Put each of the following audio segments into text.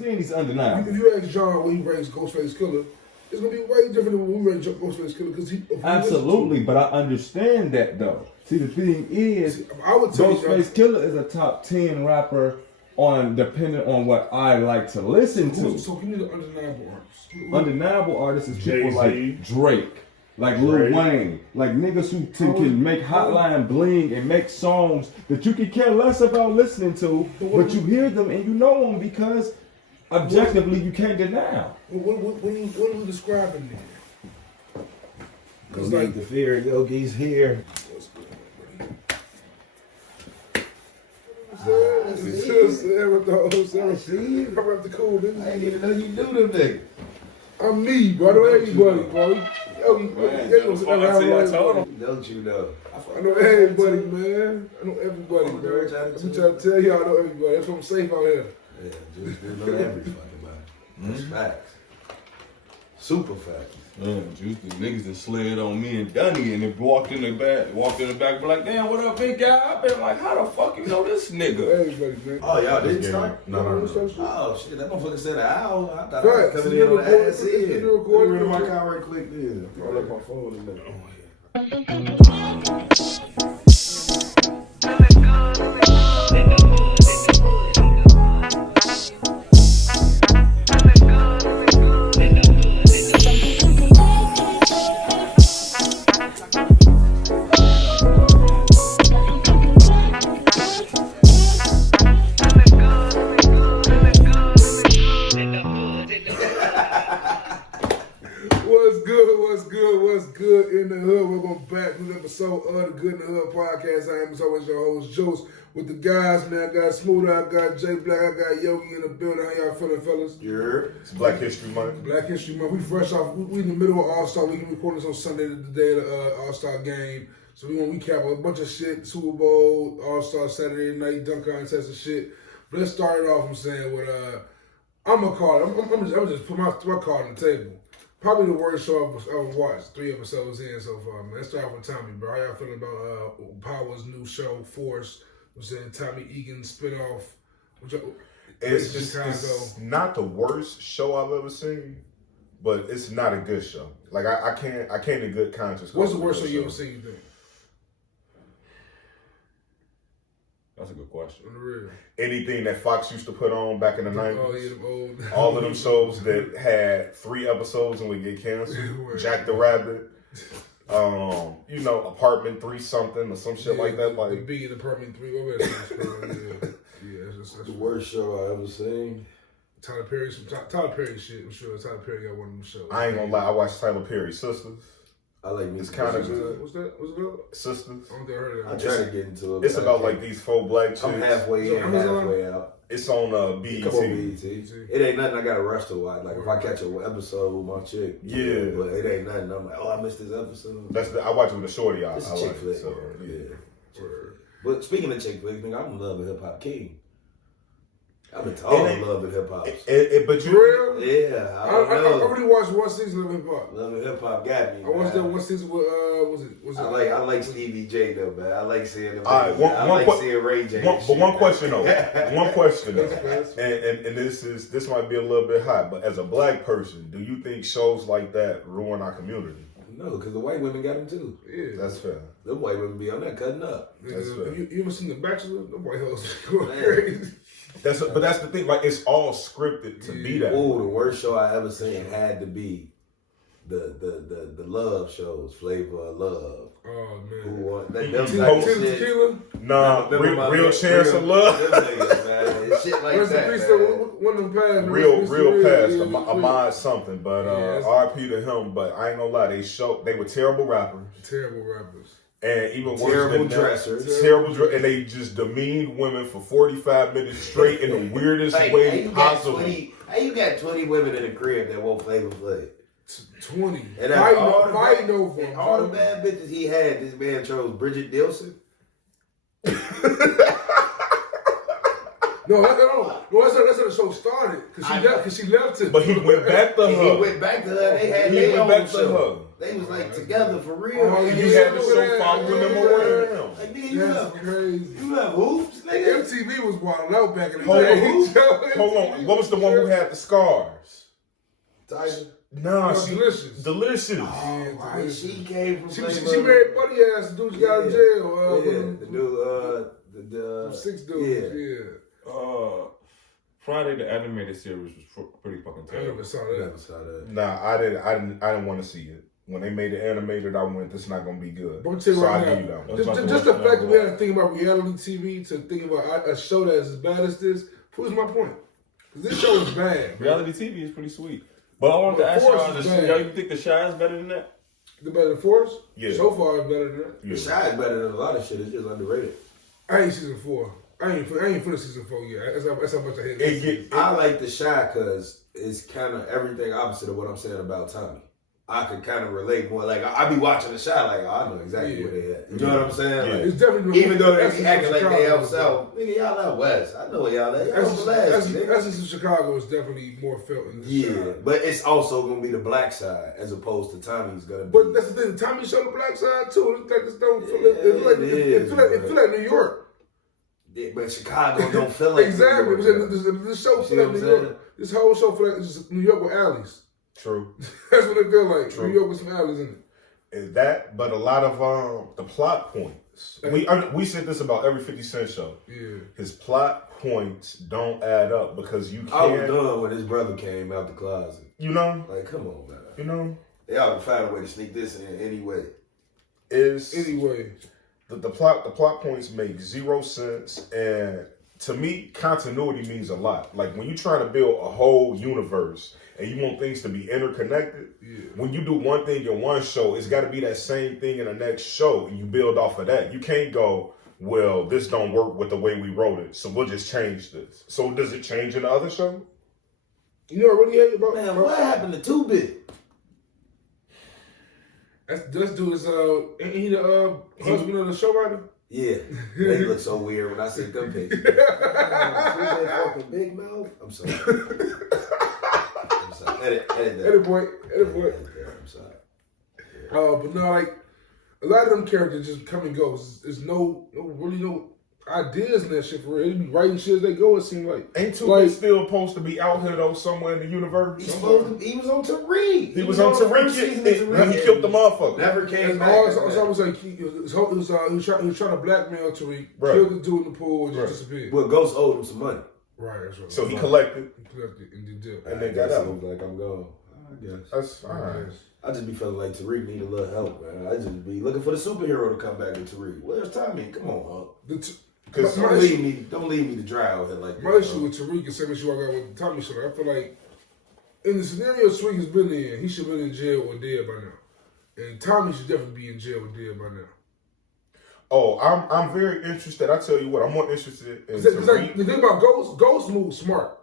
10, he's undeniable. If you ask John when he ranks Ghostface Killer, it's gonna be way different than when we rank Ghostface Killer because he. Absolutely, but I understand that though. See, the thing is, I would tell Ghostface Killer is a top 10 rapper on depending on what I like to listen to. So you need an undeniable artist. Undeniable artists is people Jay-Z. like Drake, like Lil Wayne, like niggas who can make Hotline Bling and make songs that you can care less about listening to, but you hear them and you know them because objectively you can't deny them. What are we describing there? Because like the fear, Yogi's here. With the whole self. See, I'm up the cool niggas. I didn't even know you knew them niggas. I'm me, bro. I know everybody, bro. Don't you know? I know everybody, man. I know everybody, man. I'm trying to tell y'all I know everybody. That's why I'm safe out here. Yeah, just know everybody, man. That's facts. Super facts. Juice, the niggas that slid on me and Dunny and then walked in the back, be like, damn, what up, big guy? I've been like, how the fuck you know this nigga? Everybody, man. Oh, y'all didn't start? No. Oh, shit, that motherfucker said an hour. I thought Right. I was coming in on the ass Did in. you record Let me it? my car right quick then. Roll up my phone in there. What's good in the hood? Welcome back to an episode of the Good in the Hood podcast. I am as always your host, Juice, with the guys, man. I got Smooda, I got J Black, I got Yogi in the building. How y'all feeling, fellas? Yeah. It's Black History Month. Black History Month. We fresh off. We in the middle of All-Star. We recording this on Sunday, the day of the All-Star game. So we gonna recap a bunch of shit. Super Bowl, All-Star Saturday night, dunk contest and shit. But let's start it off. I'm saying with I'm gonna call it. I'm just put my card on the table. Probably the worst show I've watched. 3 episodes in so far, man. Let's start off with Tommy, bro. How y'all feeling about Power's new show, Force? I'm saying Tommy Egan spinoff. It's not the worst show I've ever seen, but it's not a good show. Like I can't in good conscience. What's the worst show you ever seen? You think? That's a good question. On the real. Anything that Fox used to put on back in the 90s. Oh, yeah, them old. All of them shows that had 3 episodes and would get canceled. Jack the Rabbit. Apartment 3 something or some shit like that. Like the Big in Apartment 3. What was that? Yeah, that's the worst show I ever seen. Tyler Perry shit. I'm sure Tyler Perry got one of them shows. I ain't gonna lie, I watched Tyler Perry's Sisters. I like It's kind of good. What's that? What's it called? Sisters. I don't think I heard of that. I try to get into it. It's about like these 4 black chicks. I'm halfway in, halfway out. It's on BET. Come on, BET. It ain't nothing I gotta rush to watch. Like if I catch an episode with my chick, yeah, but it ain't nothing. I'm like, oh, I missed this episode. I watch it with a shorty. It's a chick flick. So, yeah. But speaking of chick flicks, I'm in love with Hip Hop King. I've been talking love and hip hop. But you real? Yeah, I already watched one season of Hip Hop. Love and Hip Hop got me. I watched that one season with I like Stevie J though, man. I like seeing him. I like seeing Ray J. But one question though, and this might be a little bit hot, but as a black person, do you think shows like that ruin our community? No, because the white women got him too. Yeah, that's fair. The white women be on there cutting up. That's fair. You ever seen The Bachelor? The white hoes going crazy. But that's the thing. Like it's all scripted to be that. Oh, the worst show I ever seen had to be the love shows, Flavor of Love. Oh man, who won? Tequila? Nah, real chance of love. Shit like that. One of them passed. Real past. Ahmad something, but RP to him. But I ain't gonna lie, they were terrible rappers. Terrible rappers. And even worse terrible than dressers. And they just demeaned women for 45 minutes straight in the weirdest way possible. How you got 20 women in the crib that won't Flavor Flav? 20. And fighting over him. All the bad bitches he had, this man chose Bridget Nielsen. No, that's how the show started. Because she left him. But he went back to her. He went back to her. They had their own show. They was like together for real. Oh, And You he had the was show following them around. like, nigga, you That's have, crazy. you have hoops, nigga. MTV was wild out back in the Hold day. on. Hold on. What was the one who had the scars? Tyson. Nah, No, Delicious. Delicious. Oh, right. She came from She Playboy. married Buddy ass, the dude got out of jail. Yeah, the dude, the 6 dudes, yeah. Friday the animated series was pretty fucking I terrible. never saw I that. never saw that. Nah, I didn't want to see it. When they made it animated, I went, this is not gonna be good. But I'm telling you So right I'll now, give you that one. just the fact that we had to think about reality TV to think about a show that is as bad as this proves my point. Because this show is bad. Reality TV is pretty sweet. But I wanted to ask Force y'all, is y'all bad. you think The Shy is better than that? The better than Force? Yeah. So far, it's better than that. Yeah. The Shy is better than a lot of shit. It's just underrated. I ain't season 4. I ain't finished season 4 yet. That's how much I hate it. I like The Shy because it's kind of everything opposite of what I'm saying about Tommy. I could kind of relate more. Like, I be watching The Shy, like, I know exactly where they at. You know what I'm saying? Yeah. Like, It's definitely even though they Essence be of acting like they Chicago. out south. Nigga, y'all out west. I know where y'all at. Y'all Essence blast, nigga. of Chicago is definitely more felt in this Yeah, show. but it's also gonna be the black side as opposed to Tommy's gonna be. But that's the thing. Tommy showed the black side too. It's like this don't feel like it feel like New York. Yeah, but Chicago don't feel like Exactly. New York. This show See feel what like I'm New saying? York. This whole show feel like it's just New York with alleys. True. That's what it feel like. True. New York with some alleys in it. Is that, but a lot of the plot points. We said this about every 50 Cent show. Yeah. His plot points don't add up because you I was can't. done when his brother came out the closet. You know. Like, come on, man. You know. They ought to find a way to sneak this in anyway. Is Anyway. the plot points make zero sense, and to me, continuity means a lot. Like when you try to build a whole universe and you want things to be interconnected, when you do one thing in one show, it's got to be that same thing in the next show, and you build off of that. You can't go, well, this don't work with the way we wrote it, so we'll just change this. So does it change in the other show? You know what I really hate about Man, what happened to 2-Bit? This dude is ain't he the husband of the show writer? Yeah, they look so weird when I see them pictures. See that fucking big mouth? I'm sorry. I'm sorry. Edit that. Edit boy. I'm sorry. But no, like a lot of them characters just come and go. There's no ideas in that shit for real. They be writing shit as they go. It seems like Ain't Two Like- still supposed to be out here though somewhere in the universe? He was on Tariq. He was on Tariq. He killed the motherfucker. Never came it's back. almost like he was trying to blackmail Tariq, Right. killed the dude in the pool, and just Right. disappeared. Well, Ghost owed him some money. Right, that's right. So he collected. He collected and did deal. And they I got guess out. he was like, I'm gone. I guess. That's all right. I just be feeling like Tariq need a little help, man. I just be looking for the superhero to come back to Tariq. Where's Tommy? Come on, huh? Because My Don't leave me to dry out here like this. My issue with Tariq is the same issue I got with the Tommy show. I feel like in the scenario Tariq has been in, he should have been in jail or dead by now. And Tommy should definitely be in jail or dead by now. oh, I'm very interested. I tell you what, I'm more interested in Because like, Tariq. the thing about Ghost moves smart.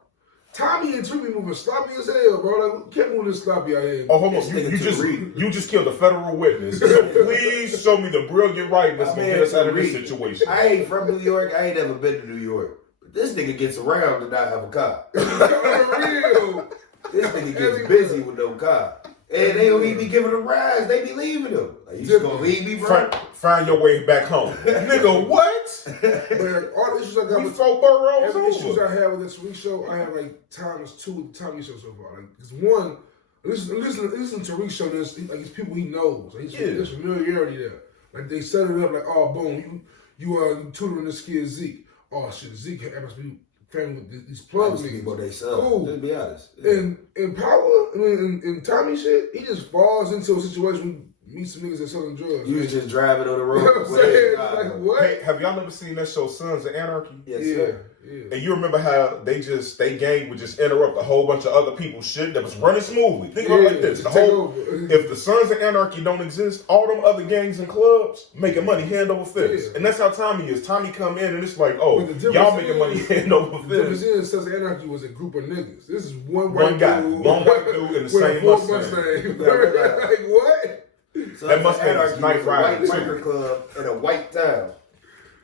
Tommy and Tariq moving sloppy as hell, bro. Like, can't move this sloppy out here. Oh, hold on. This nigga You just killed a federal witness. So please show me the brilliant writing that's gonna get us out of this situation. I ain't from New York. I ain't never been to New York. But this nigga gets around to not have a car. Real. This nigga gets busy with no car. And they don't even be giving him rides. They be leaving him. Like, you just gonna leave me, bro? Find your way back home. Nigga, what? But all the issues I got We with 4 boroughs every issues over. I had with this Tariq show, I have like times 2 with the Tommy show so far. Like, because one, listen to Tariq show. There's like it's people he knows. Like, there's familiarity there. Like they set it up like, oh, boom, you tutoring this kid Zeke. Oh shit, Zeke must be family with these plugs niggas. People they sell. Cool. Let's be honest. Yeah. And in Power, I mean, in Tommy shit, he just falls into a situation. Meet some niggas that selling drugs. You was just driving on the You road. know what I'm saying? Like, what? Hey, have y'all ever seen that show Sons of Anarchy? Yes, Yeah, sir. yeah. And you remember how they gang would just interrupt a whole bunch of other people's shit that was running smoothly. Think about it like this. just take over. If the Sons of Anarchy don't exist, all them other gangs and clubs making money hand over fist. Yeah. And that's how Tommy is. Tommy come in and it's like, oh, But the difference y'all making is- money hand over The difference fist. is, Sons of Anarchy was a group of niggas. This is one One guy, dude, one white dude in the with same a Ford Mustang. Like what? So That Mustang Anarchy is night was a riding, white too. biker club in a white town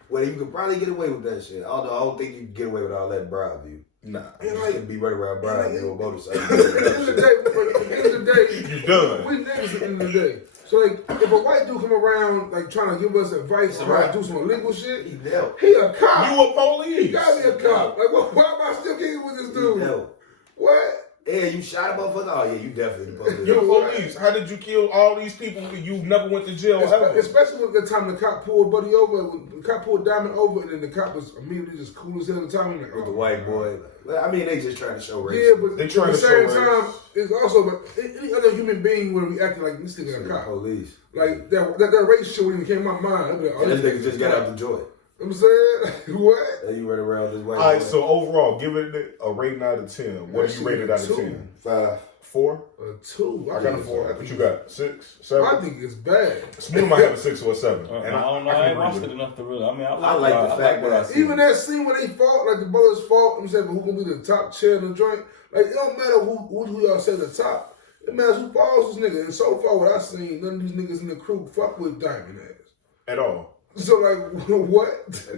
where you could probably get away with that shit. Although I don't think you can get away with all that bribe you. Nah. And I can be right around Brian, you know, at the end of the day, You done. we niggas at the end of the day. So like, if a white dude come around like trying to give us advice on how to do some illegal shit, He dealt. he a cop. You a police. He gotta be a cop. Like, why am I still kicking with this dude? dealt. What? Yeah, you shot a motherfucker? Oh, yeah, you definitely the police. You're the police. How did you kill all these people and you never went to jail ever? Especially when the time the cop pulled Buddy over, when the cop pulled Diamond over, and then the cop was immediately just cool as hell at the time. Like, With the white boy. Well, I mean, they just trying to show race. Yeah, but They at trying the to same show time, race. it's also, but any other human being would be acting like this nigga a cop. Police. Like, that race shit wouldn't even came to my mind. I'd be like, oh, This this nigga just got out the joint. You know what I'm saying? What? And you run around this white All right, boy. so overall, give it a rating out of 10. What do you rate it out of 10? 5. 4? A 2. I got a 4. What you got? 6? 7? I think it's bad. Smooda might have a 6 or a 7. I And don't know. I ain't watched it enough to really. I mean, I like the fact what that I see. Even that scene when they fought, like the brothers fought, I'm saying, but who gonna be the top chair in the joint? Like, it don't matter who y'all say the top. It matters who follows this nigga. And so far, what I seen, none of these niggas in the crew fuck with Diamond ass. At all. So, like, what?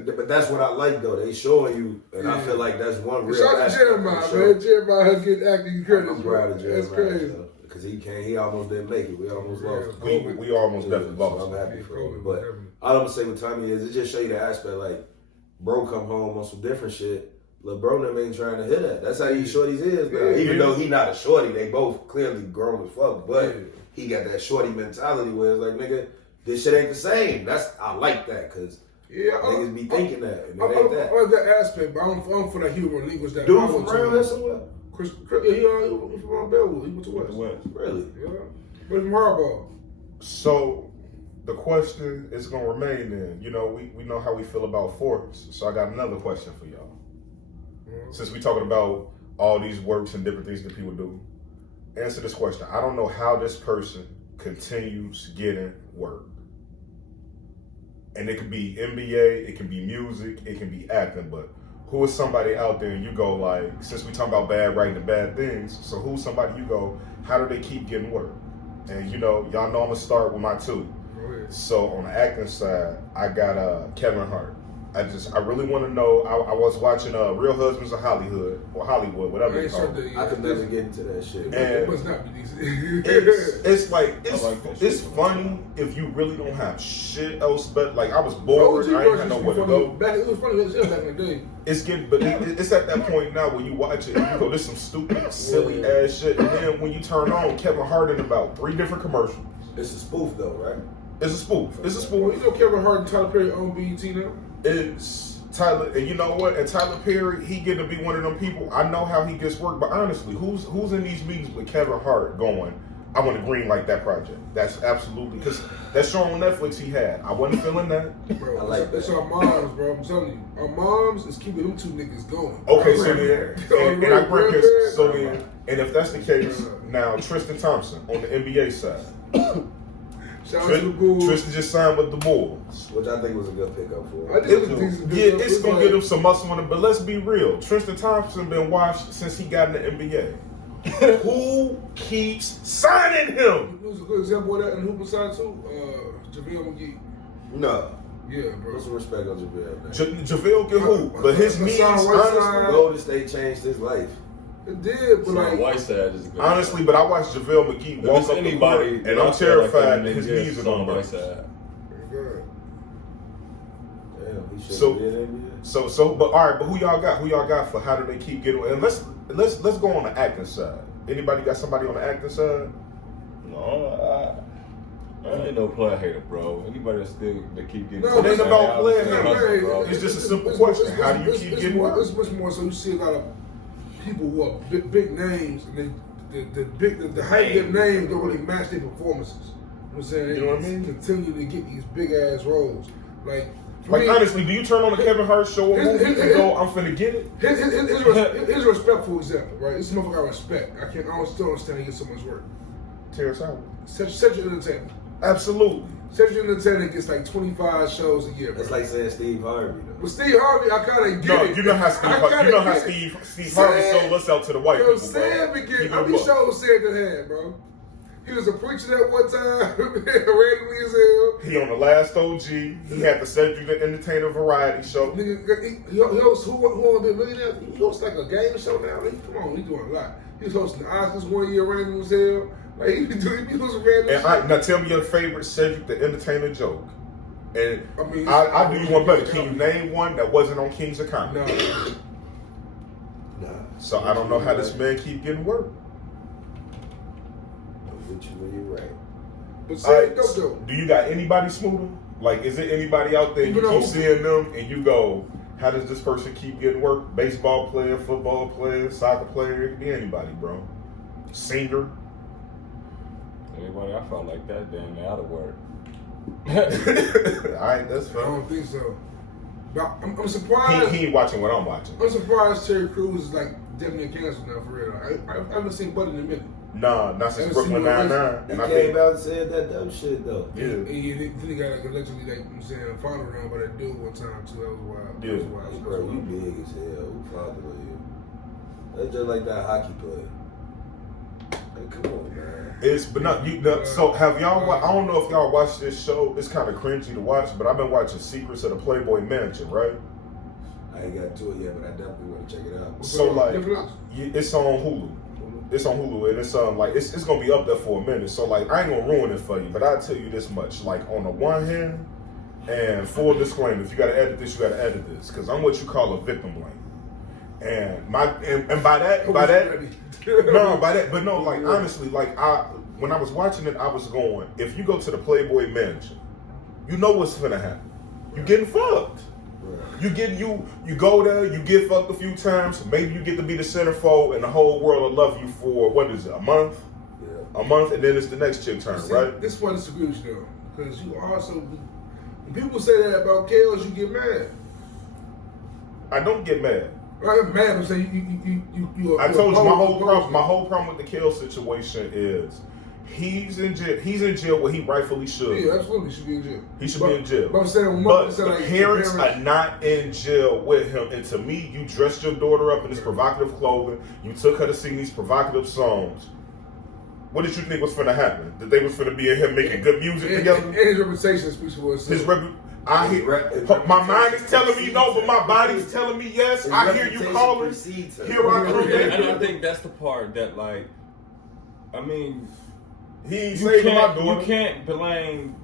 But that's what I like, though. They showing you, and I feel like that's one real Shout out to aspect of the Jeremiah, show. man. Jeremiah getting acting credit. I'm proud of Jeremiah. That's crazy. Because he almost didn't make it. We almost lost. We almost definitely So lost. I'm happy for him. COVID, But definitely. all I'm gonna say with Tommy is it just show you the aspect like, bro come home on some different shit. Lil' bro them ain't trying to hit that. That's how these shorties is, man. Yeah. Even though he not a shorty, they both clearly grown as fuck. But Yeah. he got that shorty mentality where it's like, nigga, this shit ain't the same. I like that because Yeah, niggas be thinking that. And I it ain't that. like that aspect, but I'm for that he would relinquish that. Dude power from to around him. here somewhere? Chris, yeah, he from Bellwood. He went to West. Really? Yeah. But from Hardball. So the question is gonna remain then. You know, we know how we feel about forks. So I got another question for y'all. Since we talking about all these works and different things that people do, answer this question. I don't know how this person continues getting work. And it could be NBA, it can be music, it can be acting, but who is somebody out there and you go like, since we talking about bad writing and bad things, so who's somebody you go, how do they keep getting work? And you know, y'all know I'm gonna start with my 2. Go ahead. So on the acting side, I got Kevin Hart. I really want to know. I was watching Real Husbands of Hollywood or Hollywood, whatever it's called. I could never get into that shit. It must not be decent. It's like I like that it's shit. funny if you really don't have shit else. But like I was bored, I ain't had nowhere to go. It was funny as hell back in the day. It's getting, but it's at that point now when you watch it, and you go, "This some stupid, silly ass shit." And then when you turn on Kevin Hart in about 3 different commercials, It's a spoof though, right? it's a spoof. It's a Well, spoof. you know Kevin Hart and Tyler Perry on BET now? It's Tyler, and you know what? And Tyler Perry, he get to be one of them people. I know how he gets work, but honestly, who's in these meetings with Kevin Hart going, I want to green like that project? That's absolutely, because that show on Netflix he had. I wasn't feeling that. Bro, I like it's that. our moms, bro. I'm telling you. Our moms is keeping them 2 niggas going. Okay, so Right. then, and I bring Right. his, so then, and if that's the case, now Tristan Thompson on the NBA side. Shout out to the Bulls. Tristan just signed with the Bulls. Which I think was a good pickup for I him. think it was a decent Yeah, pickup. it's gonna get him some muscle in it, but let's be real. Tristan Thompson been washed since he got in the NBA. Who keeps signing him? It was a good example of that in the Hooper side too. JaVale McGee. No. Yeah, bro. Put some respect on JaVale, man. JaVale can hoop, but his knees, honestly, Golden State changed his life. It did, but So like, Whiteside is good. honestly, but I watched JaVale McGee If walk it's up the anybody, court, and I'm terrified that his knees are on gonna break. Whiteside. God. Damn, he should So- have been in NBA. So, but all right, but who y'all got? Who y'all got for how do they keep getting? And let's go on the acting side. Anybody got somebody on the acting side? No, I ain't no player hater, bro. Anybody that keep getting. No, It ain't about playing Hustle, hater. bro. It's just a simple question. How do you keep getting work? It's much more. So you see a lot of people who are big names, and the height of their names don't really match their performances. You know what I'm saying? You know what I mean? Continue to get these big ass roles. Like Honestly, do you turn on the Kevin Hart show or movie and go, I'm finna get it? Here's a respectful example, right? This is a motherfucker I respect. I still understand he gets so much work. Terrence Howard. Central Entertainment. Absolutely. Central Entertainment gets like 25 shows a year, bro. It's like saying Steve Harvey, though. But Steve Harvey, I kind of get No, it. you know how Steve Harvey sold us out to the white You know what I'm people, saying? bro. Because Keep it how a many buck. shows said that had, bro? He was a preacher that one time, randomly as hell. He on the last OG. He had the Cedric the Entertainer variety show. Nigga, he hosts who want to be a millionaire? He hosts like a game show now. Come on, he doing a lot. He was hosting the Oscars 1 year, random as hell. Like he be doing some random shit. Now tell me your favorite Cedric the Entertainer joke. And I mean, I'll do you one better. Can you name one that wasn't on Kings of Comedy? Nah. So I don't know how this man keep getting work. I'll get you when you're right. But say it though. Do you got anybody smoother? Like, is there anybody out there you keep seeing them and you go, how does this person keep getting work? Baseball player, football player, soccer player, it could be anybody, bro. Singer. Anybody I felt like that, damn, they out of work. All right, that's I fine. don't think so. But I'm surprised. He ain't watching what I'm watching. I'm surprised Terry Crews is like damn near canceled now for real. I haven't seen Buddy in a minute. Nah, not since Haven't Brooklyn seen no Nine-Nine. He And I came think, out and said that dumb shit though. yeah. And he got like allegedly like I'm saying followed around by that dude one time too. That was wild. Yeah. That was wild. Hey, That bro, was you wild. big as hell. Who father you? They just like that hockey player. Hey, come on, man. So have y'all? I don't know if y'all watched this show. It's kind of cringy to watch, but I've been watching Secrets of the Playboy Mansion, right? I ain't got to it yet, but I definitely want to check it out. So like, Netflix? it's on Hulu. It's on Hulu, and it's like it's gonna be up there for a minute. So like, I ain't gonna ruin it for you, but I'll tell you this much: like on the one hand, and full disclaimer, if you gotta edit this, you gotta edit this, because I'm what you call a victim blame. And by that, but no, like honestly, like when I was watching it, I was going, if you go to the Playboy Mansion, you know what's gonna happen. You getting fucked. You go there, you get fucked a few times, maybe you get to be the centerfold and the whole world will love you for, what is it, a month? Yeah. A month, and then it's the next chick turn, right? This is why I disagree with you though, because you also when people say that about Kales, you get mad. I don't get mad. I'm mad because you. I told you my whole problem with the Kill situation is he's in jail. He's in jail where he rightfully should. Yeah, absolutely, should be in jail. He should be in jail. But I'm saying, the parents are not in jail with him. And to me, you dressed your daughter up in this provocative clothing. You took her to sing these provocative songs. What did you think was finna happen? That they was finna be in here making good music together? And his reputation speaks for itself. My mind is telling me no, but my body's telling me yes. I hear you calling. Here I come. And I think that's the part that, like, I mean, he saving my daughter. You can't blame.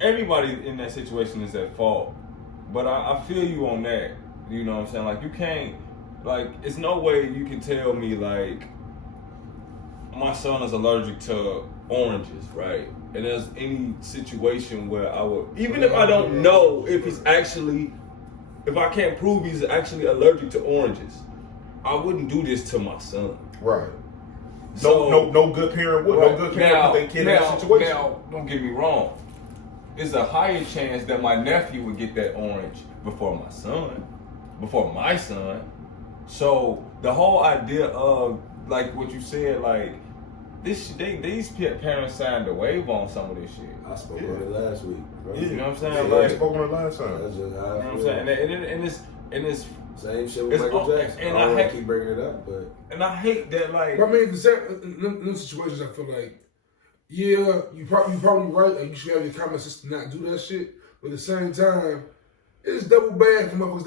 Everybody in that situation is at fault. But I feel you on that. You know what I'm saying? Like, you can't, like, it's no way you can tell me, like, my son is allergic to oranges, right? And there's any situation where I would, even if I don't know if he's actually, if I can't prove he's actually allergic to oranges, I wouldn't do this to my son. Right. So, no good parent would. No good parent put their kid in that situation. Now, don't get me wrong. There's a higher chance that my nephew would get that orange before my son. So the whole idea of, like what you said, like, these parents signed a wave on some of this shit. I spoke on it last week. Bro. You know what I'm saying? Yeah, like, I spoke on it last time. That's just how I you know what I'm feel. saying? And it's Same shit with Michael Jackson. and I don't I want hate- to keep bringing it up, but and I hate that, like, I mean, in those situations, I feel like, yeah, you probably right, and you should have your common sense to not do that shit. But at the same time, it's double bad for motherfuckers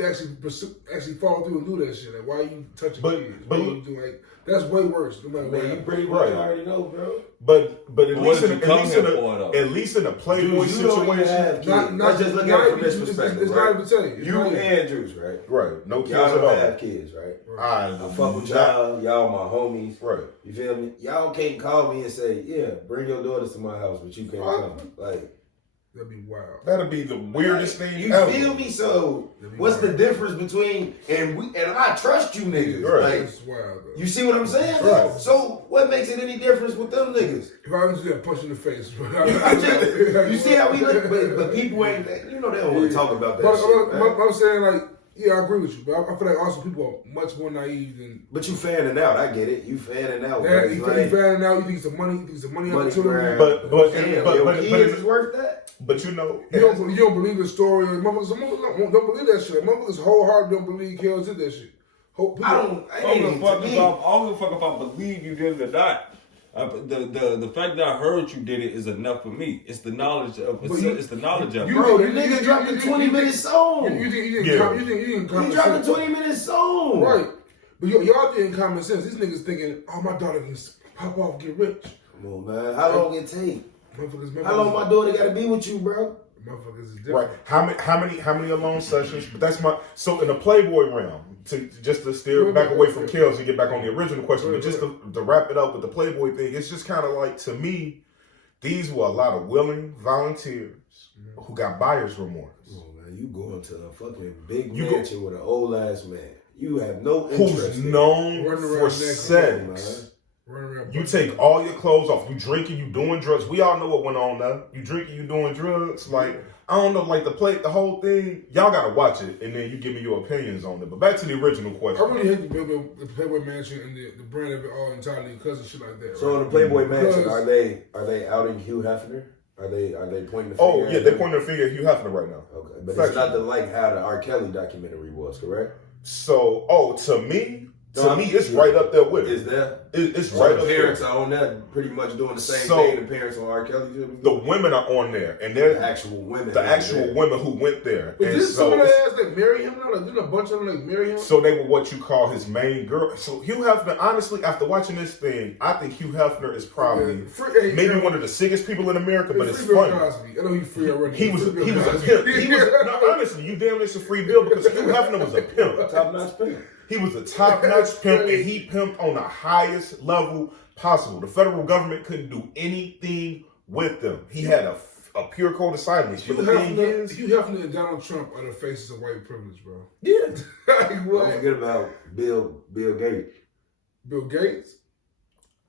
to actually follow through and do that shit. Like, why are you touching kids? What are you doing? Like, that's way worse. No matter what. man, you pretty much already know, bro. But at What least did you come here for, though? at least in a Playboy Dude, you don't even situation, have kids. Let's just look at it from this perspective, It's right? not even telling you. You and Juice, right? right? No kids Y'all at don't all. have kids, right? I I fuck with y'all. Y'all my homies. Right. You feel me? Y'all can't call me and say, yeah, bring your daughters to my house, but you can't come. Like, That'd be wild. That'd be the weirdest thing you ever. feel me? So what's the difference between and I trust you niggas? Right. Like, That's wild, though. you see what I'm saying? Right. So what makes it any difference with them niggas? If I was get punched in the face, You see how we look, but people ain't. You know they don't want to talk about that shit. Man. I'm saying, like, yeah, I agree with you, but I feel like also people are much more naive than. But you fanning out, I get it. You fanning out. Yeah, but you it's like, finding out you think it's a money opportunity. grab. But Damn, your kids is worth that. But you know, You don't believe the story. Motherfuckers don't believe that shit. Motherfuckers wholeheartedly don't believe Kels did that shit. I don't give a fuck I don't give a fuck if I believe you did it or not. The fact that I heard you did it is enough for me. It's the knowledge of it's the knowledge of it. Bro, the nigga dropped a 20-minute song. You think He dropped a 20-minute song. Right. But y'all think common sense. These niggas thinking, oh, my daughter can pop off, get rich. Come on, man. How long it take? Motherfuckers, How long my daughter gotta be with you, bro? Motherfuckers is different. Right. How many alone sessions? But that's so in the Playboy realm, just to steer back away from Kels and get back on the original question, but just to wrap it up with the Playboy thing, it's just kind of like, to me, these were a lot of willing volunteers who got buyer's remorse. Oh man, you going to a fucking big mansion with an old ass man. You have no interest. Who's known for sex. You take all your clothes off. You drinking, you doing drugs. We all know what went on now. You drinking, you doing drugs. Like, I don't know, like the whole thing. Y'all gotta watch it, and then you give me your opinions on it. But back to the original question. I really hate the Playboy Mansion and the brand of it all entirely because of shit like that. So in the Playboy Mansion, are they outing Hugh Hefner? Are they pointing the finger? Oh yeah, they're pointing the finger at Hugh Hefner right now. Okay, but it's nothing like how the R. Kelly documentary was, correct? So, to me, it's right up there with it. Is that? It's right up there. The parents are on that, pretty much doing the same thing the parents on R. Kelly did. The women are on there, and they're the actual women. The actual women who went there. But did some of the ass that marry him now? Like, didn't a bunch of them like marry him? So they were what you call his main girl. So Hugh Hefner, honestly, after watching this thing, I think Hugh Hefner is probably maybe one of the sickest people in America. But it's funny. I know he's free already. He was a pimp. No, honestly, you damn near a free bill because Hugh Hefner was a pimp. Top-notch pimp. He was a top-notch pimp, and he pimped on the highest level possible. The federal government couldn't do anything with them. He had a pure code of silence. Hugh Hefner and Donald Trump are the faces of white privilege, bro. Yeah. Like, what? Don't forget about Bill Gates. Bill Gates?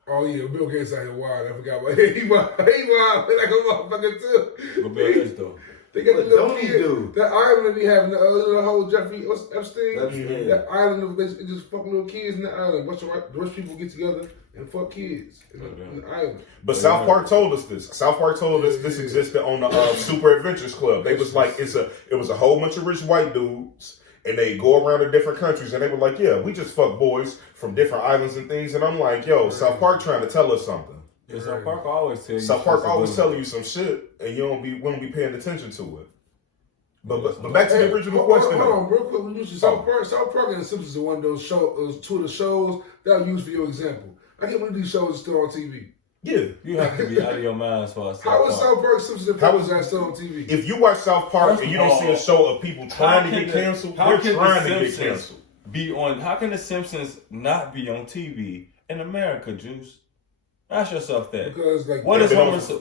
Oh yeah, Bill Gates out here wild. I forgot about him. He wild like a motherfucker too. What Bill Gates though? They got the little don't he kid, do? that island that we have, the whole Jeffrey Epstein. Epstein. That island of they just fuck little kids in the island. Bunch of rich people get together and fuck kids in the island. But South Park told us this. South Park told us this existed on the Super Adventures Club. They was like, it was a whole bunch of rich white dudes, and they go around to different countries, and they were like, yeah, we just fuck boys from different islands and things. And I'm like, yo, South Park trying to tell us something. Yeah, South Park always tell you. South Park always telling you some shit, and we don't be paying attention to it. But back to the original question. Hold on, real quick. When you South Park and The Simpsons are one of those two of the shows that I use for your example. I can't believe these shows are still on TV. Yeah, you have to be out of your mind as far as how is South Park, Simpsons, and Family Guy still on TV? If you watch South Park and you don't see a show of people trying to get canceled, they're trying to get canceled. How can The Simpsons not be on TV in America, Juice? Ask yourself that. Because like what is Homer Simpson?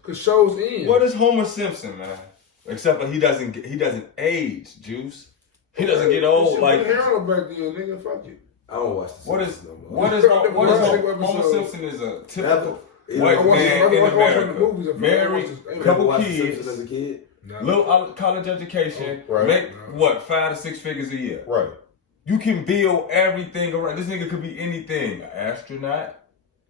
Because shows end. What is Homer Simpson, man? Except that he doesn't age, Juice. He doesn't get old like. Back then, nigga, fuck it. I don't watch the Simpsons no more. What is Homer Simpson is a typical white man in America, married, couple kids, as a kid, little college education, make what 5 to 6 figures a year. Right. You can build everything around. This nigga could be anything. An astronaut.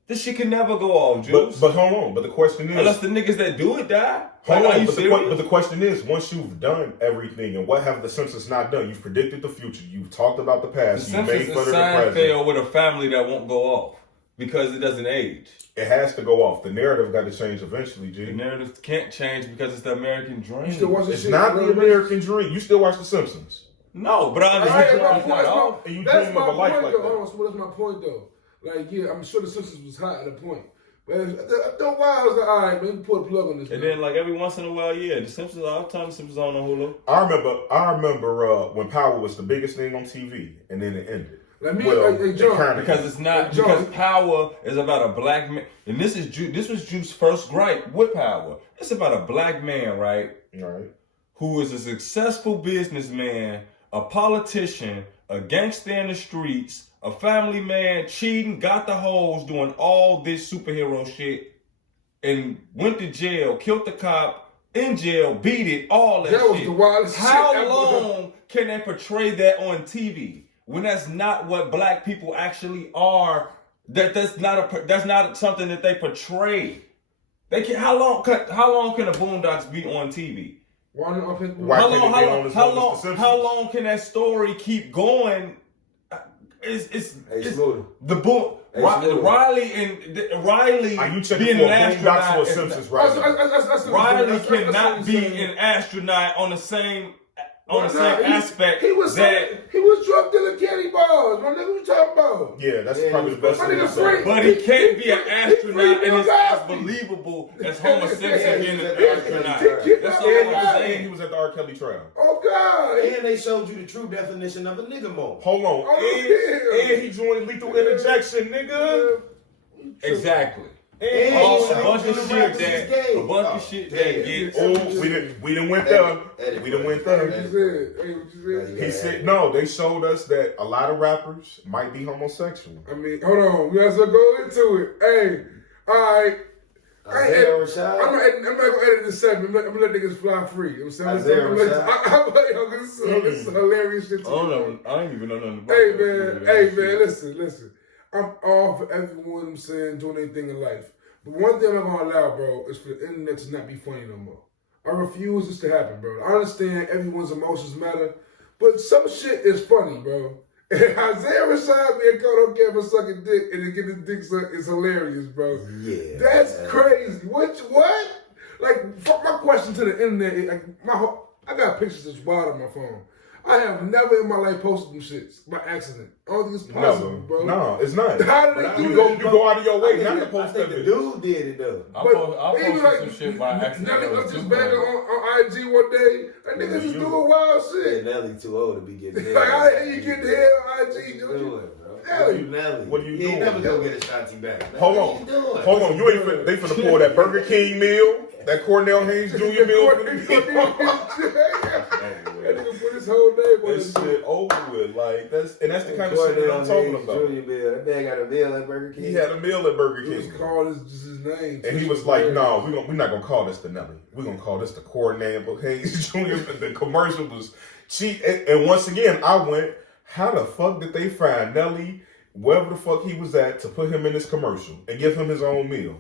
This shit can never go off, Juice. But hold on. But the question is, unless the niggas that do it die. Hold on. But the question is, once you've done everything, and what have the Simpsons not done? You've predicted the future. You've talked about the past. The You've made fun of the present. Seinfeld with a family that won't go off because it doesn't age. It has to go off. The narrative got to change eventually, G. The narrative can't change because it's the American dream. You still watch it's not the American dream. You still watch the Simpsons. No, but I understand. And you dream of a life like that. Hold on, so that's my point though. Like, yeah, I'm sure the Simpsons was hot at a point. But after a while, I was like, all right, man, put a plug on this. And then, like, every once in a while, yeah, the Simpsons, all the time the Simpsons on Hulu. I remember when Power was the biggest thing on TV, and then it ended. Like me, because it's not, because Power is about a black man. And this was Juice's first gripe with Power. It's about a black man, right? Right. Who is a successful businessman, a politician, a gangster in the streets, a family man, cheating, got the hoes, doing all this superhero shit, and went to jail, killed the cop, in jail, beat it, all that shit. Was the wildest How shit long can they portray that on TV when that's not what black people actually are? That's not something that they how long can the Boondocks be on TV? How long can that story keep going? it's Smooda. the boom. Smooda. Riley Are you checking being for an a boondocks or astronaut. Simpsons right now? Riley cannot be an astronaut on the same aspect. He was drug dealer candy bars. My nigga, what you talking about? Yeah, that's probably the best My thing nigga to say. free. But he can't be an astronaut, and it's as Bugatti. believable as Homer Simpson being an astronaut. That's all Yeah, I'm And saying. he was at the R. Kelly trial. Oh God! And they showed you the true definition of a nigga mode. Hold on. Oh, And he joined Lethal Interjection, nigga. Exactly. And A he bunch showed of you the shit rappers is that gay. a bunch of shit that damn. gets. Oh, we didn't went there. We didn't went Hey, what there. you said? Hey, what you said? He said no. They showed us that a lot of rappers might be homosexual. I mean, hold on. We gotta go into it. Hey, all right. Isaiah I'm Rashad. not gonna edit this segment. I'm gonna let niggas fly free. You know what I'm Isaiah saying? This is hilarious shit. I don't know. I ain't even know nothing about Hey that. man, listen. I'm all for everyone I'm saying doing anything in life. But one thing I'm not gonna allow, bro, is for the internet to not be funny no more. I refuse this to happen, bro. I understand everyone's emotions matter, but some shit is funny, bro. And Isaiah Rashad being caught on camera sucking dick and then getting his dick sucked is hilarious, bro. Yeah. That's crazy. What? Like, my question to the internet is, like, I got pictures that's wild on my phone. I have never in my life posted them shits by accident. I don't think it's possible, bro. No, it's not. How did they do You that? go out of your way I not to think post the that video. dude did it though. I But even posted like, some shit by accident. Nelly That was was just too banging funny. on IG one day. That nigga just doing wild Yeah, shit. Nelly too old to be getting hit. Like, how the hell you get the hell on IG? What you doing, bro? Nelly. Nelly. What are you He ain't doing? never gonna get a shotty back. Hold What on. you doing? Hold on. You ain't finna, they finna pull that Burger King meal, that Cornell Haynes Jr. meal. That nigga put his whole name on This this shit over with. Like that's the kind of shit that I'm talking about. Junior Bill. That man got a meal at Burger King. He had a meal at Burger He was King. called just his name. And he was like, no, we're not gonna call this the Nelly. We're gonna call this the Cornell Haynes Jr. The commercial was cheap. And once again, I went, how the fuck did they find Nelly, wherever the fuck he was at, to put him in this commercial and give him his own meal?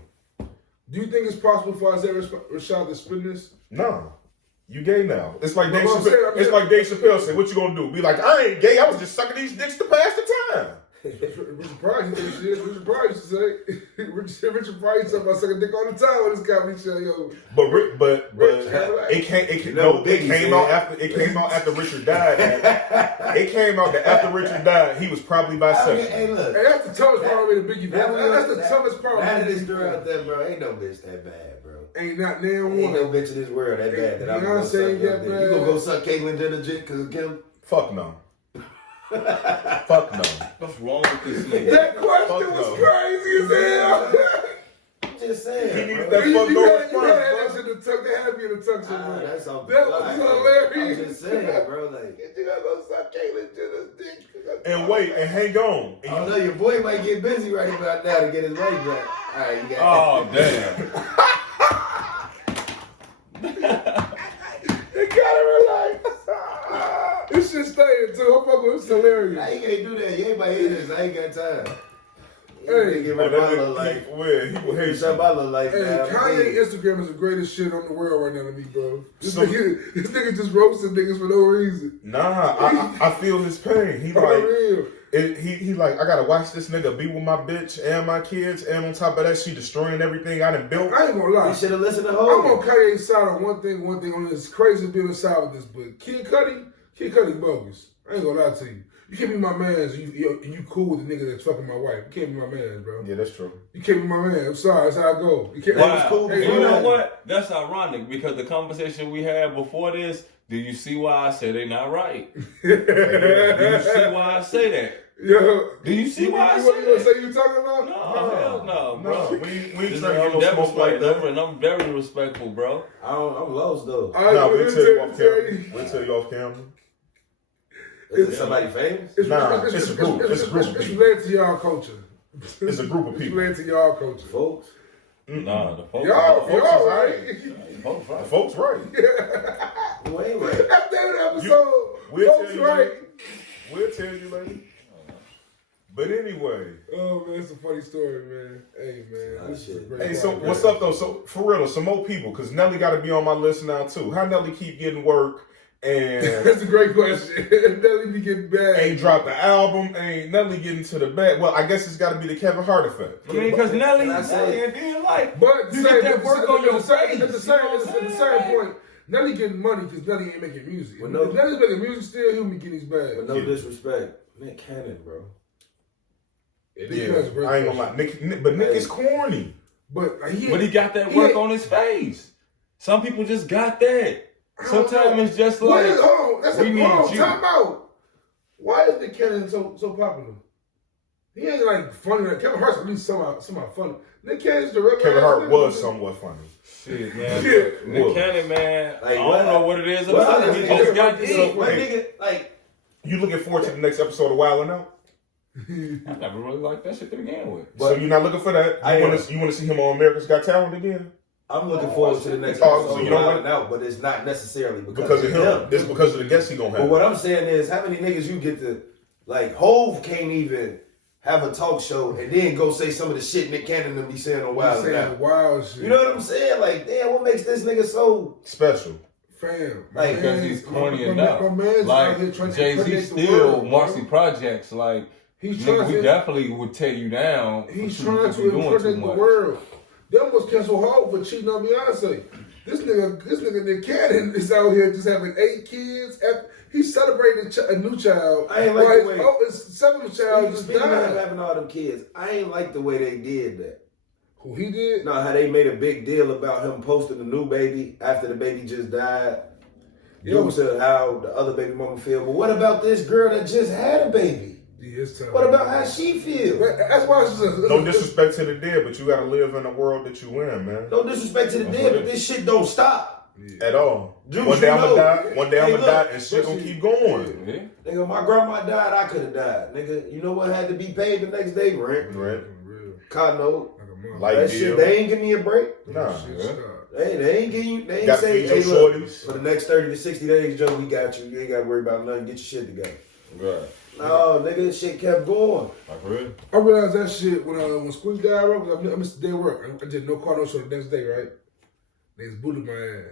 Do you think it's possible for Isaiah Rashad to spin this? No. You gay now. It's like Dave Well, I'm Chappelle. saying- It's like Dave Chappelle said, what you gonna do? Be like, I ain't gay, I was just sucking these dicks to pass the time. Richard Pryor, he did shit. Richard Pryor used to say. Richard Pryor used to talk about sucking dick all the time on this comedy show, yo. But it came out after Richard died. It came out that after Richard died, he was probably bisexual. Hey, look. Hey, that's the toughest part of the Biggie. That's the toughest part That of is the true out there, bro. Ain't no bitch that bad, bro. Ain't not damn Ain't no one. bitch in this world that bad that I'm Beyonce gonna suck ain't your that dick. bad. You gonna go suck Caitlyn Jenner dick because of Kim? Fuck no. Fuck no. What's wrong with this nigga? That question Fuck was no. crazy as hell. I'm just saying. He needed bro. that You fuck had no that response. shit in the tuck. They had me in the tuck somewhere. That's all. That was hilarious. I'm just saying, bro. Like, You gotta go suck Caitlyn Jenner's dick. And wait, and hang on. I don't know, your boy might get busy right about now to get his money back. All right, you got Oh damn. You gotta relax. This shit staying too. I'm fucking with. It's hilarious. Nah, you can't do that. You ain't my haters. I ain't got time. Hey, Get Oh, rid of my little life. he will hate Shut you. my little life Hey, down. Kanye Instagram is the greatest shit on the world right now to me, bro. This So- nigga just roasting niggas for no reason. Nah, I feel his pain. He For like, real. he like, I gotta watch this nigga be with my bitch and my kids, and on top of that, she destroying everything I done built. I ain't gonna lie. You should have listened to I'm on Hogan. Kanye's side on one thing on this. It's crazy being inside with this, but Kid Cudi bogus. I ain't gonna lie to you. You can't be my mans. You cool with the nigga that's fucking my wife. You can't be my mans, bro. Yeah, that's true. You can't be my man. I'm sorry. That's how I go. You can't. Wow. cool Hey, You know man. what? That's ironic because the conversation we had before this, do you see why I say they not right? Do you see why I say that? Yo, Do you see why I you say gonna that? say you talking about? No, hell no, bro. No, we ain't This is- trying to I'm get no smoke like that. and I'm very respectful, bro. I'm lost though. Nah, we'll tell you off camera. you. We'll tell you off camera. Is it somebody famous? Nah, it's a group. It's a group of It's people. related to y'all culture. It's a group of It's people. related to y'all culture. Folks? Nah, the folks. Y'all is right. folks The right. folks right. Wait, wait. That's that episode. We'll Folks tell you right. later. We'll tell you later. But anyway, Oh man, it's a funny story, man. Hey man, this is a great hey, so podcast. what's up though? So for real, some more people, because Nelly got to be on my list now too. How Nelly keep getting work And That's a great question. Nelly be getting bad. ain't dropped the album, ain't Nelly getting to the bag. Well, I guess it's got to be the Kevin Hart effect. I mean, because Nelly, Can I say- and then like, But you get that work on your face. At the same point, Nelly getting money because Nelly ain't making music. Well, no- If Nelly's making music still, he'll be getting his bag. But no disrespect, Nick Cannon, bro. Yeah, I ain't gonna lie. Nick, but Nick is corny. But But he got that work on his face. Some people just got that. Sometimes it's just like, hold on, we need you. Time out. Why is Nick Cannon so popular? He ain't like funny. Like Kevin Hart's at least somehow funny. Nick Cannon's the regular. Kevin Hart was somewhat funny. shit, man. Yeah. Nick Cannon, man, Like, I don't know what it is about it. He well, just got my this. nigga, like, You looking forward to the next episode of Wild 'N Out? I never really liked that shit to begin with. So you're not looking for that? You want to see him on America's Got Talent again? I'm looking forward to the next Oh, episode so you of don't Wild 'N like- Out, but it's not necessarily Because of him. It's because of the guests he gonna But have. what I'm saying is, how many niggas you get to, like, Hove can't even have a talk show and then go say some of the shit Nick Cannon and be saying on Wild 'N saying Out. wild shit. You know what I'm saying? Like, damn, what makes this nigga so Special. Fam. Like, Because he's corny enough. My man's out here Like, trying to Jay-Z impregnate the still world, Marcy bro. Projects. Like, He's nigga, trying we to- definitely would tear you down. He's for trying you to doing too impregnate the much. world. They almost canceled Hov for cheating on Beyonce. This nigga Nick Cannon is out here just having 8 kids. He's celebrating a new child. I ain't like the way- his 7th child just Speaking of him died. having all them kids, I ain't like the way they did that. Who he did? No, how they made a big deal about him posting the new baby after the baby just died. Due to how the other baby mama feel. But what about this girl that just had a baby? Yeah, it's time. What about how she feel? That's why it's just No disrespect to the dead, but you gotta live in the world that you in, man. No disrespect to the dead, but this shit don't stop. At all. Juice, One day you I'm know. gonna die. One day I'm Hey, gonna look, die, and shit gonna keep going. Yeah. Nigga, my grandma died, I could have died. Nigga, you know what had to be paid the next day? Rent. Right? real. Car note. Like a mother. Like That deal. shit, they ain't give me a break. Nah. Shit, Yeah. stop. They ain't give you, they ain't Got to say, feed hey, your look, shorties. for the next 30 to 60 days, Joe, we got you. You ain't got to worry about nothing. Get your shit together. Right. No, nigga, this shit kept going. Like, really? I realized that shit when Squeak died, bro. I missed the day of work. I did no car no show the next day, right? They just booted my ass.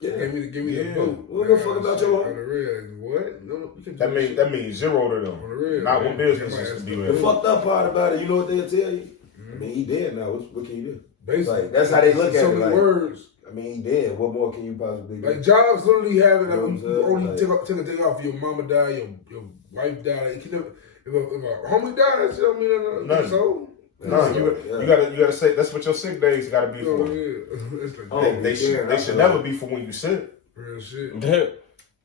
Yeah. Gave me the Yeah. boot. We don't give a fuck about your on the real. What? No, you can do That means shit. that means zero to them. On the real, Not man. what businesses can do The that. fucked up part about it, you know what they'll tell you? I mean, he dead now. What can you do? Basically, Like, that's how they look at so it, many like- words. I mean, he dead. What more can you possibly do? Like jobs literally have it. Like, You know what I'm you saying? only Like- take a day off. Your mama died. Your wife died. You can never, if a homie dies, you know what I mean? Nothing. So. No, you gotta say that's what your sick days gotta be Oh, for. yeah. It's like, Oh, They yeah, should I never know. be for when you sick. real shit. Yeah.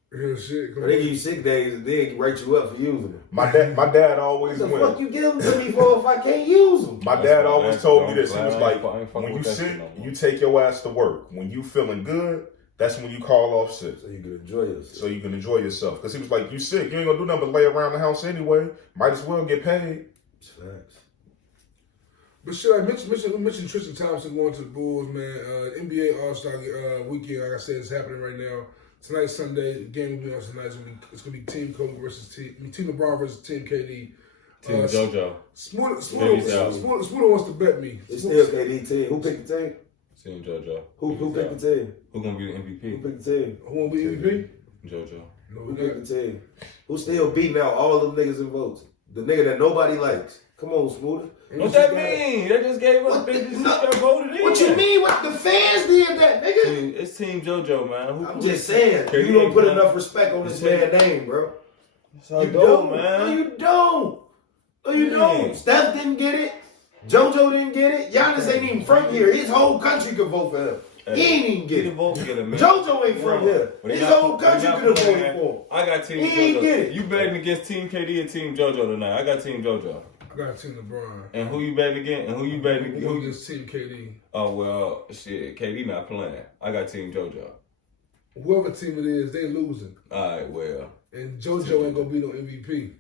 Real shit. Come They give on. you 6 days and then write you up for using them. My dad What always the went. fuck you give them to me for if I can't use them? My That's dad why always that- told me I'm this. He glad was I like, ain't fucking when you with that sick, shit no more. you take your ass to work. When you feeling good, that's when you call off sick. So you can enjoy yourself. So you can enjoy yourself. Because he was like, you sick, you ain't gonna do nothing but lay around the house anyway. Might as well get paid. It's facts. But shit, like we mentioned Tristan Thompson going to the Bulls, man. NBA All-Star weekend, like I said, is happening right now. Tonight, Sunday, the game will be on tonight. It's gonna be Team Kobe versus Team LeBron versus Team KD. Team JoJo. Smooda wants to bet me. It's still KD team. Who picked the team? Team JoJo. Who picked the team? Who gonna be the Who MVP? picked the team? Who won't be MVP? JoJo. No, Who we picked not. the team? Who still beating out all them niggas in votes? The nigga that nobody likes. Come on, Smooda. What that mean? They just gave us. They just got voted in. What you mean? What the fans did that, nigga? It's Team JoJo, man. I'm just saying. KD You don't put ain't enough respect on this man's name, bro. So You dope, don't, man. No, you don't. No, you Man. don't. Steph didn't get it. JoJo didn't get it. Giannis ain't even from here. His whole country could vote for him. He ain't even get it. Vote getter, man. JoJo ain't from here. But they His not- whole they country not could have playing, voted man. for him. I got Team He ain't JoJo. get it. You betting against Team KD or Team JoJo tonight? I got Team JoJo. I got Team LeBron. And who you betting against? And who you betting against? Who against Team KD? Oh well, shit. KD not playing. I got Team JoJo. Whoever team it is, they losing. All right, well. And JoJo ain't gonna be no MVP.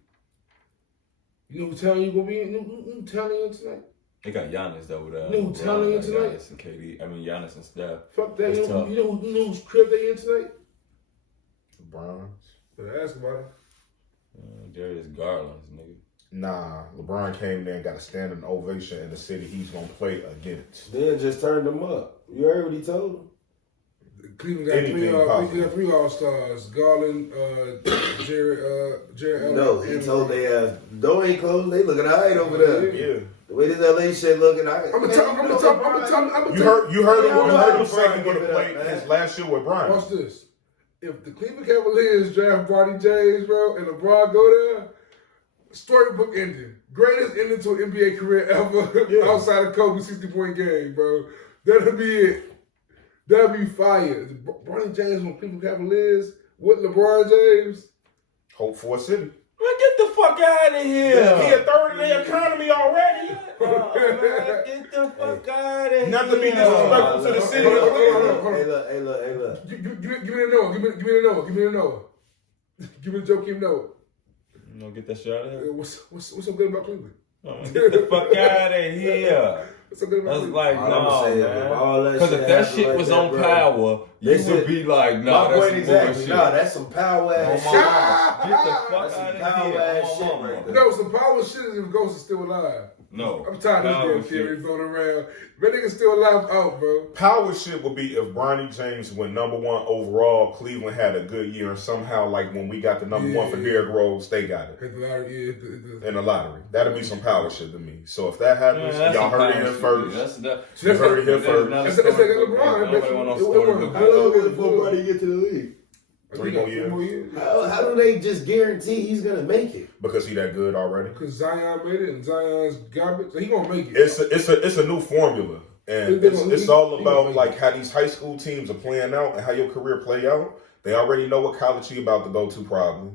You know who talent you gonna be in? You know who talent in tonight? They got Giannis though. You know who talent in tonight? Giannis and KD. I mean Giannis and Steph. Fuck that. That's You know tough. whose crib they in tonight? LeBron. Better ask about it. Darius Garland's nigga. Nah, LeBron came there and got a standing ovation in the city he's gonna play against. Then just turned him up. You heard what he told him? Cleveland got three All-Stars. Garland, Jared Allen. No, he told they door ain't closed. They looking alright over there. Yeah. The way this LA shit looking, I'm gonna tell You heard him say LeBron he would have played his last year with Brian. Watch this. If the Cleveland Cavaliers draft Bronny James, bro, and LeBron go there, storybook ending. Greatest ending to an NBA career ever outside of Kobe's 60-point game, bro. That'll be it. That'll be fire. Bronny James on Cleveland Cavaliers with LeBron James. Hope for a city. Man, get the fuck out of here. Yeah, he a third in the economy already. Man, get the fuck out of here. Not to be disrespectful to the city. Hey, look. Give me the Noah. Give me the Noah. Give me the Joakim Noah. You gonna get that shit out of here? What's so good about Cleveland? Get the fuck out of here. What's so good about That's Cleveland? like, no, man. Because if that happened shit like was that, on bro, Power, you Listen, would be like, my nah, point that's some exactly. bullshit. Nah, that's some power ass On shit. my mama. Get the fuck That's out some of power here. ass On shit my mama. right there. No, some power shit is if Ghost is still alive. No. I'm tired of Power this damn theory shit. floating around. That nigga's still alive out, bro. Power shit would be if Bronny James went number 1 overall, Cleveland had a good year, and somehow, like when we got the number 1 for Derrick Rose, they got it Hit the lottery, in the lottery. That'd be some power shit to me. So if that happens, Yeah, y'all heard it here first. You heard it here first. That's like LeBron. How long is it before Bronny get to the league? 3 more years. How do they just guarantee he's gonna make it? Because he that good already. Because Zion made it and Zion's garbage, so he gonna make it. It's a new formula, and it's all about like how these high school teams are playing out and how your career play out. They already know what college he about to go to probably.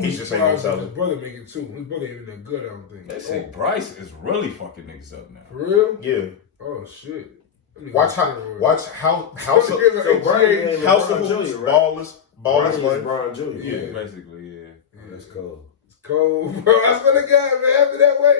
He just ain't gonna tell his it. brother make it too. His brother ain't even that good, I don't think. They say Bryce is really fucking niggas up now. For real? Yeah. Oh shit. Watch how House of Hoops ballers like. LeBron Jr. Yeah, basically, yeah. That's cold. It's cold, bro. I swear to God, man. After that way,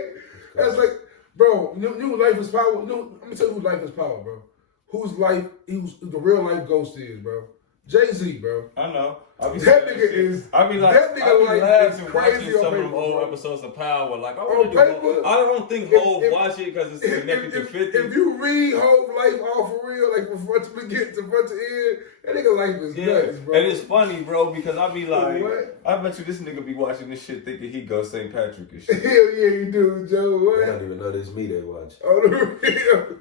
that's like, bro. New life is power. Let me tell you whose life is power, bro. Whose life? Who's the real life ghost is, bro? Jay-Z, bro. I know. That nigga is. I be like, that nigga I be life laughing is watching crazy some on of them paper, old bro. episodes of Power. Like, I On don't think paper, Hov watch it because it's connected to 50. If you read whole life all for real, like from front to beginning to front to end, that nigga life is nuts, bro. And it's funny, bro, because I be like, What? I bet you this nigga be watching this shit thinking he go St. Patrick and shit. Hell yeah, you do, Joe. I What? don't even know this me they watch. Oh, the real.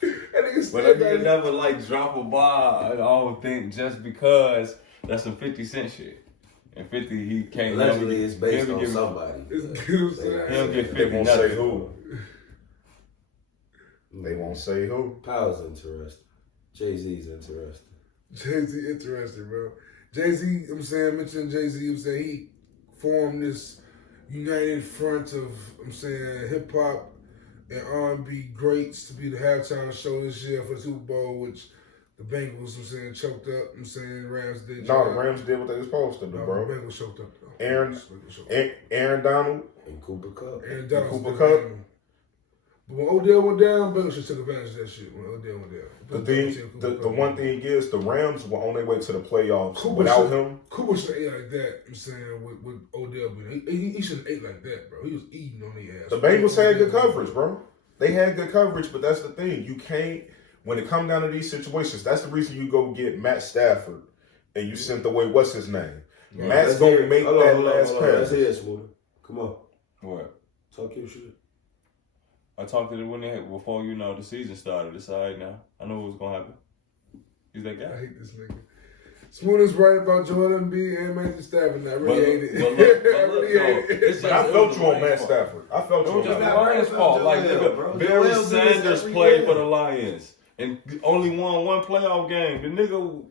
That nigga But still that got nigga never like drop a bar, I don't think, just because that's some 50 Cent shit. And 50, he can't. Allegedly, it's based he'll on give- somebody. It's good, He'll son. get They 50 won't say nothing. who. They won't say who. Power's interesting. Jay-Z's interesting. Jay-Z interesting, bro. Jay-Z, mentioning Jay-Z, he formed this united front of, hip-hop and R&B greats to be the halftime show this year for the Super Bowl, which the Bengals, choked up. Rams did. No, the Rams did what they was supposed to do, No, bro. the Bengals choked up. Aaron Donald. And Cooper Cup. Aaron Donald Cooper did Kupp. that. But when Odell went down, Bengals should took advantage of that shit. When Odell went down. The one thing is, the Rams were on their way to the playoffs Cooper without should- him. Cooper should have ate like that. with Odell being, he should have ate like that, bro. He was eating on the ass. The Bengals had good coverage, bro. They had good coverage, but that's the thing. You can't, when it comes down to these situations, that's the reason you go get Matt Stafford and you sent away, what's his name? Yeah, Matt's going to make that last Let's pass. hear it, Smooda. Come on. What? Talk your shit. I talked to them before the season started. It's all right now. I know what was gonna happen. He's that I guy. hate this nigga. Smooda's right about Joel Embiid and Matthew Stafford. I really hate it. But I really hate it. But I felt you on Matt Stafford. I felt you It was on just the Matt. Lions' fault. Like, Joel, bro. nigga, Barry Joel did this Sanders every played year. for the Lions and only won one playoff game. The nigga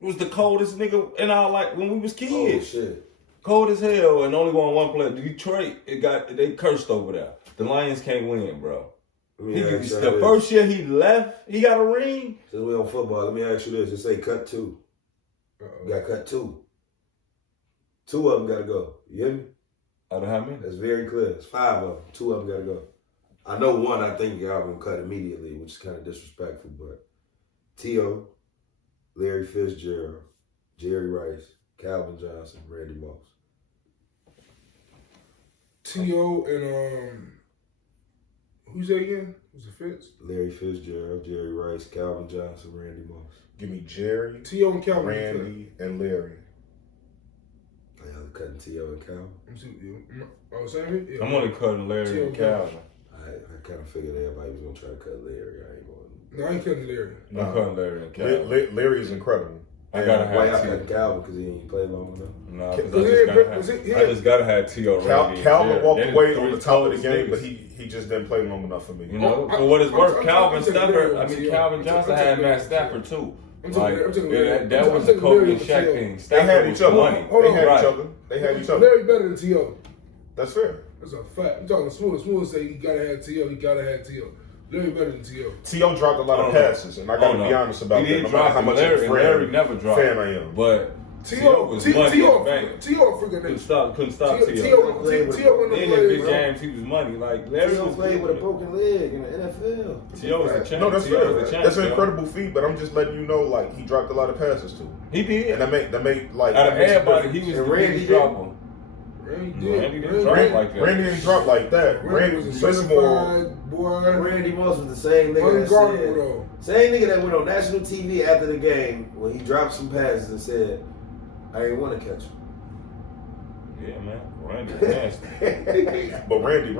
was the coldest nigga in our, like, when we was Oh, kids. shit. Cold as hell and only won one play. Detroit, they cursed over there. The Lions can't win, bro. The first year he left, he got a ring. Since we on football, let me ask you this. It say cut 2. You got cut 2. 2 of them got to go. You hear me? I don't have many. That's very clear. It's 5 of them. 2 of them got to go. I know one I think y'all going to cut immediately, which is kind of disrespectful, but T.O., Larry Fitzgerald, Jerry Rice, Calvin Johnson, Randy Moss. T.O. and Who's that again? Who's the Fitz? Larry Fitzgerald, Jerry Rice, Calvin Johnson, Randy Moss. Give me Jerry, T.O. and Calvin. Randy, and Larry. Yeah, I'm cutting T.O. and Calvin. Oh, same here? Yeah. I'm only cutting Larry T.O. and Calvin. I kind of figured everybody was going to try to cut Larry. I ain't going to. No, I ain't cutting Larry. I'm cutting Larry and Calvin. Larry is incredible. I gotta Why y'all have cutting T.O. Calvin? Because he ain't played long enough? No, because I just gotta have T.O. Randy. Calvin walked They're away the on the three top of the coldest game, niggas. but he just didn't play long enough for me. You know, Oh, for what it's worth, I'm Calvin taking Stafford. Larry I mean, T.O. Calvin Johnson I'm had taking Matt Larry Stafford too. I'm taking Larry. That was I'm the taking Kobe Larry and over Shaq T.O. thing. They Stafford had was each other. money. Hold They on. had Right. each other. They had each other. Larry better than T.O. That's fair. That's a fact. I'm talking Smooda. Smooda say he gotta have T.O. He gotta have T.O. Larry better than T.O. T.O. dropped a lot of passes, and I gotta be honest about He that. didn't No matter drop how him. much Larry, of a Larry never dropped. fan I am. But T.O. T.O. was T.O. money in the bank. T.O. freaking Couldn't nigga. stop T.O. T.O. T.O. wouldn't In have the played, big bro. games, he was money. Like Larry T.O. was played with a broken leg in the NFL. T.O. was a champ. No, that's T.O. fair. was a champ. That's an yo. incredible feat, but I'm just letting you know, like, he dropped a lot of passes too. He did. And that made like Out of that makes a everybody, difference. he was And the Randy biggest did. dropper. Randy Randy did. didn't drop like that. Randy didn't drop like that. Randy was a Randy more. certified boy. Randy Moss was the same nigga that Unguardable said, though. same nigga that went on national TV after the game when he dropped some passes and said, I ain't want to catch him. Yeah, man. Randy nasty. But Randy.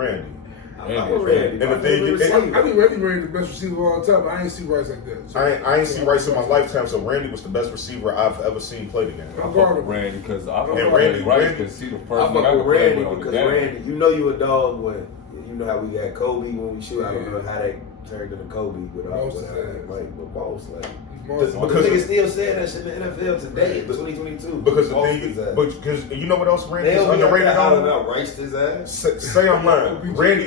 I'm Randy a was Randy. And the My thing favorite you- receiver. I think Randy the best receiver of all time. I ain't see Rice like that. So I ain't seen Rice in my lifetime, so Randy was the best receiver I've ever seen play the game. I fuck with Randy because I fuck And with Randy- Randy Randy- because he the I first fuck nigga I with could play Randy with on the because game. Randy, you know you a dog when you know how we got Kobe when we shoot. I don't know how they turned into Kobe without Boss is like, but boss like. Monster. Because- Niggas still saying that shit in the NFL today in 2022. Because the Boss thing, his ass. because you know what else Randy They is don't be underrated out there on? hollering out, riced his ass. Say I'm lying. Randy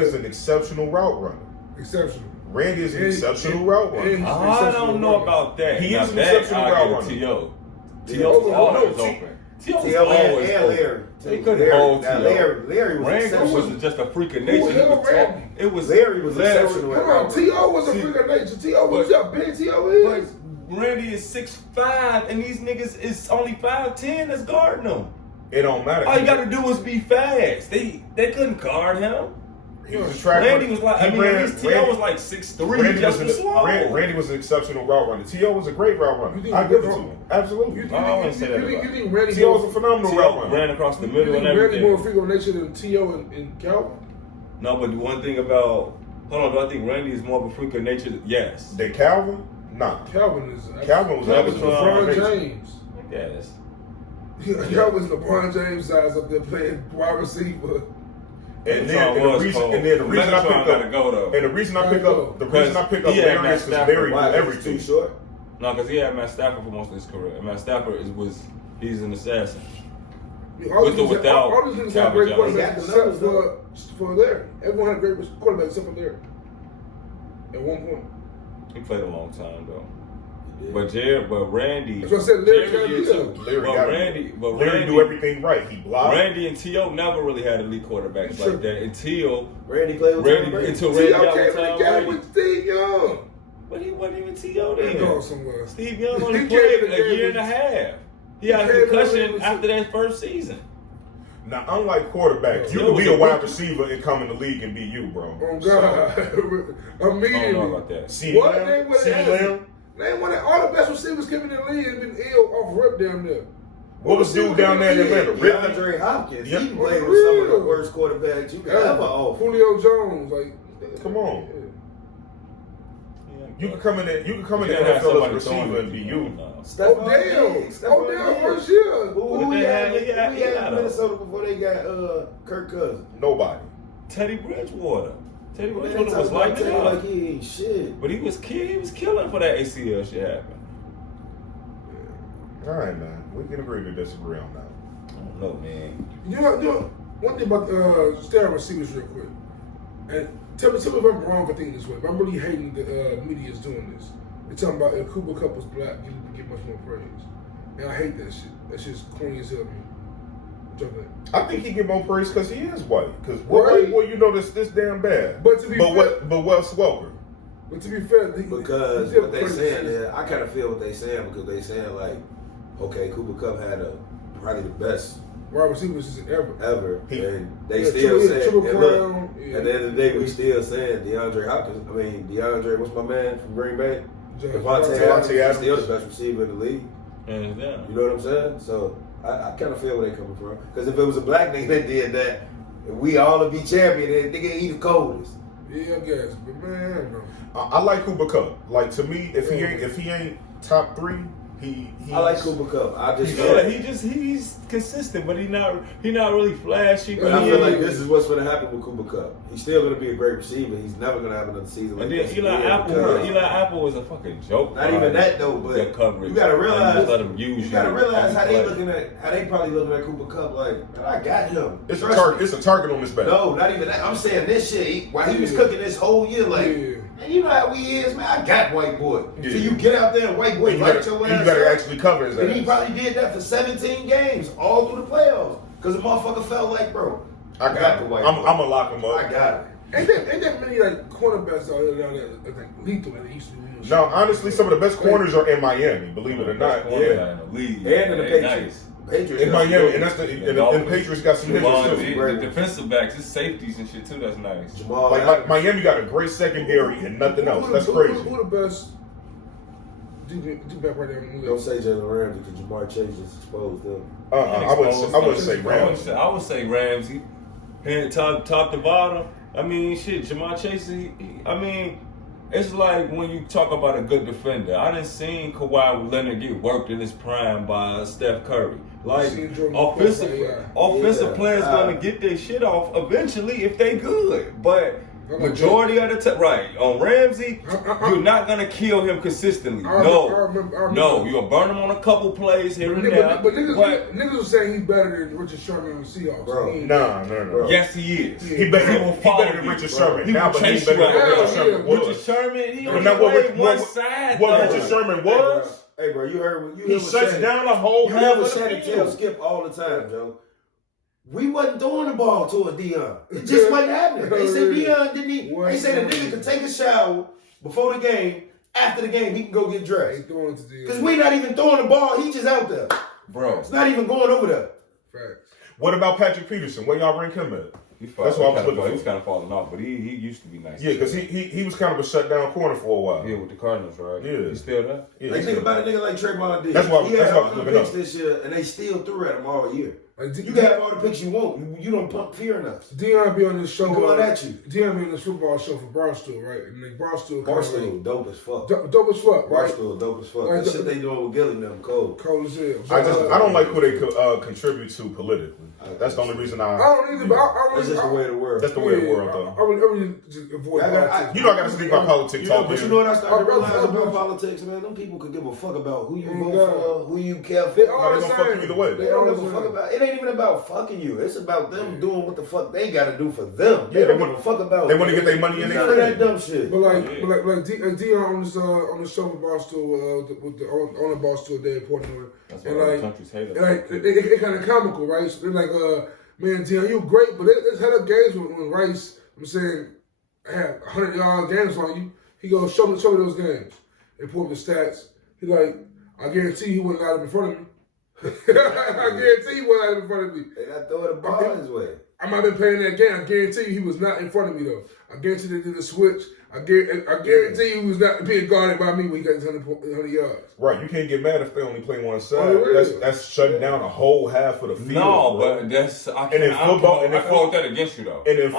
is an exceptional route runner. Exceptional. Randy is an And- exceptional and- route runner. and- I don't know about that. He Now is an that exceptional I route give runner. T.O. Yeah. T.O. was Oh, no, always T- open. T.O. was T.O. always and open. Larry. He couldn't hold Now, T.O. Larry was Randy exceptional. was just a freak of nature. He held was Randy? tall. It was Larry was exceptional. Hold on, T.O. was a See, freak of nature. T.O. was but- how big T.O. But is. Randy is 6'5", and these niggas is only 5'10" that's guarding him. It don't matter. All you gotta do is be fast. They couldn't guard him. He was a track Randy runner. was like, He I mean, ran- at least T.O. Randy- was like 6'3", Randy just was, was an, slow. Randy was an exceptional route runner. T.O. was a great route You runner. think I he give it was to wrong? him. Absolutely. I wouldn't say that you about think Randy T.O. was a phenomenal route T.O. runner. ran across the You middle think and Randy more everything. freak of nature than T.O. and Calvin? No, but the one thing about, hold on, do I think Randy is more of a freak of nature? Yes. Then Calvin? Nah. Calvin is. Calvin was Calvin's LeBron LeBron James. Yes. Calvin's LeBron James size up there playing wide receiver. And Megatron then the was reason cold. and then the reason I Megatron picked gotta up go though. and the reason I pick up He had Larry Matt is because Stafford. Larry Why? knew He was everything. too short. No, because he had Matt Stafford for most of his career. And Matt Stafford he's an assassin. With or without all these niggas had Calvin great Johnson. quarterbacks He except got the numbers, for Larry. Everyone had great quarterbacks except for Larry. At one point. He played a long time though. Yeah. But Randy. That's what I said, Larry Jerry got did it. too. Larry But got Randy, it. but Larry Randy do everything right. He blocked. Randy and T.O. never really had elite quarterbacks Sure. like that until Randy played with Randy Tom Brady. until Randy T.O. got came with in the Tom game Brady. with Steve Young. But he wasn't even T.O. He then. going somewhere. Steve Young only He played came in the a game year and with- a half. He had a came in the concussion game after that first season. Now, unlike quarterbacks, you That can was be a a wide rookie. receiver and come in the league and be you, bro. Oh, So, God. I don't Immediately. know about that. CeeDee What? Lamb? They would've CeeDee asked Lamb? him. Name one of all the best receivers came in the league and been ill off rip down there. What was dude down there in Atlanta? Ridley? DeAndre Hopkins. Yep. He played For with some of the real. worst quarterbacks you could ever offer. Julio Jones, like, Come on. yeah. You can come in the You gotta NFL have as somebody a receiver throwing and be you. No. Stephon Odell. Diggs. Stephon Odell Diggs. first year. Who we They had had- in he had Minnesota before they got Kirk Cousins? Nobody. Teddy Bridgewater. Teddy They Bridgewater talk was about lighting it Teddy up. like he ain't shit. But he was killing for that ACL shit happened. All right, man. We can agree to disagree on that. I don't know, man. You know, one thing about stay on receivers real quick. And tell me if I'm wrong for thinking this way, but I'm really hating the media is doing this. They're talking about if Cooper Kupp was black, he would get much more praise. And I hate that shit. That shit's corny as hell to me. What y'all think? I think he get more praise because he is white. Because what Right. white boy you know this damn bad? But to be fair- but Wes Welker. But to be fair, Because he what they did saying praise. is, I kind of feel what they saying because they saying like, okay, Cooper Kupp had probably the best wide receiver position ever. And they Yeah, still triple- said, triple and look, crown, yeah. at the end of the day, we still saying DeAndre, what's my man from Green Bay? Devontae Adams is still the best receiver in the league. Hands down. You know what I'm saying? So I kind of feel where they coming from. Because if it was a black nigga that did that, and we all would be champion, then nigga eat the coldest. Yeah, I guess. But man, no. I like Cooper Kupp. Like to me, if he ain't top 3, I like Cooper Kupp. I just feel Yeah, he's consistent, but he not really flashy. But But I he feel like ain't- this is what's going to happen with Cooper Kupp. He's still going to be a great receiver. He's never going to have another season like And then this. Eli again because- Apple was a fucking joke. Not even that though, but the coverage. you gotta realize. Just let him use you gotta realize how play. they probably looking at Cooper Kupp like, I got him. it's a Trust target. me. It's a target on his back. No, not even that. I'm saying this shit. While he was cooking this whole year, like, man, you know how he is, man. I got white boy. Yeah. So you get out there and white boy And you light gotta, your and ass you gotta up. actually cover his And he ass. probably did that for 17 games, all through the playoffs. Because the motherfucker felt like, bro, I got the him. white I'm boy. gonna lock him up. I got it. Ain't that many like cornerbacks out there that like lethal that they used to do? No, honestly, some of the best corners are in Miami. Believe it or not. Yeah, in the league. And in the They Patriots. nice. Patriots In got some Miami, good and that's ones. and the Patriots got some Javon, niggas too. the defensive backs, his safeties and shit too. That's nice. Jamal Like Adams. Miami got a great secondary and nothing else. That's Who crazy. the best? Do back right there. Don't say Jalen Ramsey because Jamar Chase just exposed them. I wouldn't say Rams. I would say Ramsey. And top to bottom. I mean, shit, Jamar Chase. I mean, it's like when you talk about a good defender. I done seen Kawhi Leonard get worked in his prime by Steph Curry. Like Seen Jordan offensive Poole, players gonna get their shit off eventually if they good. But majority of the time, right, on Ramsey, you're not gonna kill him consistently. I remember. No, you'll burn him on a couple plays here and there. But niggas was saying he's better than Richard Sherman on the Seahawks. Bro. He ain't- No. Yes, he is. He better will follow than you, Richard bro. Sherman. He Now, will but he's chase better you than out. Richard Sherman was. Richard Sherman, he But only not played one side. What though. Richard Sherman was. Hey, bro, you heard He shuts down a whole You half hear of what the Shannon tell field. Skip all the time, Joe. We wasn't throwing the ball towards Dion. It just wasn't happening. They said Dion didn't need. They said the nigga could take a shower before the game. After the game, he can go get dressed. Ain't throwing to Dion. Because we not even throwing the ball. He just out there. Bro. It's not even going over there. Facts. What about Patrick Peterson? Where y'all rank him at? That's what I was looking for. He was kind of falling off, but he used to be nice. Yeah, because he was kind of a shutdown corner for a while. Yeah, with the Cardinals, right? Yeah. He's still there? Yeah, Like, think about a nigga like Trayvon Diggs. That's why- he that's had why I all was the looking picks up. this year, and they still threw at him all year. Like, You can have all the picks you want. You don't pump fear in us. Dion be on this show. Coming at you. Dion be on this football show for Barstool, right? And like Barstool, Barstool dope as fuck. dope as fuck, right? Barstool dope as fuck. Like, That shit they doing with Gilly and them cold. Cold as hell. I don't like who they contribute to politically. That's the only reason I don't either, but I That's just the way of the world. That's the way of the world, though. I would just avoid politics. You know I gotta speak about politics You know, talk, but you man. know what I started to I really realize about don't. politics, man? Them people could give a fuck about who you Oh, vote God. for, who you care for. They all they the gonna fuck same. you either way. They don't give a fuck about. It ain't even about fucking you. It's about them doing what the fuck they gotta do for them. They Yeah, don't they give a fuck about. they wanna get their money in their None of that friend. dumb shit. But like Dion on the show for Barstool, with the on the Barstool Day in Portland, That's and why all the like, countries hate us. and like it kind of comical, right? So they're like, man, Dion, you great, but they had up games when Rice, I'm saying, had 100-yard games on you. He goes, show me those games. They pull up the stats. He like, I guarantee he wouldn't line up in front of me. I guarantee he wouldn't line up in front of me. They not throwing the ball his way. I might have been playing that game. I guarantee you he was not in front of me though. I guarantee they did a switch. I guarantee you he was not being guarded by me when he got his 100 yards. Right, you can't get mad if they only play one side. Oh, really? That's shutting down a whole half of the field. No, bro. but that's I And in football- I quote that against you though. And in,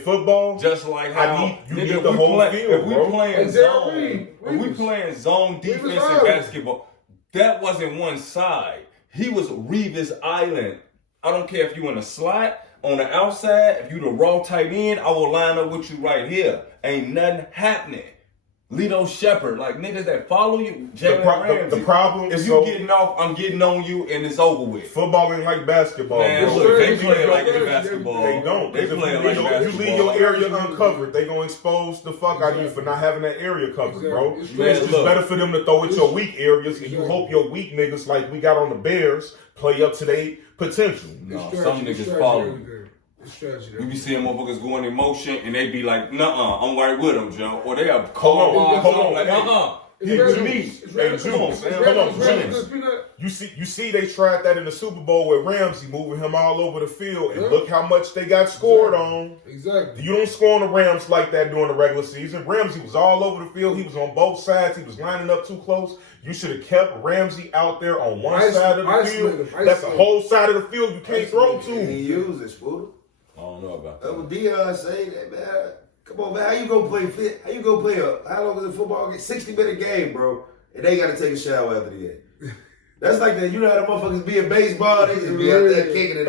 football, Just like how you nigga, need if the we whole play, field, if we bro. playing And zone, Derek if we Reeves. playing zone defense in Island. basketball, that wasn't one side. He was Reeves Island. I don't care if you in a slot on the outside. If you the raw tight end, I will line up with you right here. Ain't nothing happening. Lito Shepard, like niggas that follow you, Jalen Ramsey. the problem if is you getting off, I'm getting on you, and it's over with. football ain't like basketball. Man, bro. look, they They play it like don't. it's basketball. They don't. They If play it you like leave basketball. your area uncovered, they gonna expose the fuck out of you for not having that area covered, bro. Exactly. It's Man, just look. better for them to throw at your weak areas, and you hope your weak niggas like we got on the Bears play up to their potential. No, It's some strategy, niggas it's follow. strategy, it's strategy. You be seeing motherfuckers going in motion and they be like, nuh-uh, I'm right with them, Joe. Or they have called Hold on, like, hey. You see, they tried that in the Super Bowl with Ramsey, moving him all over the field, and look how much they got scored on. Exactly. You don't score on the Rams like that during the regular season. Ramsey was all over the field. He was on both sides. He was lining up too close. You should have kept Ramsey out there on one side of the field. That's a whole side of the field you can't throw to. He used it, Smooda. I don't know about That that. was Deion saying that, man. Come on, man. How you gonna play fit? How you gonna play how long is a football game? 60-minute game, bro. And they gotta take a shower after the game. That's like that. You know how the motherfuckers be in baseball? They just be out there kicking it.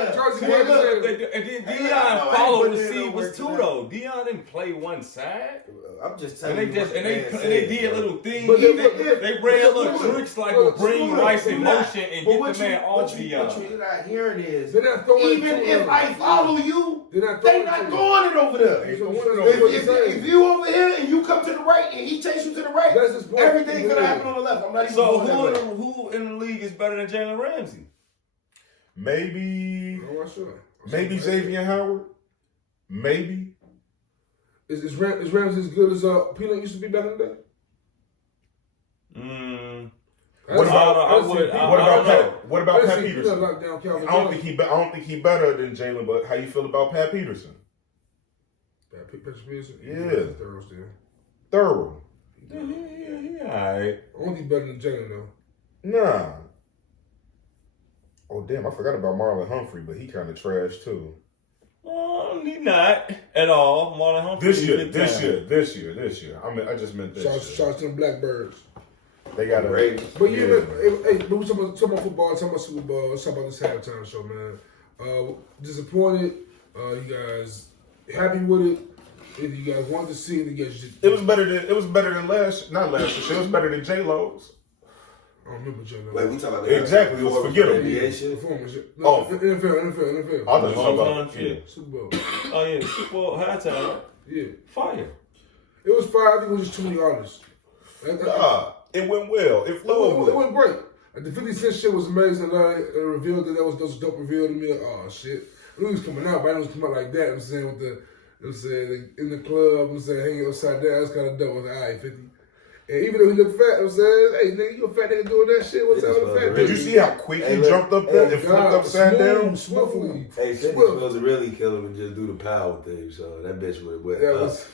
And then Deion followed receivers too, though. Deion didn't play one side. I'm just telling And you. they did little things. But They ran little tricks like to bring Rice in motion and get the man off Deion. What you're not hearing is, They're not throwing even it to if him. I follow you, They're not they throwing not it to throwing it over there. If you over here and you come to the right and he takes you to the right, That's his point. everything's gonna happen on the left. I'm not even So going that way. who in the league is better than Jalen Ramsey? Maybe I'm not sure. Xavier Howard. Maybe. Is Ramsey as good as Peanut used to be back in the day? What about Pat Peanut Peterson? locked down Calvin I don't think he better than Jalen. But how you feel about Pat Peterson? Peterson? Yeah. Thorough still. Thorough. He alright. I don't think better than Jalen though. Nah. Oh damn! I forgot about Marlon Humphrey, but he kind of trash too. He not at all. Marlon Humphrey. This year. I mean, I just meant this year. Shots to them Blackbirds. They got a Ravens. But yeah, but we talking about football, talking about Super Bowl. Let's talk about this halftime show, man. Disappointed? You guys happy with it? If you guys want to see it, you guys just. It was better than not last year. It was better than J-Lo's. I don't remember Jalen. Wait, we talking about the Exactly, it was forgettable. NBA shit. Performance. No, Oh. NFL. I thought you were talking about Yeah. Super Bowl. Oh yeah, Super Bowl halftime. Right? Yeah. Fire. It was fire. I think it was just too many artists. Nah, it went well. It It flowed. went great. Like, the 50 Cent shit was amazing. They revealed that was a dope reveal to me. Like, oh shit. I knew he was coming out, but I didn't know he was coming out like that. I'm saying with the, I'm saying in the club, I'm saying hanging upside down. That's kind of dope. I was like, all right, 50. And even though he looked fat, I'm saying, hey nigga, you a fat nigga doing that shit? What's up with the fat Did nigga? you see how quick he jumped up there and flipped upside down? Smoothly. Hey, 50 supposed to really kill him and just do the power thing, so that bitch would have went That up. was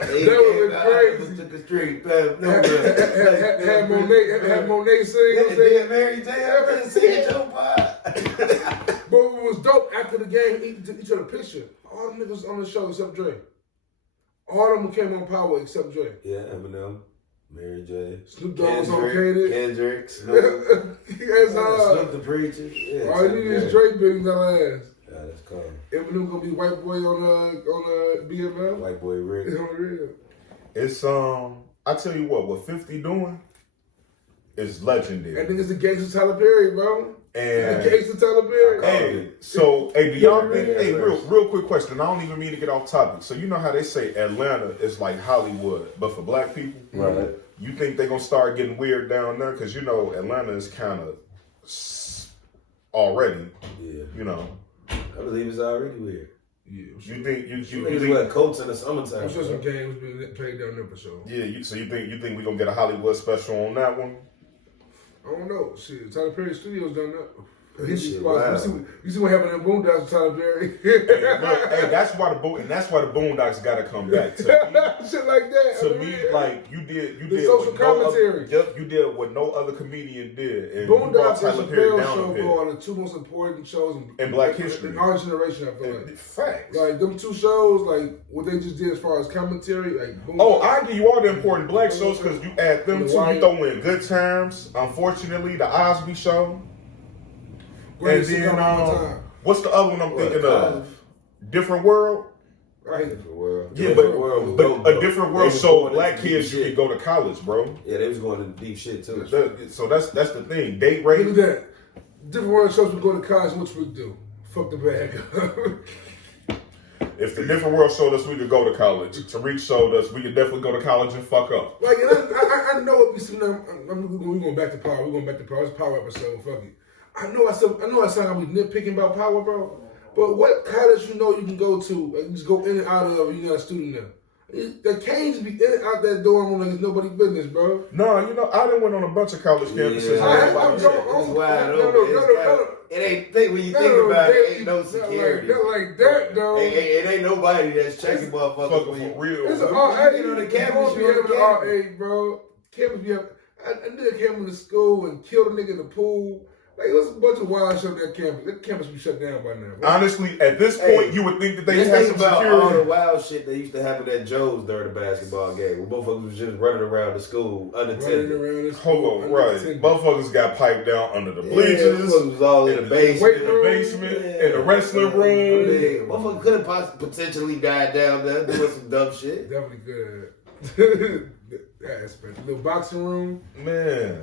Crazy. Took a straight path. No, had Monet sing. Yeah, did Mary J. Evans sing Joe Pie. But what was dope after the game, he took a picture. All the niggas on the show except Dre. All of them came on Power except Dre. Yeah, Eminem, Mary J. Snoop Dogg was on Canaan. Kendrick, Snoop. That's hard. Snoop the Preacher. Yeah, All you need is Drake being that ass. Yeah, that's cool. Eminem gonna be white boy on BML. White boy Rick. On the real. It's I tell you what 50 doing is legendary. That nigga's a gangster Tyler Perry, bro. And Gangster Tyler Perry. hey, do y'all think? Hey, real quick question. I don't even mean to get off topic. So you know how they say Atlanta is like Hollywood, but for black people, Right. You think they're gonna start getting weird down there? Because you know Atlanta is kind of already. Yeah. You know. I believe it's already weird. Yeah, You think you Niggas think? wear coats in the summertime. I'm sure some games being played down there for sure. Yeah. So you think we gonna get a Hollywood special on that one? I don't know. Shit, Tyler Perry Studios done that. This shit wild. You see what happened in Boondocks with Tyler Perry? Hey, that's why the Boondocks got to come back to me. Shit like that. To me, like you did social what commentary. you did what no other comedian did, and you brought Boondocks Tyler and Perry Chappelle down show a bit. are the two most important shows In Black history. in our generation. I feel like. Facts. Like them two shows, like what they just did as far as commentary, like Boondocks. Oh, I give you all the important black shows because you add them The too. White. You throw in Good Times, unfortunately, the Osby Show, Greatest and then sitcom of all time. what's the other one I'm thinking of? Different World. Right. Different world. Yeah, Different world was dope, but though. a different They world was so going black into kids deep you shit. can go to college, bro. Yeah, they was going into deep shit too. So that's the thing. Date Look rate. at that. Different world shows we go to college. What we do? Fuck the bag. If the Different World showed us we could go to college, Tariq showed us we could definitely go to college and fuck up. Like, I know what we see now. We're going back to Power. We're going back to Power. It's a Power episode. Fuck it. I know I sound like we nitpicking about Power, bro. But what college you know you can go to, like, just go in and out of, you're not a student now. The canes be in out that dorm room like it's nobody's business, bro. No, you know, I done went on a bunch of college campuses. Yeah, where I- everybody- it's I'm- wide no, open. no, It's no, kinda- It ain't think when you think about it, ain't no security. Not like that, though. It ain't nobody that's checking motherfuckers Fucking when you. for real. It's an You RA. get on the You campus, don't be you on the having an campus. RA, bro. Campus be having. A nigga came into school and killed a nigga in the pool. Like, it was a bunch of wild shit on that campus. That campus be shut down by now, bro. Honestly, at this point, Hey, you would think that they Just had think some about all the security. wild shit that used to happen at Joe's during the basketball game. Where motherfuckers was just running around the school Running unattended. around this Hold on, right. Motherfuckers got piped down under the Yeah, bleachers, motherfuckers was all in the basement. in the basement, in the wrestling room. Yeah, motherfucker could have potentially died down there doing some dumb shit. Definitely good. That's bad. The little boxing room. Man,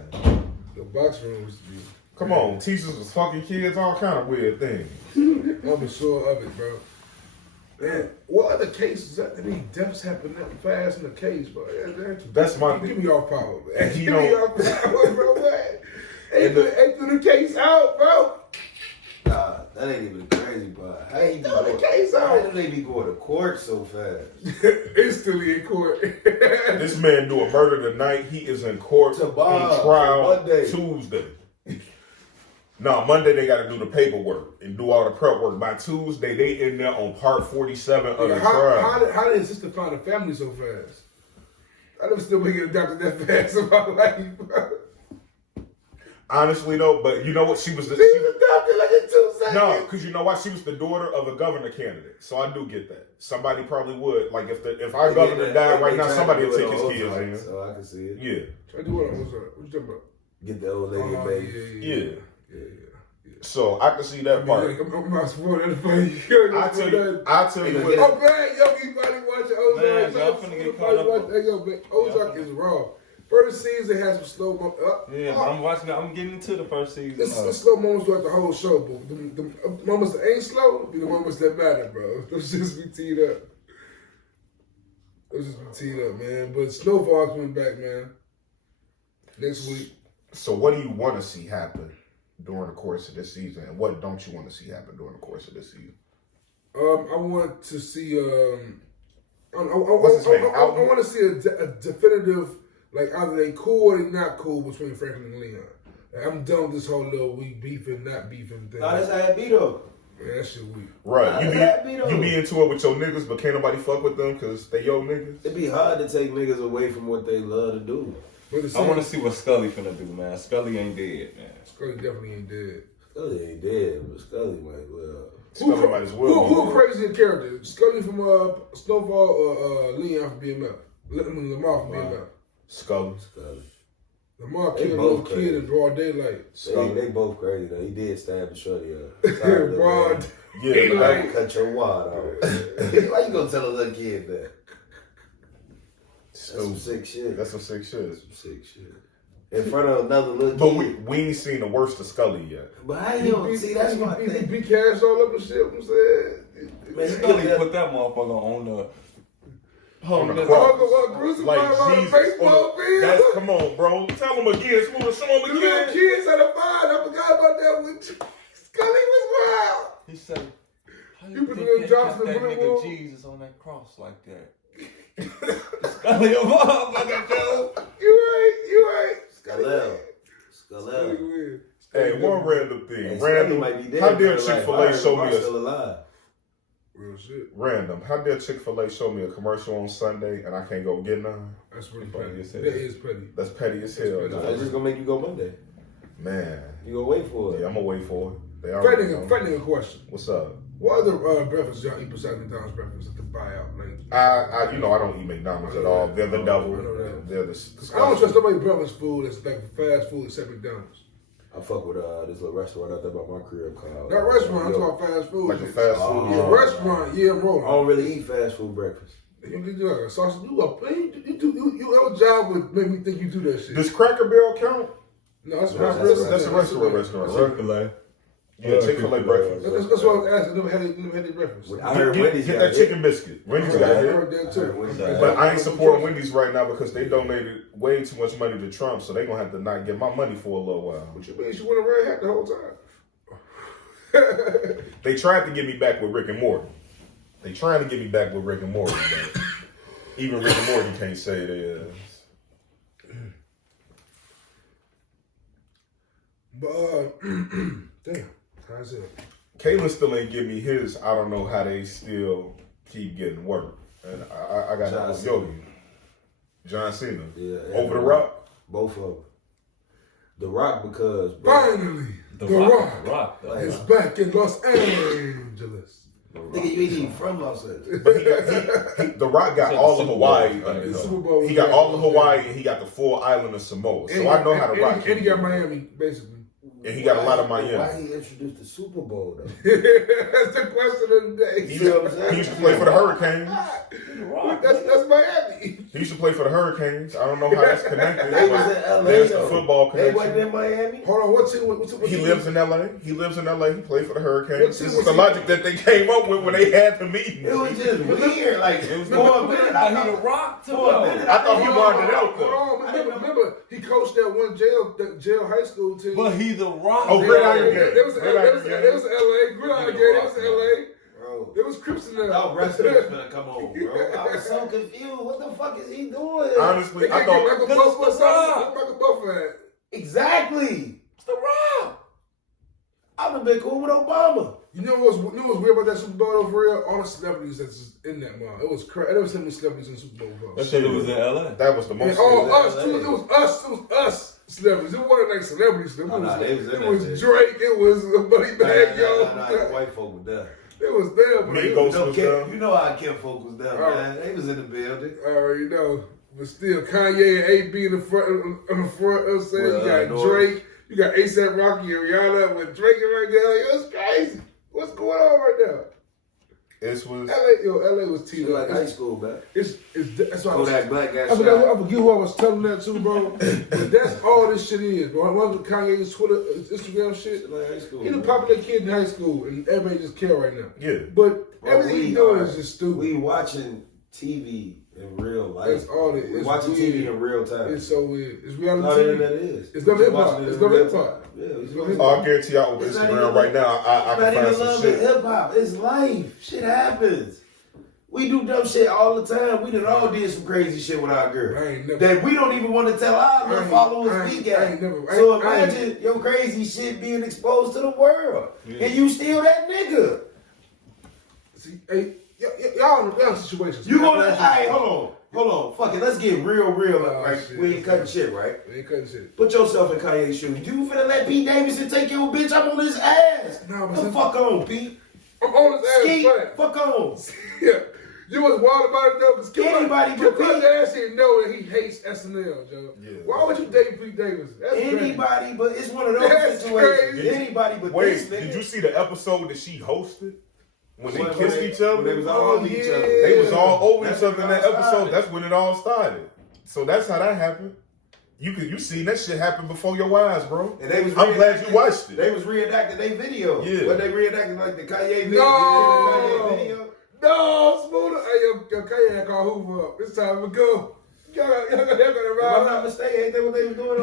The boxing room used to be. come on. Teachers was fucking kids, all kind of weird things. I'm sure of it, bro. Man, what other cases? Any deaths happen that fast in the case, bro? That's my Give me off power, man. And he Give me don't- off power, bro. Man. Ain't threw the case out, bro. Nah, that ain't even the crazy part. How you be Throw the going? case How out. do they be going to court so fast? Instantly in court. This man do a murder tonight. He is in court Tomorrow, on trial Monday. Tuesday. No, Monday they got to do the paperwork and do all the prep work. By Tuesday, they in there on part 47 of the trial. How did his sister find a family so fast? I never still been getting adopted that fast in my life, bro. Honestly, though, but you know what? She was the... She was adopted like in 2 seconds. No, because you know why? She was the daughter of a governor candidate. So I do get that. Somebody probably would. Like, if our governor died right now, somebody would take his kids in. So I can see it. Yeah. Try to do what? What's up? What you talking about? Get the old lady a baby. Yeah. So I can see that part. I'm not supporting that funny. I tell you what. Oh, man, Yogi body watching Ozark. Man, y'all finna get caught up. Hey, yo, man, Ozark is raw. First season has some slow mo. Yeah, but I'm watching. I'm getting into the first season. It's some slow moments throughout the whole show, but the moments that ain't slow be the moments that matter, bro. Those just be teed up. Those just be teed up, man. But Snowfall's coming back, man. Next week. So what do you want to see happen during the course of this season, and what don't you want to see happen during the course of this season? I want to see. I What's his name? want to see a definitive, like either they cool or they not cool between Franklin and Leon. Like, I'm done with this whole little we beefing, not beefing thing. No, that's how it be though. Man, that shit weak. Right. Nah, You be into it with your niggas, but can't nobody fuck with them because they your niggas. It'd be hard to take niggas away from what they love to do. But the I want same, to see what Scully finna do, man. Scully ain't dead, man. Scully definitely ain't dead. Scully ain't dead, but Scully might well. Scully might as well. Who a crazier character? Scully from Snowfall or Leon from BMF? Lamar from BMF. Scully. Scully. Lamar They killed a both little kid crazy. in broad daylight. They both crazy though. He did stab a shorty up. Sorry, broad. Yeah, Hey, man. like- Cut your wad off. Why you gonna tell a little kid that? That's some sick shit. That's some sick shit. Some sick shit. In front of another little But kid. we ain't seen the worst of Scully yet. But how you don't see? That's my He thing. beat cash all up and shit. I'm saying. Man, Scully put that motherfucker on the. On the the- cross. Crucified Like on the Jesus. baseball field. That's, come on, bro. Tell him again. Smooda, show him The little again. kids at the fire. I forgot about that one. Scully was wild. He said, "How You you put think little they drops kept in the that bullet nigga wound? Jesus on that cross like that?" Scully a motherfucker, Joe. You right. Skalel. Scully Skalel. win. Hey, one random thing. Hey, Scully Random. might be dead. How dare but Chick-fil-A like, show me Mark's a still alive. Real shit. random? How dare Chick-fil-A show me a commercial on Sunday and I can't go get none? That's really Petty petty. as hell. That is petty. That's petty as hell. That's Nah, dog. it's just gonna make you go Monday. Man, You gonna wait for it. yeah, I'm gonna wait for it. They Fat already know. nigga question. What's up? What other breakfasts y'all eat besides McDonald's breakfast at the buyout? Like, I don't eat McDonald's at all. They're the devil. I know that. They're the. I don't trust nobody breakfast food that's like fast food except McDonald's. I fuck with this little restaurant out there by my crib called. That restaurant, I'm talking about fast food. Like a fast food. Yeah, restaurant, yeah, I'm I rolling. don't really eat fast food breakfast. You do like a sausage. Your job would make me think you do that shit. Does Cracker Barrel count? No, that's That's a restaurant. Chick-fil-A. Yeah, Chick-fil-A breakfast. That's what I was asking. Never had their breakfast. I heard Wendy's Get got that it. chicken biscuit. Wendy's I got it. heard that too. But I ain't supporting Wendy's right now because they donated way too much money to Trump, so they gonna have to not get my money for a little while. What you mean? She went around hat the whole time. They tried to get me back with Rick and Morty. They trying to get me back with Rick and Morty. Even Rick and Morty can't say it is. But damn, how's it? Kalen still ain't give me his. I don't know how they still keep getting work. And I got John that Cena. Yogi. John Cena. Yeah, Over the Rock. Both of them. The Rock because Finally, The Rock Like, is back in Los Angeles. nigga, you ain't even from Los Angeles. But The Rock got all of Hawaii Bowl. under The Super him. Bowl He got was all of back. Hawaii and he got the full island of Samoa. So I know how The Rock And he can got do it. Miami, basically. And he got a lot of Miami. Why he introduced the Super Bowl though? That's the question of the day. He used to play for the Hurricanes. That's Miami. He used to play for the Hurricanes. I don't know how that's connected. They was but in LA. there's the though. football They wasn't connection. in Miami. Hold on, what team? What He team- lives in LA. He lives in LA. He played for the Hurricanes. What team This was is the he- logic that they came up with when they had the meeting. It was just weird. Like It was for a minute, I he the thought, Rock too. for a minute, I thought he Hold wanted it out Hold though. on, remember, he coached that one jail high school team. But he the Rock. Oh, Gridiron Gang. It was LA. Gridiron Gang. It was LA. bro. There was Crips in there. I thought wrestling was gonna come on, bro. I was so confused. What the fuck is he doing? Honestly, They I can't get thought Michael This Buff is or The something. Rock. What's Michael Buff at? Exactly. It's the Rock. I've been cool with Obama. You know what's weird about that Super Bowl though, for real? All the celebrities that's in that mall. It was crazy. I never seen any celebrities in the Super Bowl before. That shit was in LA. that was the And most. all in us, LA. too. It was us celebrities. It wasn't like celebrities. It Oh, nah, they was in it that was bitch. Drake. It was Buddy Bag, The yo. white folk was there. It was them. but it Migos was- was there. You know how Kim folk was there, Oh. man. They was in the building. I already know. But still, Kanye and AB in the front. In the front, I'm saying Well, you got North. Drake, you got ASAP Rocky and Rihanna with Drake right there. Like, it was crazy. What's going on right now? This was. LA was She teed like up. high school, man. That's why I was. Kodak Black got I forget shot. who I was telling that to, bro. But that's all this shit is, bro. One of Kanye's Twitter, Instagram shit. Like high school. He's a man. popular kid in high school, and everybody just care right now. Yeah. But Bro, everything we he's doing are- is just stupid. We watching TV in real life. That's all it We is. watching Weird. TV in real time. It's so weird. It's That's reality all the TV. internet is. It's love We hip hop. watching it It's in love real hip hop. time. Yeah, it's It's love love hip Oh, hop. I guarantee y'all on It's not Instagram even- right now. I It's can not find even some love shit. and hip hop. It's life. Shit happens. We do dumb shit all the time. We done all did some crazy shit with our girl. I ain't never. That we don't even want to tell our I little ain't- followers I we ain't- got. I ain't never- I So ain't- I ain't- imagine your crazy shit being exposed to the world. And you still that nigga. See, hey, y'all in situations. You gonna, hey, hold on. Fuck it, let's get real, Oh, right? shit. We ain't cutting shit, right? We ain't cutting shit. Put yourself in Kanye's shoes. You finna let Pete Davidson take your bitch up on his ass. Nah, but The some- fuck on, Pete. I'm on his ass, Ski, right? fuck on. Yeah. You was wild about it though, because Anybody Kim but Pete. Kardashian know that he hates SNL, Joe. Yeah. Why would you date Pete Davis? That's crazy. Anybody, but it's one of those That's situations. crazy. Anybody but Wait, this nigga. did you see the episode that she hosted when they When kissed each other? When they was all Oh, over each yeah. other. They was all over That's each other in when that it all episode. started. That's when it all started. So that's how that happened. You seen that shit happen before your eyes, bro. And they was I'm glad you reenacting- watched it. They was reenacting their video. Yeah. When they reenacted like the Kanye video. No. The Kanye video. No, Smooda. Hey, yo, Kanye had called Hoover up. It's time to go. Y'all gotta If I'm ride not up. mistaken, ain't that what they was doing?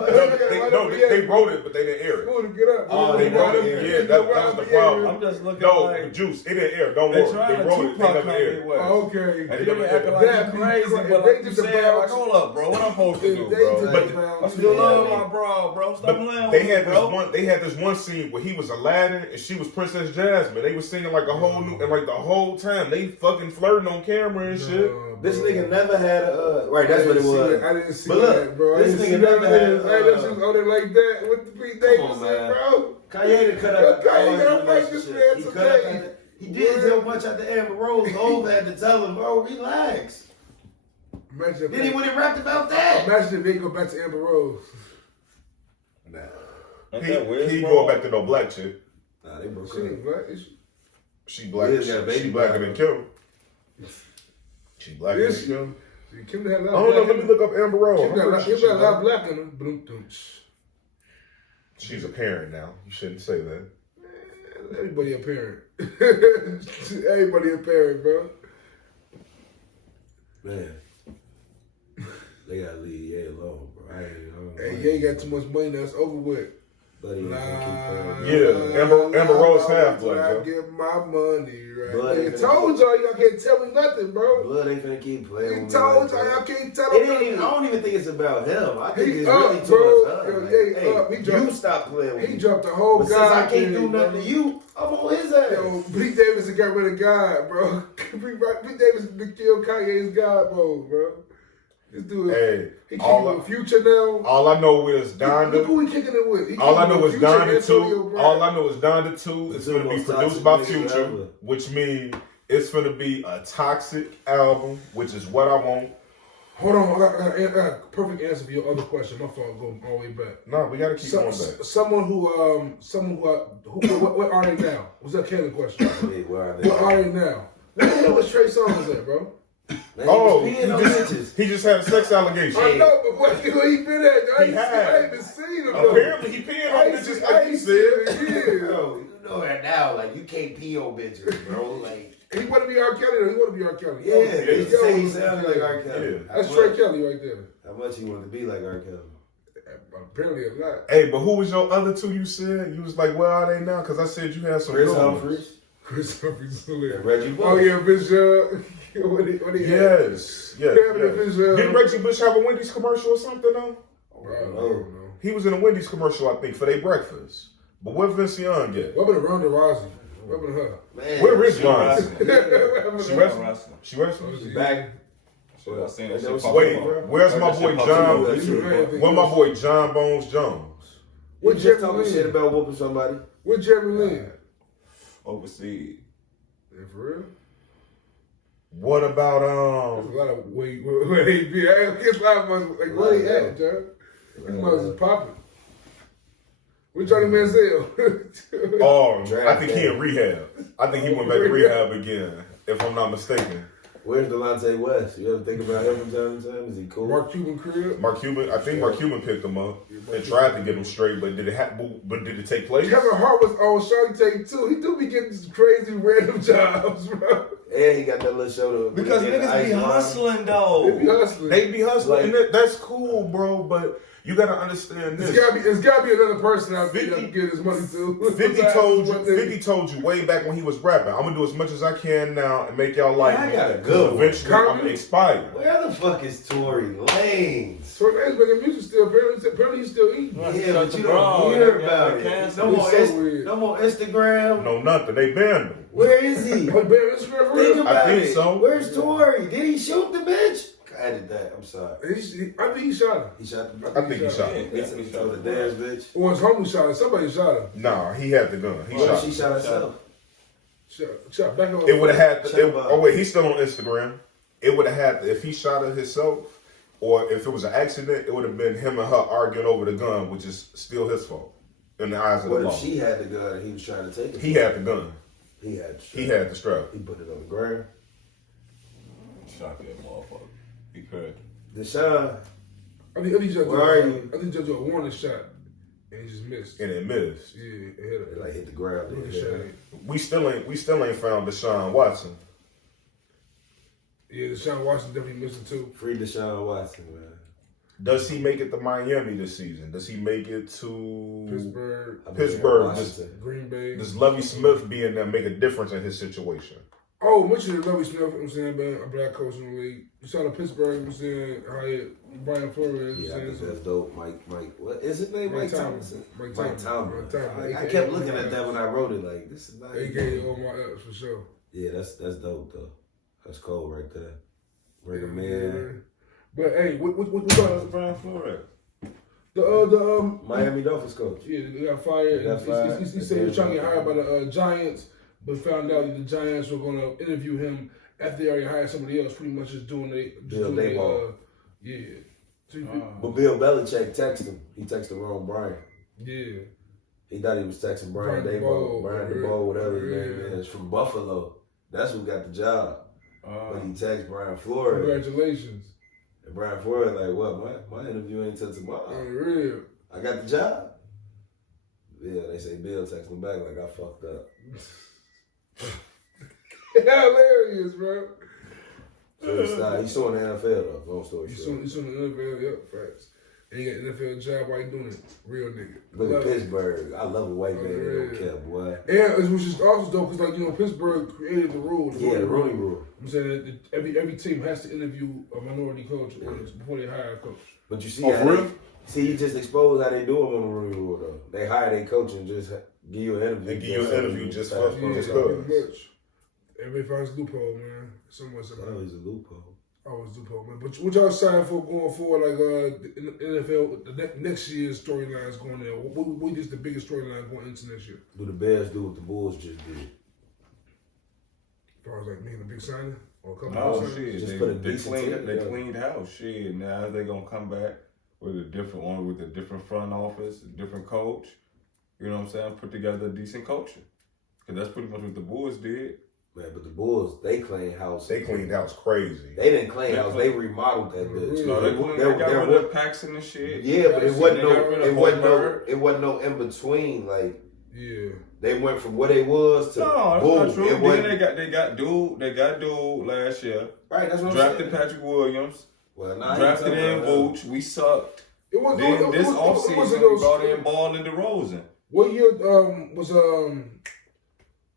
They wrote it, but they didn't air it. Smooda, get up. Oh, They they wrote wrote it. it. Yeah, that was the problem. I'm just looking No, like Juice, it didn't air. Don't they worry. trying They to wrote it. They Tupac never aired Kanye it. West. Okay. And they be acting like That'd you be crazy, cra- but if like they you did the said, Brown- like, hold up, bro. What I'm supposed to do, They bro? did But the Brown- I still love my bro, bro. Stop playing They with had me, this bro. one. They had this one scene where he was Aladdin and she was Princess Jasmine. They was singing like a whole new, and like the whole time they fucking flirting on camera and shit. This nigga never had a right. That's what it was. I didn't see But look, that, bro. this I didn't nigga see never that. had, I didn't see on it like that with the Pete Davidson, on, man. bro. Kanye to cut out Kanye all his gonna fight this relationships. man He cut today. out. He did so much after Amber Rose. Hov had to tell him, bro, relax. Imagine Then he went and rapped about that. Imagine if they go back to Amber Rose. Nah, Ain't that weird, He bro? going back to no black chick. nah, they broke She up. ain't black. Is she? She black. Wiz got a baby She blacker by than her. Kim. She blacker than Is she? Kim. Kim had a I lot don't know. of Let me look up Amber Rose. Kim got a lot- Kim got a lot of black in her. Boom, boom. She's a parent now. You shouldn't say that. Everybody a parent. Everybody a parent, bro. Man, they gotta leave Ye alone, bro. I ain't Hey, you ain't got too much money now. It's over with. Buddy ain't gonna keep playing. Yeah, Amber Rose half when blood, I Joe. get my money right. Blood They ain't told y'all can't tell me nothing, bro. Blood ain't finna keep playing He with told me. y'all Like y'all can't tell it him ain't even, I nothing. don't even think it's about him. I think He it's up, really bro. towards Yo, us. he up. He You jumped. stop playing with He me. jumped the whole But guy. since I can't do thing, nothing bro. to you, I'm on his ass. Yo, Pete Davidson got rid of God, bro. Pete Davidson killed Kanye's God mode, bro. This dude, Hey, he kicking with Future now. All I know is Donda. Look who he kicking it with. He All I kicking know with is Future, Donda Antonio 2. Brown. All I know is Donda 2 is going to be most produced toxic by nigga Future, ever. which means it's going to be a toxic album, which is what I want. Hold on, I got a perfect answer for your other question. My fault, going all the way back. No, we got to keep going back. Someone who what are they now? Was that Kelly question? Hey, where are they? What are they now? Where the hell was Trey Songz at, bro? Man, Oh, he he was peeing on bitches. just, he just had a sex allegation. I know, but where he been at? I He ain't had. even seen him. though. Apparently, he peeing I on ain't bitches seen- like I you ain't said. seen him, yeah. Bro, you know that now. Like, you can't pee on bitches, bro. Like, He want to be R. Kelly, though. He want to be R. Kelly. yeah, they Yo, say he sounded like R. Kelly. Yeah. That's How Trey much- Kelly right there. How much he wanted to be like R. Kelly? Apparently a lot. Hey, but who was your other two you said? You was like, where are they now? Because I said you had some Chris good ones. Humphries Chris Humphries hilarious. and Reggie Bush. Oh yeah, Bishop. What he Yes. Yeah, but if it's, Didn't Reggie Bush have a Wendy's commercial or something, though? I don't know. He was in a Wendy's commercial, I think, for their breakfast. But where Vince Young get? What about Ronda Rousey? What about her? Man, Where is she Ronda? wrestling. She wrestling? She wrestling? She back. So I seen that That shit was- pop Wait, up. where's my That boy shit pop John? up. Where my boy John Bones Jones? We What just Jeremy talking shit Lin? about whooping somebody. What Jeremy Lin? Overseas. Yeah, for real? What There's about a lot of where they be. I guess a lot of us like where they at, John? These mothers is popping. Where Johnny Manziel? I think he in rehab. I think he went back to rehab again, if I'm not mistaken. Where's Delonte West? You ever think about him from time to time? Is he cool? Mark Cuban crib. Mark Cuban, I think Mark Cuban picked him up and tried to get him straight, but did it take place? Kevin Hart was on Shark Tank too. He do be getting these crazy random jobs, bro. And he got that little show to Because niggas be hustling They though. be hustling. They be hustling, Like- and that's cool, bro. But you gotta understand this. It's gotta be another person out there 50 to get his money to. 50 told you way back when he was rapping, I'm gonna do as much as I can now and make y'all like I me. got a good one. Eventually, I'm gonna expire. Where the fuck is Tory Lanez? So Lanez making music still. Apparently he's still eating. Yeah, but you Bro, don't hear that about guy it. canceled. No more, It's so weird. no more Instagram. No, nothing. They banned him. Where is he? Oh, man, Instagram for Think real? about I think it. so. Where's Tory? Did he shoot the bitch? I did that. I'm sorry. I think he shot him. He shot the I think he shot Yeah, him. definitely He shot told the the dance bitch. Or his homie shot him. Somebody shot him. Nah, he had the gun. He What shot if she him. shot herself? Shot back on. It would have had. Shut up. Oh wait, he's still on Instagram. It would have had if he shot her himself, or if it was an accident, it would have been him and her arguing over the gun, which is still his fault in the eyes of the What law. if she had the gun and he was trying to take it? He had the gun. He had the strap. He had the strap. He put it on the ground. Shot that motherfucker. He could. Deshaun, I think he just Where are you? I think just do a warning shot, and he just missed. And it missed. Yeah, it hit it him. like hit the ground. Look at Yeah. Shane. We still ain't found Deshaun Watson. Yeah, Deshaun Watson definitely missing too. Free Deshaun Watson, man. Does he make it to Miami this season? Does he make it to Pittsburgh, I mean, Pittsburgh? Washington. Green Bay. Does Lovie Smith being there make a difference in his situation? Oh, mention Lovie Smith, you know what I'm saying, man, a black coach in the league. You saw the Pittsburgh, you know what I'm saying, hired Brian Flores, you know Yeah, I what I'm think saying. that's dope. Mike, what is his name? Mike Thompson. Mike Mike Tomlin. Tomlin. Mike Tomlin. I kept looking at that when I wrote it. Like, this is not. AKA all my ups for sure. Yeah, that's dope though. That's cold right there. Bring him in. But hey, what That's Brian Flores. the Miami Dolphins coach. yeah, they got fired. They got fired. He said he was trying to get hired by the Giants, but found out that the Giants were going to interview him after they already hired somebody else. Pretty much just doing Dayball. yeah. So But Bill Belichick texted him. He texted the wrong Brian. yeah. He thought he was texting Brian Dayball, Brian DeBoer, whatever his name is, from Buffalo. That's who got the job. But he texted Brian Flores. Congratulations. And Brian Flores like, what? My interview ain't till On tomorrow. the real. I got the job. Yeah, they say Bill texted him back like I fucked up. Hilarious, bro. So he's still in the NFL though. Long story He's short. on the NFL, yep, facts. and you got an NFL job while you doing it. Real nigga. Look at Love it. Pittsburgh. I love a white man that don't care, boy. And which is also dope because, like, you know, Pittsburgh created the rule. Yeah, the Rooney rule. I'm saying that every team has to interview a minority coach before they hire a coach. But you see, you just exposed how they do them on the Rooney rule, though. They hire their coach and just give you an interview. They give you an interview just for Everybody finds a loophole, man. Somewhere. Always a loophole. Always loophole, man. But what y'all excited for going forward, like in the NFL, the next year's storylines going there? What is the biggest storyline going into next year? Do the Bears do what the Bulls just did? As far as like making a big signing or a couple Oh of shit! Just They, put a they decent cleaned team they together. cleaned house. Shit, now they gonna come back with a different one, with a different front office, a different coach. You know what I'm saying? Put together a decent culture, because that's pretty much what the Bulls did. Man, but the Bulls, they cleaned house. They cleaned house crazy. They didn't clean They house. They remodeled that bitch. No, they got rid of Paxson and shit. Yeah, but it wasn't They got rid of it wasn't no in between. Like, yeah. they went from what they was to No, boom. that's not true. It Then wasn't, they got dude last year. right, that's what I'm Drafted saying. Patrick Williams. Well, nah, Drafted in Vooch. We sucked. It was Then this offseason we brought in Ball and DeRozan. What year was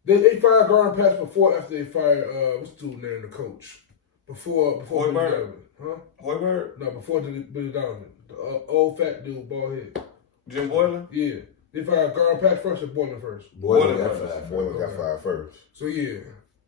they fired Garner Patch before after they fired what's the dude name, the coach? Before Billy Hoiberg? Donovan. Huh? Hoiberg? No, before Billy Donovan. The old fat dude, bald head. Jim Boylan? Yeah. They fired Garner Patch first or Boylan first? Boylan got Boylan fired. Boylan got fired first. So yeah.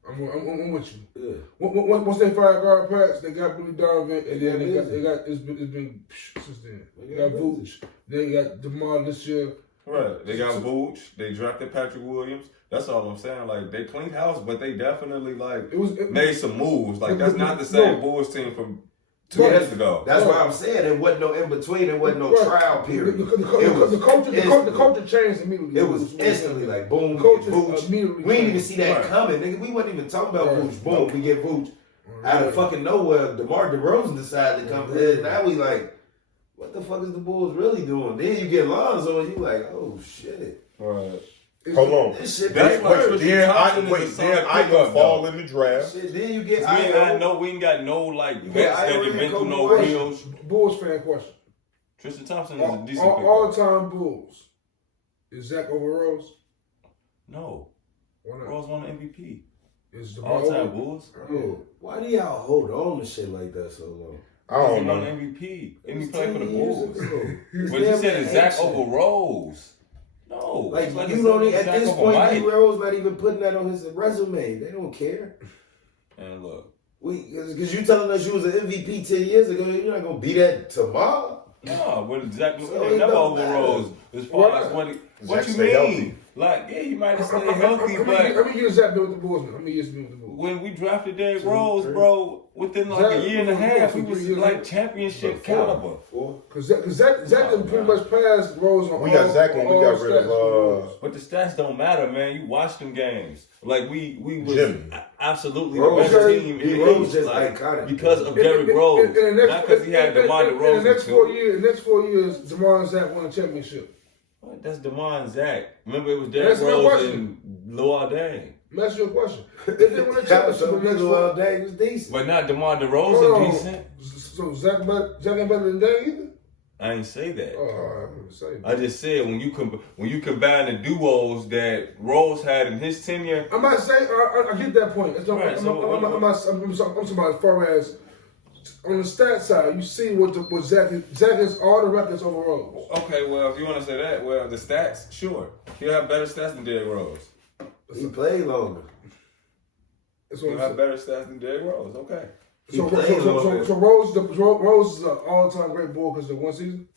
I'm with you. Yeah. Once they fired Garner Patch, they got Billy Donovan, and then Yeah, it's been since then. They got Vooch. Then they got DeMar this year. Right. They got Vooch. They drafted Patrick Williams. That's all I'm saying. Like, they cleaned house, but they definitely, like, made some moves. Like, that's not the same Bulls team from 2 years ago. That's why I'm saying there wasn't no in between. There wasn't no trial period. The culture changed immediately. It was instantly like boom, we Culture get Vooch. immediately We didn't even changed. see that Right. coming, nigga. We wasn't even talking about Right. Vooch. Boom, we get Vooch. Out of fucking nowhere, DeMar DeRozan decided to come in. Now we like, what the fuck is the Bulls really doing? Then you get Lonzo and you like, oh shit. Right. Hold on. This shit That's big why work. Tristan Then Thompson I is a then solid I pickup, can fall though. in the draft. Shit, then you get We ain't got no, like, vets that have been through no Kobe real. Bulls fan question. Tristan Thompson is a decent pickup. All-time Bulls. Is Zach over Rose? No. Why not? Rose won the MVP. Is the All-time Bulls? Bro, why do y'all hold on to shit like that so long? I don't He won know. MVP. It And he was played for the 10 years Bulls. ago. But you said it's Zach over Rose. No. Like, It's you I don't said, even, at Zach this over point, Mike. D-Rose not even putting that on his resume. They don't care. And look. Because you telling us you was an MVP 10 years ago, you're not going to be that tomorrow? No, but Zach So ain't it never don't over matter. Rose. As far as what Zach you stay mean? healthy. Like, yeah, he might have stayed How healthy, many but years Zach been with the Bulls, man? How many years been with the Bulls? when we drafted Derrick Rose, bro, within like a year and a half, he was like championship caliber. Because Zach done pretty much passed Rose on We got all- Zach when we all got rid stats of for Rose. But the stats don't matter, man. You watch them games. Like we was Jimmie. absolutely Rose, the best team in the Rose East, just like, iconic. because of Derrick Rose, In the next- not because he had DeMar in the DeRozan next too. 4 years, next 4 years, DeMar and Zach won a championship. What? That's DeMar and Zach. Remember, it was Derrick That's my Rose question. and Luol Deng. I'm asking you a question. They didn't win a championship in the next 4 all day was decent. But not DeMar Hold DeRozan on. decent. So Zach ain't better than Deng either? I ain't say that. Oh, I'm gonna say. I just said when you combine the duos that Rose had in his tenure. I'm not saying I get that point. That's not, Right, I'm, so I'm, I'm talking about as far as on the stat side. You see what Zach is all the records over Rose. Okay, well, if you want to say that, well, the stats, sure. He'll have better stats than Derrick Rose. He played longer. That's He'll what have I'm saying. better stats than Derrick Rose. Okay. So Rose is an all-time great Bull because of 1 season.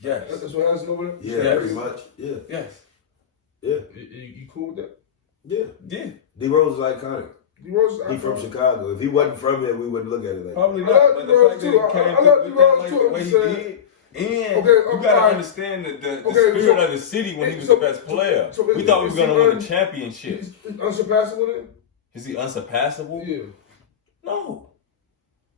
Yes. That's what happens over there. Yeah, Yes. pretty much. Yeah. Yes. Yeah. You cool with that? Yeah. Yeah. D-Rose is iconic. D-Rose, He from Chicago. If he wasn't from here, we wouldn't look at it like that. Probably I not. love But D-Rose the fact too. that he came I love through with D-Rose that, like, too, the I'm way he saying. did. And Okay, you gotta alright. understand the Okay, spirit so- of the city when he was so- the best player. so We thought we is were gonna he win a championship. He's unsurpassable then? Is he unsurpassable? Yeah. No.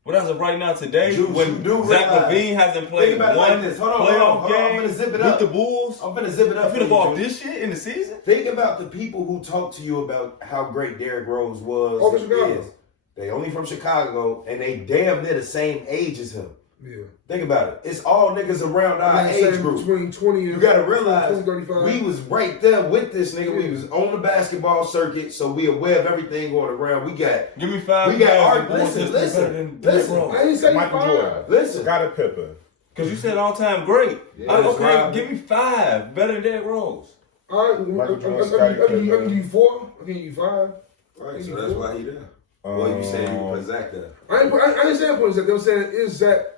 But as of right now, today, You when do Zach realize- LaVine hasn't Think played about it one like this. Hold on, playoff I'm game finna zip it with up. the Bulls, I'm finna zip it up. you for finna you, ball Drew. this shit in the season? Think about the people who talk to you about how great Derrick Rose was Over and Chicago. is. They only from Chicago, and they damn near the same age as him. Yeah. Think about it. It's all niggas around our age group. Between 20 and You gotta realize 20, 35. we was right there with this nigga. We was on the basketball circuit, so we aware of everything going around. We got Give me 5. We got guys our that want this to be better than Derrick Rose. I ain't say Michael 5. Jordan. listen. Scottie Pippen. Cause you said all time great. that's Okay, right. give me 5 better than Derrick Rose. All right, Michael Jordan, I Scottie can give Pippen. you 4. I can give you 5. Right, so that's why he there. Well, you said you put Zach there. I ain't saying points that. They were saying is that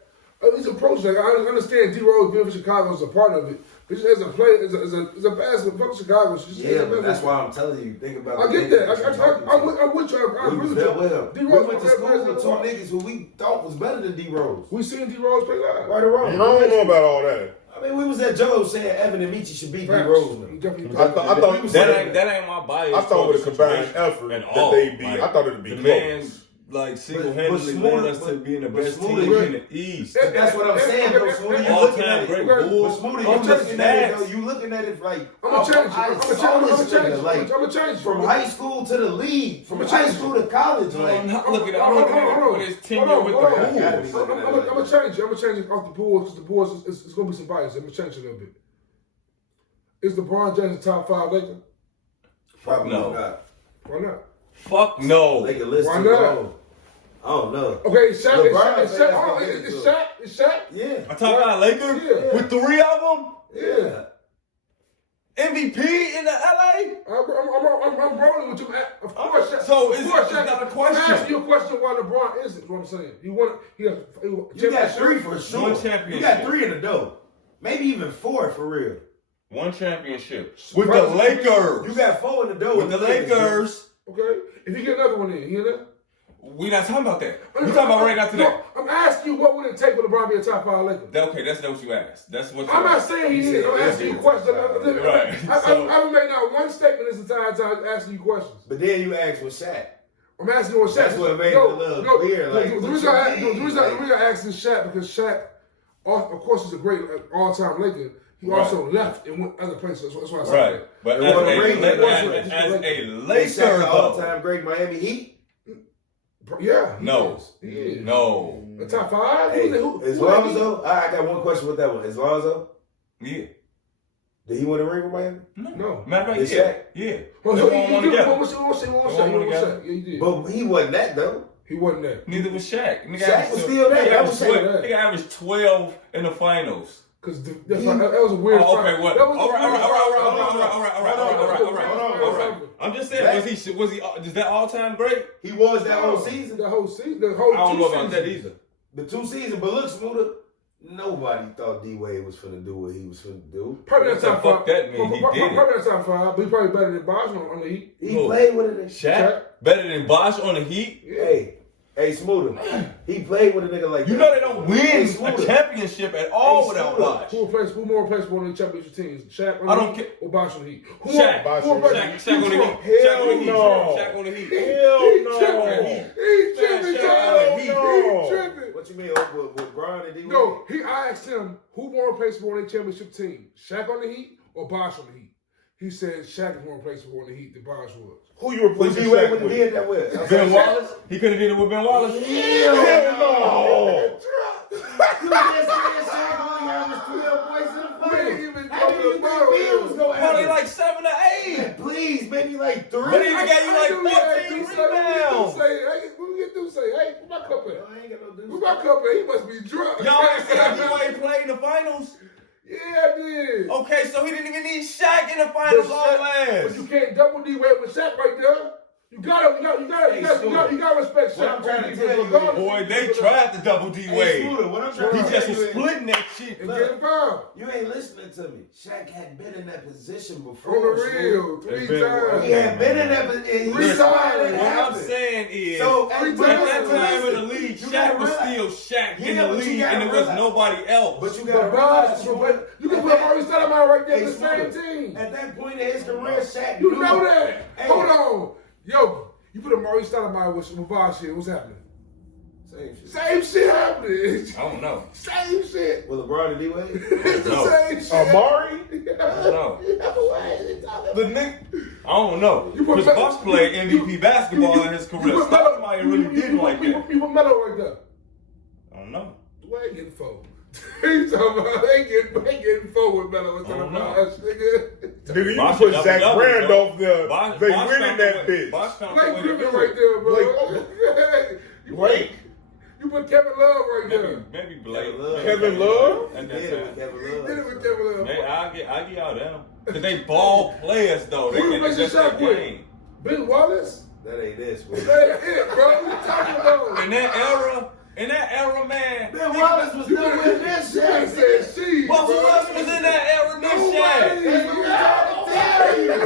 his approach. Like I understand D Rose being for Chicago is a part of it. But just as a player, as a basketball for Chicago, it's just Yeah, but that's why I'm telling you. Think about. I get that. I'm with you. I We agree was with there you. with him. D We Rose went to school with two niggas who we thought was better than D Rose. We seen D Rose play live. Right or wrong? I don't know about all that. I mean, we was at Joe saying Evan and Michi should beat D Facts. Rose. He definitely I thought you was saying That ain't my bias. I thought with a combined situation effort at that all. they'd be. Like, I thought it'd be the close. man like single-handedly But led us to being the best team Smooda- in the East. But that's what I'm saying, though. Smooda, you All looking at time it. great Okay. Bulls. But Smooda, I'm you just looking at it, though. stats. You looking at it like I'm gonna change it. I I'm saw gonna this change nigga, it. like I'm gonna change it. from high school to the league, from high school to college, No, like. I'm not looking at it. I'm looking at it with his tenure with the hold on. Bulls. I'm gonna change it. I'm gonna change it off the Bulls because the Bulls it's gonna be some bias. I'm gonna change it a little bit. Is LeBron James a top 5 Laker? Probably No. not. Why not? Fuck no. They can list Why too not? long. I don't know. Okay, it's Shaq. LeBron It's Shaq. fans Hold on, can get it's into Shaq. It's Shaq. Yeah. A top 5 Laker Yeah. with 3 of them. Yeah. MVP in the LA. I'm rolling with you. Of course, Shaq. So Of it's course, not Shaq. a question. I'm asking you a question why LeBron isn't. Is what I'm saying. You got 3 for sure. One You championship. got 3 in the dough. Maybe even 4 for real. 1 championship with the Lakers. You got 4 in the dough with the Lakers. Okay, if you get another one in, you hear that? We not talking about that. We talking about right after that. No, I'm asking you what would it take for LeBron to be a top 5 Laker? Okay, that's not what you asked. That's what you I'm not asked. saying he is. I'm asking you questions. Right. I So- haven't made not one statement this entire time asking you questions. But then you asked with Shaq. I'm asking you what Shaq. That's what made it a little weird, like, the what reason you I mean? asked is Shaq because Shaq, of course, is a great all-time Laker. He also left and went other places. That's why I said Right. But They as won a a ring. They won a ring. Laker, Shaq, the though. all-time great Miami Heat. that. Yeah. he No. is. He is. No. The top 5? Hey, Who as who long as he? though, I got one question with that one. As long as though, Yeah. did he win a ring with Miami? No. Matter of Is fact, Shaq? yeah. Well, They so won he one did together. one shot. Yeah, he did. But he wasn't that though. He wasn't that. Neither was Shaq. Nigga Shaq averaged was still there. Nigga That was averaged Shaq. 12 nigga averaged 12 in the finals. Because that was a weird Oh, fight. okay, what? That was a All right. weird fight. I'm just saying, was he? Is that all time great? He was that whole season. The whole season. The whole I don't two know about that seasons. either. The 2 seasons, but look, Smooda, nobody thought D-Wade was finna do what he was finna do. Probably You that said top fuck 5. that, man. He did it. Probably that top 5, but he's probably better than Bosh on the Heat. He Who? played with it. Shaq better than Bosh on the Heat. Hey, Smooda, he played with a nigga like You that. know they don't win Hey, a Smooda. championship at all Hey, without Smooda. Bosh. Who more replaceable on the championship teams? Shaq on the I don't Heat care. or Bosh on the Heat? Who Shaq. more- Bosh who on more the replaceable? Shaq on the Heat. Who's Shaq on the Heat. no. Shaq on the Heat. Hell no. He's tripping, Shaq, He's no. tripping. What you mean with Bron and D-Wade? No, I asked him who more replaceable on the championship team, Shaq on the Heat or Bosh on the Heat. He said Shaq is more replaceable on the Heat than Bosh was. Who you Who replacing D-Wade Shaq would have with? did that with? Ben Wallace? He could have did it with Ben Wallace. Hell no. You just said Shaq only averaged 12 points in the finals. How do you think Bill was gonna Probably average? like 7 to 8. Please, maybe like 3. But he got you like 14 rebounds. What we get to say? Hey, where my cup at? I ain't got no Where dudes. my cup at? He must be drunk. Y'all ain't see how D-Wade played in the finals? Yeah, I did. Okay, so he didn't even need Shaq in the finals all But last. you can't double D-Wade with Shaq right there. You gotta respect What I'm Shaq. trying to tell you is, Boy, they tried to double Hey, D-Wade. Smooda, what I'm trying He to just tell was you is, splitting that shit. And get fouled. you ain't listening to me. Shaq had been in that position before. On the Smooda. real, 3 It's been- times. He had been in that position. Three He saw times. it What I'm happen. saying is, So, at every that time in the league, you Shaq gotta was realize- still Shaq in Yeah, the but you league, gotta and there was realize- nobody else. But you But gotta Bosh, realize, you can put Maurice Stoudemire right there Hey, in the same Smooda, team. at that point in his career, Shaq You knew- know that. Hey. Hold on. Yo, you put a Maurice Stoudemire with Bosh here. What's happening? Same shit. Same shit happening. I don't know. Same shit. With LeBron and D-Wade? It's the No. same shit. Amari? I don't know. The The nigga, I don't know. You put Chris Melo- Bosh played MVP basketball in his career. Stoudemire really didn't like that. You put Melo right there. I don't know. Boy, they getting four. He talking about they getting four with Melo and talking about us, nigga. Nigga, you Bosh put double Zach double, Randolph there. Bosh They found winning the that way- bitch. Bosh found the Blake way to Griffin do right it. there, bro. Blake- You Blake? You put Kevin Love right there. Maybe Blake. Kevin Love? He At did that it time. with Kevin He did it Love. with Kevin Love. Man, I'll get y'all them. Cause they ball players though. They Who can replaced adjust Shaq their with? game. Ben Wallace? That ain't this, bro. That ain't it, bro. What you talking about? In that era, man. Ben Wallace was You done better with this you better shit. say she. But who else was in that era? This Nobody. Shaq. Tell you.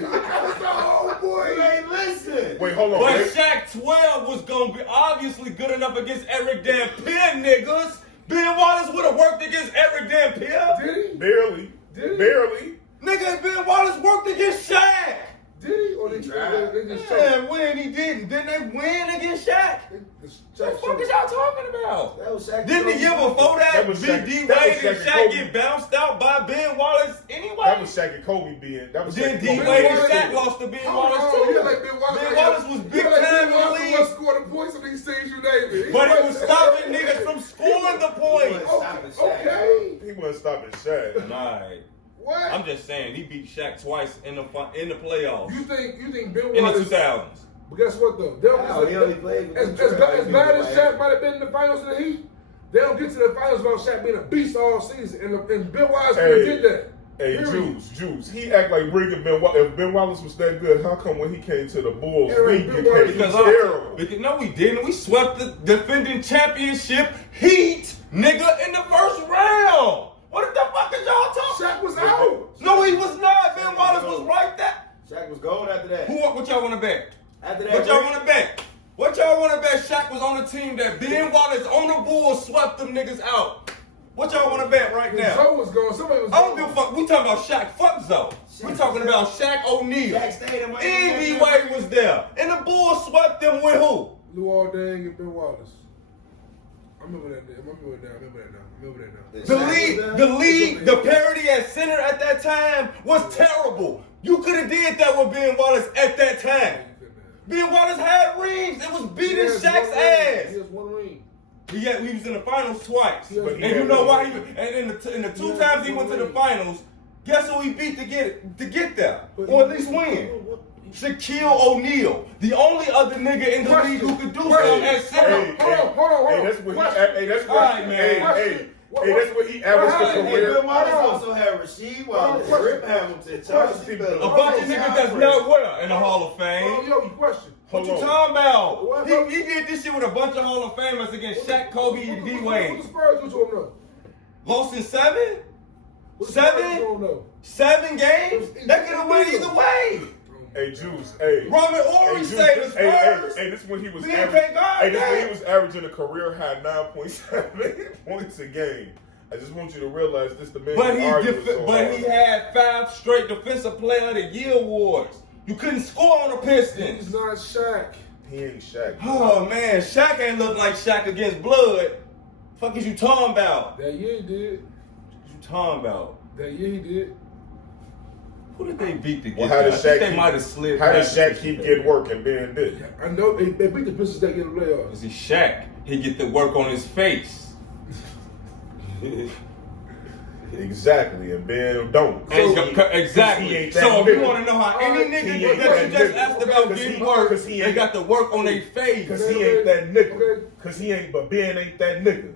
That's the whole boy. You ain't listen. Wait, hold on. But Wait. Shaq 12 was gonna be obviously good enough against Eric Dampier, niggas. Ben Wallace would have worked against Eric Dampier. Did he? Barely. Did he? Barely. Nigga, Ben Wallace worked against Shaq. Did he? Or they just choked? Yeah, when he didn't. Didn't they win against Shaq? What the fuck is y'all talking about? That was Shaq. Didn't the year before that, That was Shaq- Big D that was Wade and Shaq and Shaq Kobe. get bounced out by Ben Wallace anyway? That was Shaq and Kobe being. That was Then Shaq D and Kobe. Wade and Wallace- Shaq lost to Ben Hold Wallace on, too. you like Ben Wallace. Ben Wallace was big You like time Ben in the Wallace league. was scoring the points on these teams you named it. But it was stopping niggas from scoring the points. Okay. He wasn't stopping Shaq. Alright. What? I'm just saying, he beat Shaq twice in the playoffs. You think Ben In the Wallace? 2000s. But guess what though? Wow, he only played with as Detroit, bad like, as people Shaq like- might have been in the finals of the Heat, they don't get to the finals without Shaq being a beast all season. And Ben Wallace Hey. did that. Hey, Period. Juice. He act like bringing Ben Wallace. If Ben Wallace was that good, how come when he came to the Bulls, Yeah, right, he Ben became Wallace- terrible? No, we didn't. We swept the defending championship Heat, nigga, in the first round. What the fuck is y'all talking? Shaq was out. No, he was not. Ben Wallace was right there. Shaq was going after that. What y'all want to bet? After that, What y'all want to bet? What y'all want to bet? Shaq was on the team that Ben Wallace on the Bulls swept them niggas out. What y'all want to bet right When now? Zoe was gone. Somebody was I don't give a fuck. We talking about Shaq. Fuck Zoe. We talking about Shaq O'Neal. Shaq stayed in Evie Wade was there. And the Bulls swept them with who? Lou Alding and Ben Wallace. I remember that. I remember that now. The parity at center at that time was terrible. You could have did that with Ben Wallace at that time. Ben Wallace had rings. It was beating Shaq's He ass. has one ring. He was in the finals twice. But And you know why? And in the two times he went to the finals, guess who he beat to get there? Or at least win? Shaquille O'Neal, the only other nigga in the league who could do something at center. Hold on. Hey, that's what he. Hey, that's what. All right, man. Hey, that's what he averaged Hey, the Hey, career. Ben Wallace also had Rasheed Wallace, Rip Hamilton, Charles A bunch of niggas that's not well in the Hall of Fame. Yogi, question. What you Hold on. talking about? He did this shit with a bunch of Hall of Famers against Shaq, Kobe, and D. What Wade. the Spurs do to him though? Lost in 7? What the Spurs do 7? to him though? 7 games? They could have went either way. Hey, Juice. Hey. Robert Ory Juice, saved the Spurs. Hey, this is when he was We didn't averaging. thank God Hey, this is when that. he was averaging a career high 9.7 points a game. I just want you to realize this the man. But who he argues so hard. had 5 straight Defensive Player of the Year awards. You couldn't score on the He's Pistons. not Shaq. He ain't Shaq. Oh man, Shaq ain't look like Shaq against blood. Fuck is you talking about? That year he did. What you talking about? That year he did. Who did they beat to get Well, how there? did I think Shaq they keep- might have slid. How did past Shaq the keep Pistons. getting work and Ben did? I know they beat the Pistons that in the playoffs. Cause he's Shaq. He get the work on his face. Exactly, and Ben don't. Exactly. he ain't that So if you nigga. want to know how any nigga He ain't that you that just nigga. asked about Cause getting he- work, cause he they ain't- got the work on their face. Cause he ain't that nigga. Cause he ain't, but Ben ain't that nigga.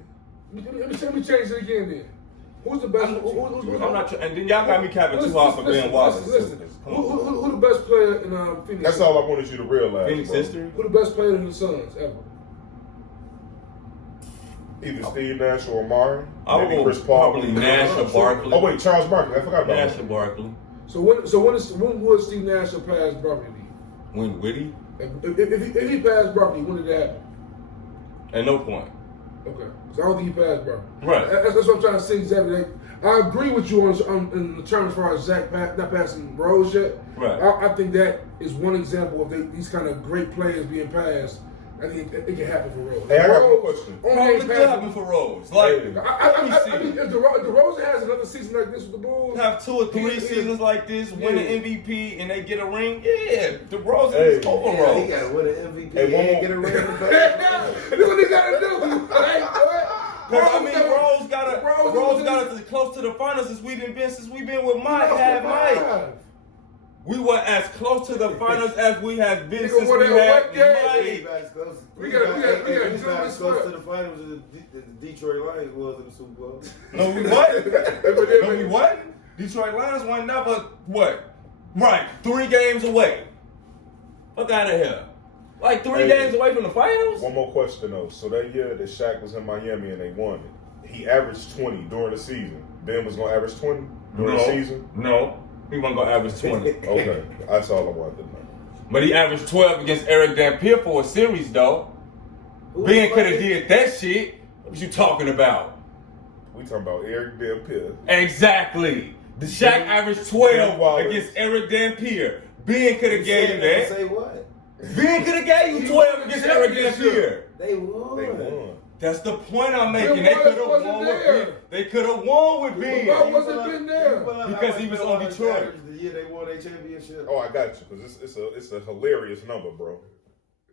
Let me change it again then. Who's the best? I'm not. And then y'all got me capping too hard for Ben Wallace. Listen. Who the best player in Phoenix? That's all I wanted you to realize. Phoenix bro. history. Who the best player in the Suns ever? Either Steve Nash or Amari. I would Maybe go Chris Paul. probably Nash or Barkley. Oh wait, Charles Barkley. I forgot about Nash or him. Barkley. So when would Steve Nash have passed Barkley? When Whitty? If he passed Barkley, when did that happen? At no point. Okay, so I don't think he passed Barkley. Right. That's what I'm trying to say exactly. I agree with you on in the terms as far as Zach not passing Rose yet. Right. I think that is one example of these kind of great players being passed. I think it can happen for Rose. Hey, I got Rose one question. only Probably ain't could passing- happen for Rose. Like, Hey. I mean, if DeRozan has another season like this with the Bulls, have 2 or 3 seasons like this, win an Yeah. MVP, and they get a ring. Yeah, the Rose Hey. is over Yeah, he Rose. got to win an MVP Hey, one and more- get a ring. that's what he got to do. Right? Cause I mean, Rose got us close to the finals since we've been with Mike. Had Mike. We were as close to the finals as we have been since we had Mike. We got as close to the finals as the Detroit Lions was in the Super Bowl. No, we what? No, we what? Detroit Lions won never what? Right, 3 games away. Fuck out of here. Like 3 games away from the finals? One more question though. So that year that Shaq was in Miami and they won it, he averaged 20 during the season. Ben was gonna average 20 during the season? No. He wasn't gonna average 20. Okay. That's all I wanted to know. But he averaged 12 against Eric Dampier for a series though. Ben could have did that shit. What you talking about? We talking about Eric Dampier. Exactly. The Shaq averaged 12 against Eric Dampier. Ben could have gave you that. Say what? Ben could have gave you 12 against Eric Dampier. They won. That's the point I'm making. They could have won with Ben. They could have won with Ben. Why wasn't Ben there? Because he was on Detroit. The year they won their championship. Oh, I got you. Because it's a hilarious number, bro.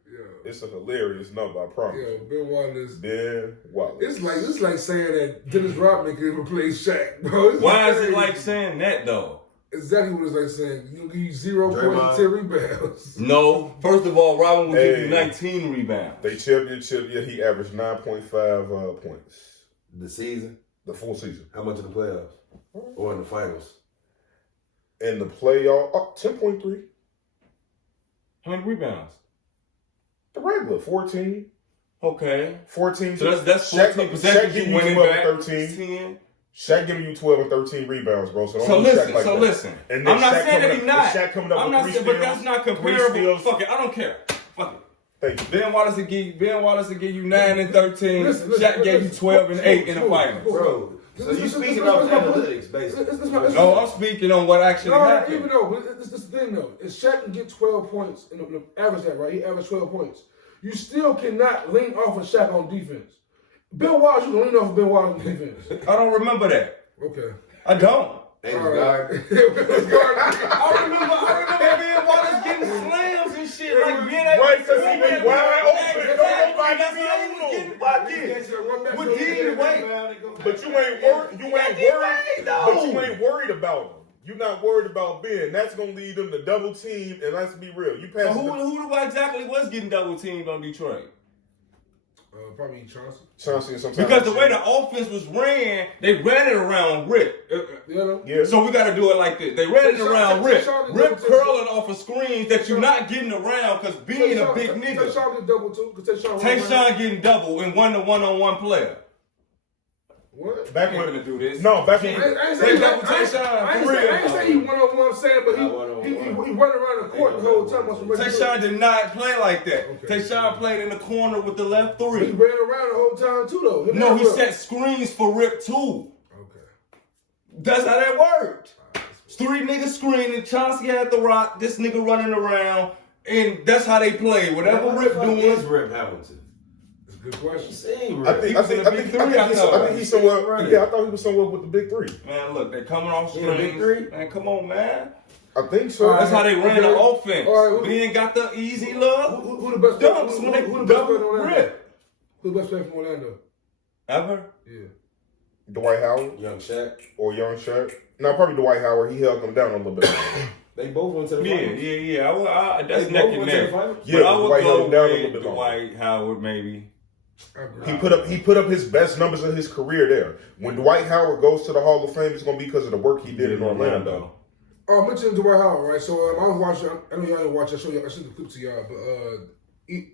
Yeah. It's a hilarious number, I promise. Yeah, Ben Wallace. Ben Wallace. It's like saying that Dennis Rodman could replace Shaq, bro. Why is it like saying that though? Exactly what it's like saying. You give you 0 points, 10 rebounds. No. First of all, Robin will give you 19 rebounds. They championship year, he averaged 9.5 points. The season? The full season. How much in the playoffs? Or in the finals? In the playoff, 10.3. How many rebounds? The regular, 14. Okay. 14. So that's 14 possessions you winning back. 13. 10. Shaq giving you 12 and 13 rebounds, bro. So don't listen. And then I'm not Shaq saying that he's not. Shaq coming up I'm with not 3 saying, steals, but that's not 3 comparable. steals. Fuck it, I don't care. Fuck it. Thank you. Ben Wallace will give you 9 and 13. Listen, Shaq gave you 12 and 8 in the finals. Bro, so you speaking off analytics, basically. No, I'm speaking on what actually happened. Even though, this is the thing though. If Shaq can get 12 points, average that, right? He averaged 12 points. You still cannot lean off of Shaq on defense. Ben Wallace, you can lean off of Ben Wallace on defense. I don't remember that. Okay. I don't. And All right. I remember Ben Wallace getting slams and shit. Like being able Right, to because he was wide open. That's Nobody how he was getting buckets. With D Wade. But you ain't worried about him. You're not worried about Ben. That's gonna lead them to double team. And let's be real, you pass. So who exactly was getting double teamed on Detroit? Probably Chauncey. Chauncey and sometimes Because the way the offense was ran, they ran it around Rip. Yeah. So we got to do it like this. They ran it around Rip. Rip curling off of screens that you're not getting around because being a big nigga. Tayshaun get double too. Tayshaun getting double and one-on-one player. What? Back We're when gonna do this. No, back when I ain't say he one-on-one saying, but he running around the court the whole time. Tayshaun did not play like that. Okay. Tayshaun played in the corner with the left 3. He ran around the whole time too, though. No, he set screens for Rip too. Okay. That's how that worked. 3 niggas screening. Chauncey had the rock. This nigga running around, and that's how they play. Whatever Rip doing. Is Rip Hamilton? Good question. I think he's somewhere. Yeah, I thought he was somewhere with the big 3. Man, look, they coming off Yeah, big screens. 3? Man, come on, man. I think so. That's how they ran the offense. All right, We ain't got the easy look. Who the best player? Dunks when they Who the best player in double Orlando? Rip. Who the best player from Orlando? Ever? Yeah. Dwight Howard Young Shaq. or Young Shaq. No, probably Dwight Howard. He held them down a little bit. They both went to the finals. Yeah. That's They neck both and went to the neck. finals? Yeah, But I would Dwight held go him down a little with bit longer. Dwight Howard, maybe. He put up his best numbers of his career there. When Dwight Howard goes to the Hall of Fame, it's gonna be because of the work he did in Orlando. Oh, I mentioned Dwight Howard, right? So I was watching. I know y'all didn't watch. I sent the clip to y'all, but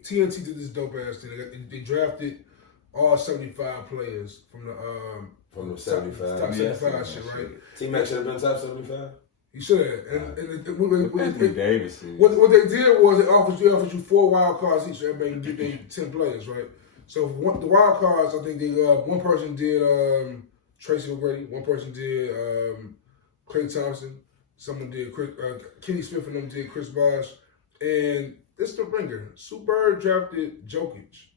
TNT did this dope ass thing. They drafted all 75 players from the 75. top 75 shit, right? T-Mac should have been top 75. He should have. And Davis. what they did was they offered you 4 wild cards each. So everybody did they 10 players, right? So the wild cards, I think one person did Tracy McGrady, one person did Klay Thompson, someone did Kenny Smith, and them did Chris Bosh, and this is the ringer. Sue Bird drafted Jokic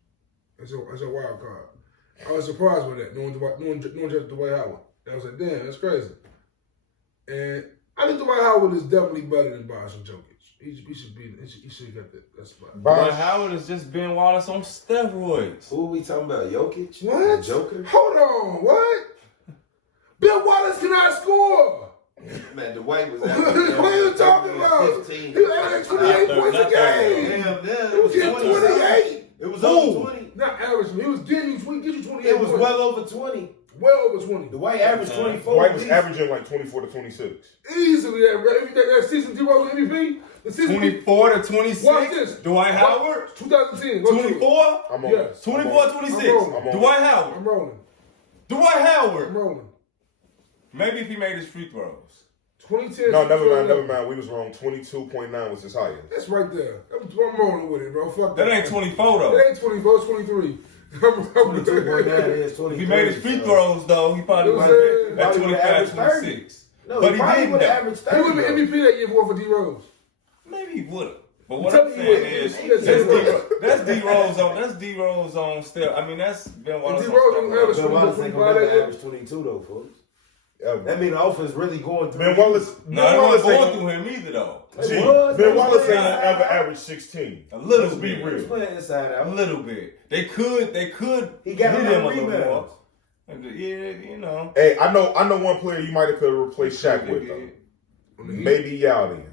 as a wild card. I was surprised with that, knowing drafted Dwight Howard. And I was like, damn, that's crazy. And I think Dwight Howard is definitely better than Bosh and Jokic. He should get that spot. But Howard is just Ben Wallace on steroids. Who are we talking about? Jokic? What? The Joker? Hold on, what? Bill Wallace cannot score. Man, Dwight was What are you talking about? 15. He averaged 28 points a game. Damn, He was getting 28. It was over 20. Not average. He was getting you 28 It was points. well over 20. Well over 20. Dwight averaged 24. Dwight was averaging like 24 to 26. Easily that season D-Rose MVP. The season 24 to 26. Watch this. Dwight Howard. 2010. Go to it. 24. I'm on. Yes. 24, I'm 26. rolling. Dwight Howard. I'm rolling. Dwight I'm Howard. rolling. Maybe if he made his free throws. 2010. No, never mind. We was wrong. 22.9 was his highest. That's right there. I'm rolling with it, bro. Fuck That ain't 24 though. It ain't 24. It's 23. 22.9 is 23. If he made his free throws though, he probably You know would what I'm have saying? been at Probably would've 25, averaged 30. 26. No, But he probably didn't would have though. averaged He 30. would have been MVP that year for D-Rose. Maybe he would have. But what Tell I'm me saying what- is, that's that's D-Rose on. That's D-Rose on still. I mean, that's Ben Wallace. D-Rose on don't steroids. average Ben Wallace ain't 25 gonna that never year. average 22 though, folks. Ever. That mean the offense really going through. Ben Wallace. No, Ben they Wallace wasn't ain't going gonna- through him either though. Gee, was. Ben They Wallace was ain't gonna inside ever out. average 16. A little Let's be bit. real. He's playing inside A out. little bit. They could He got hit him him a on little more. rebounds. Yeah, you know. Hey, I know one player you might have could have replaced Shaq with though. Maybe Yao then.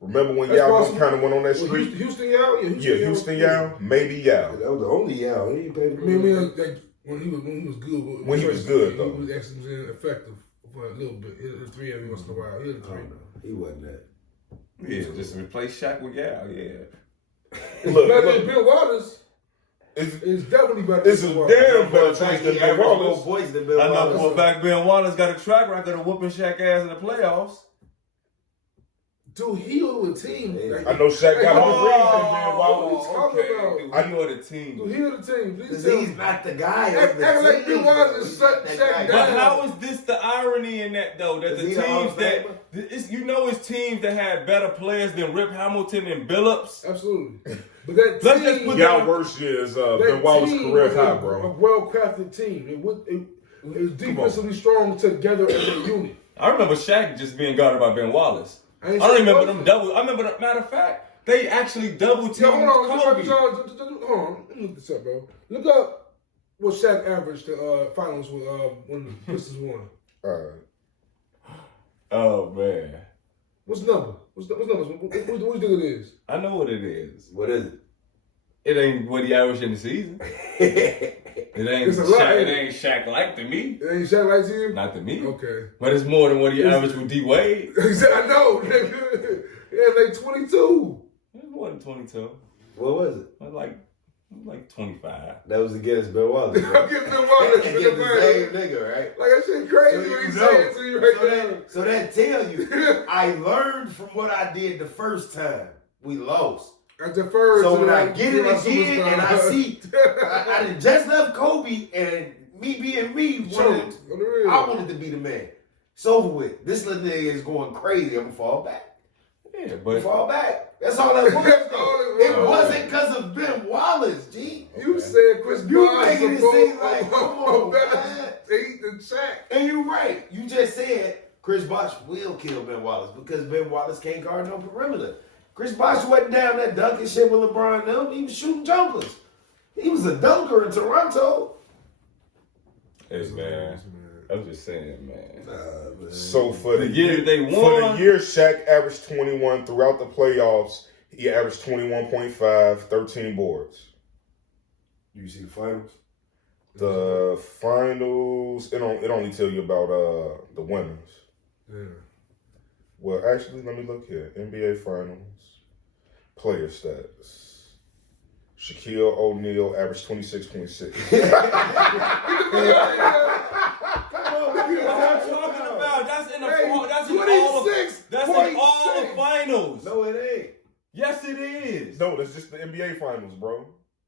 Remember when That's Yao possible. kind of went on that Well, streak? Houston Yao? Yeah, Houston Yao. Maybe Yao. That was the only Yao. He ain't paid I mean, like when he was good. When he was good, though. He was actually effective for a little bit. He hit the three every once in a while. He hit the I three. don't know. He wasn't that. Yeah, just replace Shaq with Yao. Yeah. Look, Better look, than Bill Wallace. it's, It's definitely better it's than a Bill Wallace. damn better In fact, choice he than Ben averaged more Wallace. points than Bill I know Wallace. for a fact Ben Wallace got a track record of whooping Shaq ass in the playoffs. Dude, he was a team. Yeah. Like, I know Shaq got Hey, more rings than Ben Wallace. talking about? Dude, I he or the team. Dude, he was a team. Please Because tell he's me. not the guy. Act- of the act like team, Bill Wallace is bro. shut He's Shaq not that But guy. how is this the irony in that though? That Is the he a Hall teams of that Famer? it's, you know it's teams that had better players than Rip Hamilton and Billups. Absolutely. But that Let's team, just put Y'all worst year is Ben Wallace' career high, a bro. well-crafted team. It was defensively strong together as a unit. I remember Shaq just being guarded by Ben Wallace. I ain't don't saying remember wasn't. them double. I remember, matter of fact, they actually double teamed Yo, hold on. Kobe. Hold on. Let me look this up, bro. Look up what Shaq averaged the finals with when the Pistons won. Alright. Oh man, What's the number? What's numbers? What do you think it is? I know what it is. What is It ain't what he averaged in the season. it? It ain't It's a lot, Shaq. It ain't it? ain't Shaq like to me. It ain't Shaq like to you? Not to me. Okay. But it's more than what he averaged with D Wade. I know. Yeah, like 22. It's more than 22. What was it? It's like 25. That was against Bill Wallace. I'm Right? getting Bill Wallace. Against the same nigga, right? Like, that shit crazy when he said it to you right there. So that tell you, I learned from what I did the first time. We lost. I deferred So to when I that. get it my again superstar. and I see, I done just left Kobe and me being me, Choked. On the real. I wanted to be the man. It's over with. This little nigga is going crazy. I'm gonna fall back. Yeah, but Fall back. That's all that was. That's all it It was. wasn't because of Ben Wallace, G. You said Chris You Bosh making it seem like, come on, better man. eat than Shaq. And you're right. You just said Chris Bosh will kill Ben Wallace because Ben Wallace can't guard no perimeter. Chris Bosh wasn't down that dunking shit with LeBron and them. He was shooting jumpers. He was a dunker in Toronto. hey man, I'm just saying, man. Man. So for The year they for won- the year Shaq averaged 21 throughout the playoffs. He averaged 21.5, 13 boards. You see the finals? The finals, it only tell you about the winners. Yeah. Well, actually, let me look here. NBA Finals, player stats. Shaquille O'Neal averaged 26.6. What I'm talking about, that's in the Hey, that's in all 26, that's in all the finals. No, it ain't. Yes, it is. No, that's just the NBA Finals, bro.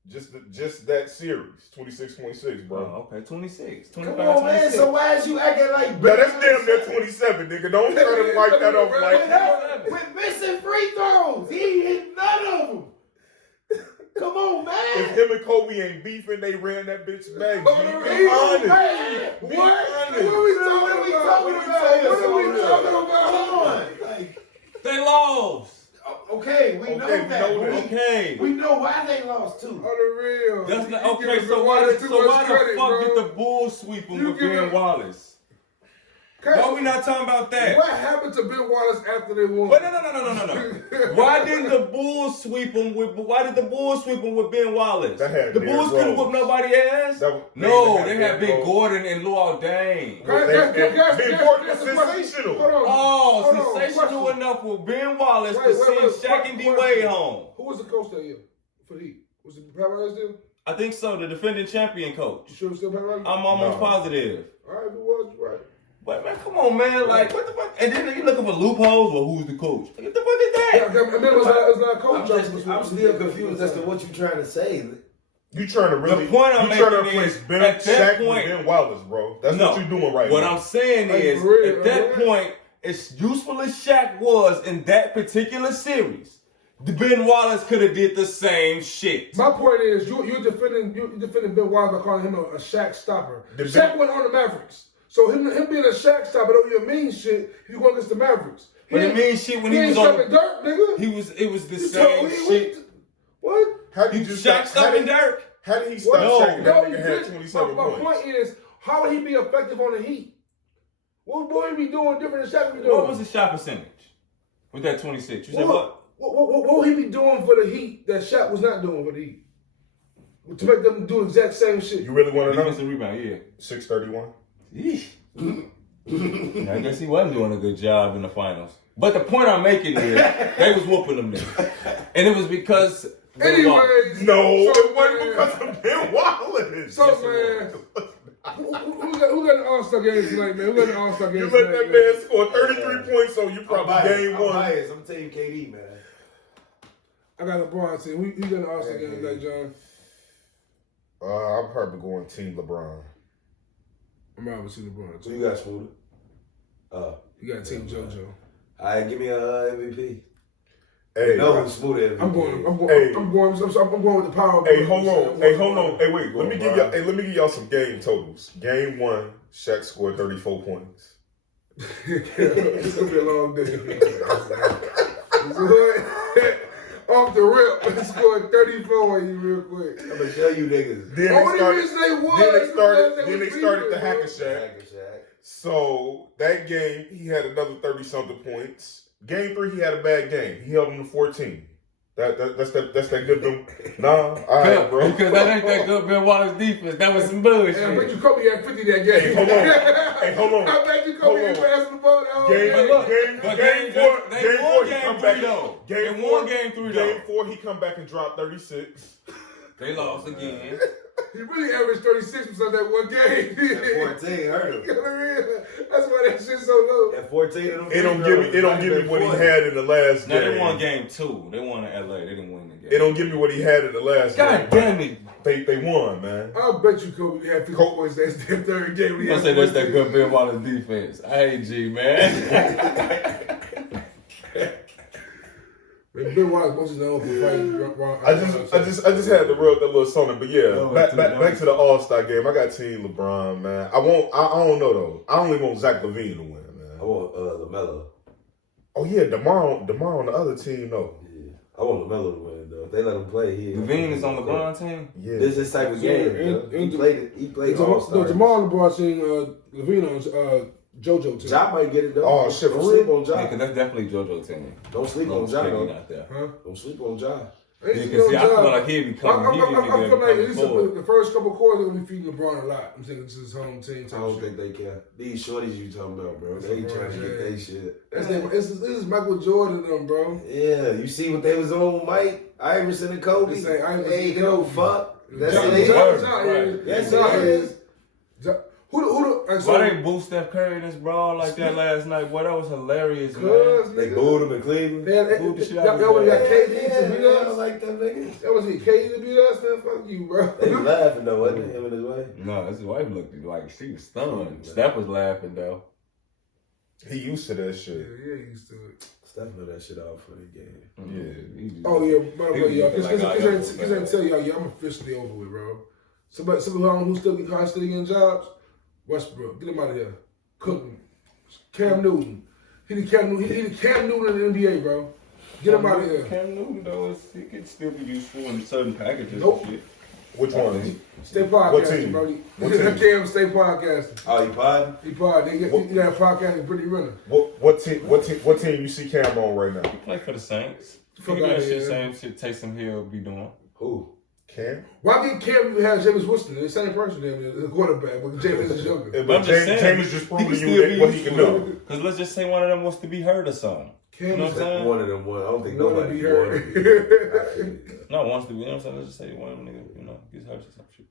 Just that series, 26.6, bro. Oh, okay, 26, 25, Come on, man. 26. So why is you acting like Yeah, that's damn near 27, nigga. Don't try to wipe that off like With missing free throws. He hit none of them. Come on, if man. him and Kobe ain't beefing, they ran that bitch back. G. Oh, Be really? honest. Hey, Be What? honest. What are we What are we talking about? talking about? What are we talking Come about? on. Like, They lost. Okay, we know that. Okay. We know why they lost too. On the real. That's not, You okay, giving so Ben why Wallace the too much fuck credit, did bro. the Bulls sweep him You with giving- Ben Wallace? Okay. Why we not talking about that? What happened to Ben Wallace after they won? But no. Why didn't the Bulls sweep him with? Why did the Bulls sweep him with Ben Wallace? That had The Derrick Bulls couldn't Rose. whoop nobody ass. No, They had Ben Gordon and Luol Deng. Ben Gordon was sensational. Hold on. Oh, Hold on, sensational question. enough for Ben Wallace to Wait, send Shaq and D Wade home. Who was the coach that year for the Heat? Was it Pat Riley still? I think so. The defending champion coach. You sure it was still Pat Riley? I'm almost positive. All right, if it was, you're right. But man, come on, man. Like, what the fuck? And then you looking for loopholes? Well, who's the coach? What the fuck is Yeah, that? and then it was not a coach. I'm still confused as to what you're trying to say. You trying to really? The point I'm you trying to making replace is, Ben at that Shaq with point- Ben Wallace, bro. That's No. what you're doing right What now. I'm saying Like, is, for real, at that man. point, as useful as Shaq was in that particular series, Ben Wallace could have did the same shit. My point is, you're defending Ben Wallace by calling him a Shaq stopper. Shaq went on the Mavericks, so him being a Shaq stopper don't even mean shit if you go against the Mavericks. But it means shit when he was ain't on. stopping Dirk, nigga. It was the same shit. What? How did you Shaq stopping Dirk. How did he stop No. Shaq? That No, nigga you had didn't. 27 My points. point is, how would he be effective on the Heat? What would he be doing different than Shaq be doing? What was the shot percentage with that 26? You said what? What would he be doing for the Heat that Shaq was not doing for the Heat? To make them do exact same shit. You really want to know? Defensive rebound, yeah. 631. Yeah, I guess he wasn't doing a good job in the finals. But the point I'm making is they was whooping them then. And it was because Anyways, No, so, it wasn't man, because of Ben Wallace. So, man, who got the All-Star game tonight, man? Who got the All-Star game You tonight, let that man score 33 points, so you probably game one. I'm taking KD, man. I got LeBron team. Who got the All-Star game tonight, John? I'm probably going Team LeBron. I'm obviously LeBron. So you got Smooda? You got Team JoJo. All right, give me a MVP. Hey, No, Smooda MVP. I'm going with the power. Hey, hold on. Hey, wait. Let me give y'all some game totals. Game one, Shaq scored 34 points. It's gonna be a long day. Off the rip, he scored 34 on you real quick. I'm gonna show you niggas. Then they started the hack Shack. Shack. So that game, he had another 30-something points. Game 3, he had a bad game. He held him to 14. That's that good. Nah, all right, bro. Because that ain't that good Ben Wallace defense. That was some bullshit. And I bet you Kobe had 50 that game. Hold on. I bet you Kobe had passing the ball that whole Game game. four, he come back. They won game 3 though. Game 4, he come back and drop 36. They lost again. He really averaged 36% that one game. That 14 hurt him. That's why that shit's so low. That 14 It don't give me what he had in the last No, game. they won game 2. They won in LA. They didn't win the game. It don't give me what he had in the last God game. damn it. They won, man. I'll bet you Kobe had 50 points that third game. I say that's that good Ben Wallace defense. I hate G, man. Ben Wallace most known for fighting. I just had to rub that little song in, but yeah, No, back it's to the All-Star game. I got Team LeBron, man. I don't know though. I only want Zach LaVine to win, man. I want LaMelo. Oh yeah, DeMar on the other team though. Yeah, I want LaMelo to win though. If they let him play, LaVine is on LeBron's team? Yeah. This is type of game. He played All-Star. Jamal LeBron seen Levine on JoJo team. Ja might get it though. Oh, shit, Don't for sleep real? on Ja. Yeah, because that's definitely JoJo team. Don't sleep on Ja. Peggy though. not there. Huh? Don't sleep on Ja. I ain't Yeah, seen because no I feel job. like he'd be coming. I feel like at least forward. the first couple quarters they're gonna be feeding LeBron a lot. I'm thinking this is his home team. I don't think they can. These shorties you talking about, bro. They trying to get their shit. This is Michael Jordan and them, bro. Yeah, you see what they was on, Mike? Iverson and Kobe. This ain't Iverson They ain't and no Kobe. fuck. That's Ja- it. Ja- Word, Ja right. is- That's Ja it. is- Ja- Who Why they boost Steph Curry in this brawl like that last night? Boy, that was hilarious, man. They booed him in Cleveland. Booed the shit out of That one got his KD to beat I us. don't like them niggas. That was it. KD to beat us, man. Fuck you, bro. They was laughing though, wasn't it? Him and his wife. No, his wife looked like she was stunned. Steph was laughing, though. He used to that shit. Yeah, he used to it. Steph know that shit out for the game. Yeah. he just- Oh yeah, by the way, y'all. He was Cause like, I tell y'all, yeah, I'm officially over with, bro. Somebody who's still getting jobs. Westbrook, get him out of here. Cook him. Cam Newton. He the Cam Newton in the NBA, bro. Get him out of here. Cam Newton, though, he could still be useful in certain packages Nope. and shit. Which one? Stay What podcasting, team? bro. What team? Cam, stay podcasting. Oh, you pod? He pod. He got a podcasting pretty running. What team you see Cam on right now? He play for the Saints. Fuck He outta that shit, here. same shit Taysom Hill be doing. Who? Cam? Why did Cam even have Jameis Winston? The same person, the quarterback, but Jameis is younger. But I'm just saying, James just he proving can to still you be what he can useful. do. Because let's just say one of them wants to be hurt or something. Cam You know is what I'm saying? One of them. I don't think Wanna nobody be wanna hurt. be hurt. No, wants to be. You know what I'm saying? Let's just say one of them niggas, gets hurt or some shit.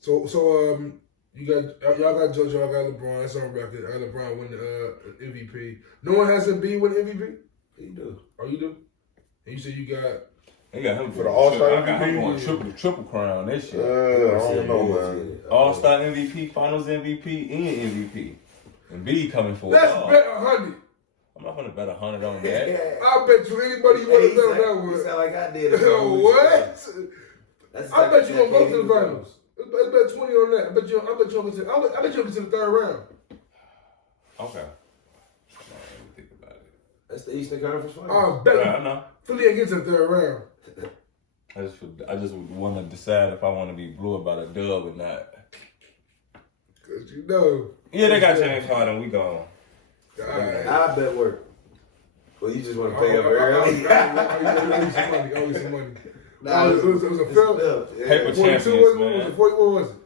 So you got y'all got JoJo, I got LeBron. That's on record. I got LeBron win the MVP. No one has Embiid win MVP. You do. Oh, you do? And you said you got. They got him For the All-Star I got him MVP? going triple crown. That shit. I don't know, man. All-Star MVP, Finals MVP, and MVP. And B coming for Let's it all. bet 100. I'm not gonna bet 100 on that. I bet you anybody you want to bet on that You one. sound like I did. What? That's I bet you gonna go to the finals. finals. Let's bet 20 on that. I bet you gonna get to. I bet you gonna get to the third round. Okay. I didn't think about it. That's the Eastern Conference Finals. I bet Yeah, I you know. Philly ain't get to the third round. I just would want to decide if I want to be blue about a dub or not. Cause you know. Yeah, they got James Harden. We gone. Alright. I bet work. Well, you just want to Oh, pay up early. I owe you some money. Nah, It was a it's film. film. Yeah. Paper 42 champions, was man. it? 41 was it?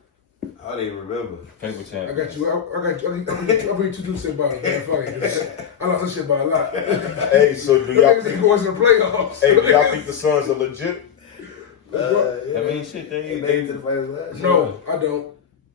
I don't even remember. Paper I champions. got you. I'll bring 2 deuces about it, man. Fuck it. I lost that shit by a lot. Hey, so do The y'all niggas ain't going to the playoffs. Hey, do y'all think the Suns are legit? I mean, shit, They made it to the finals last year. No, I don't.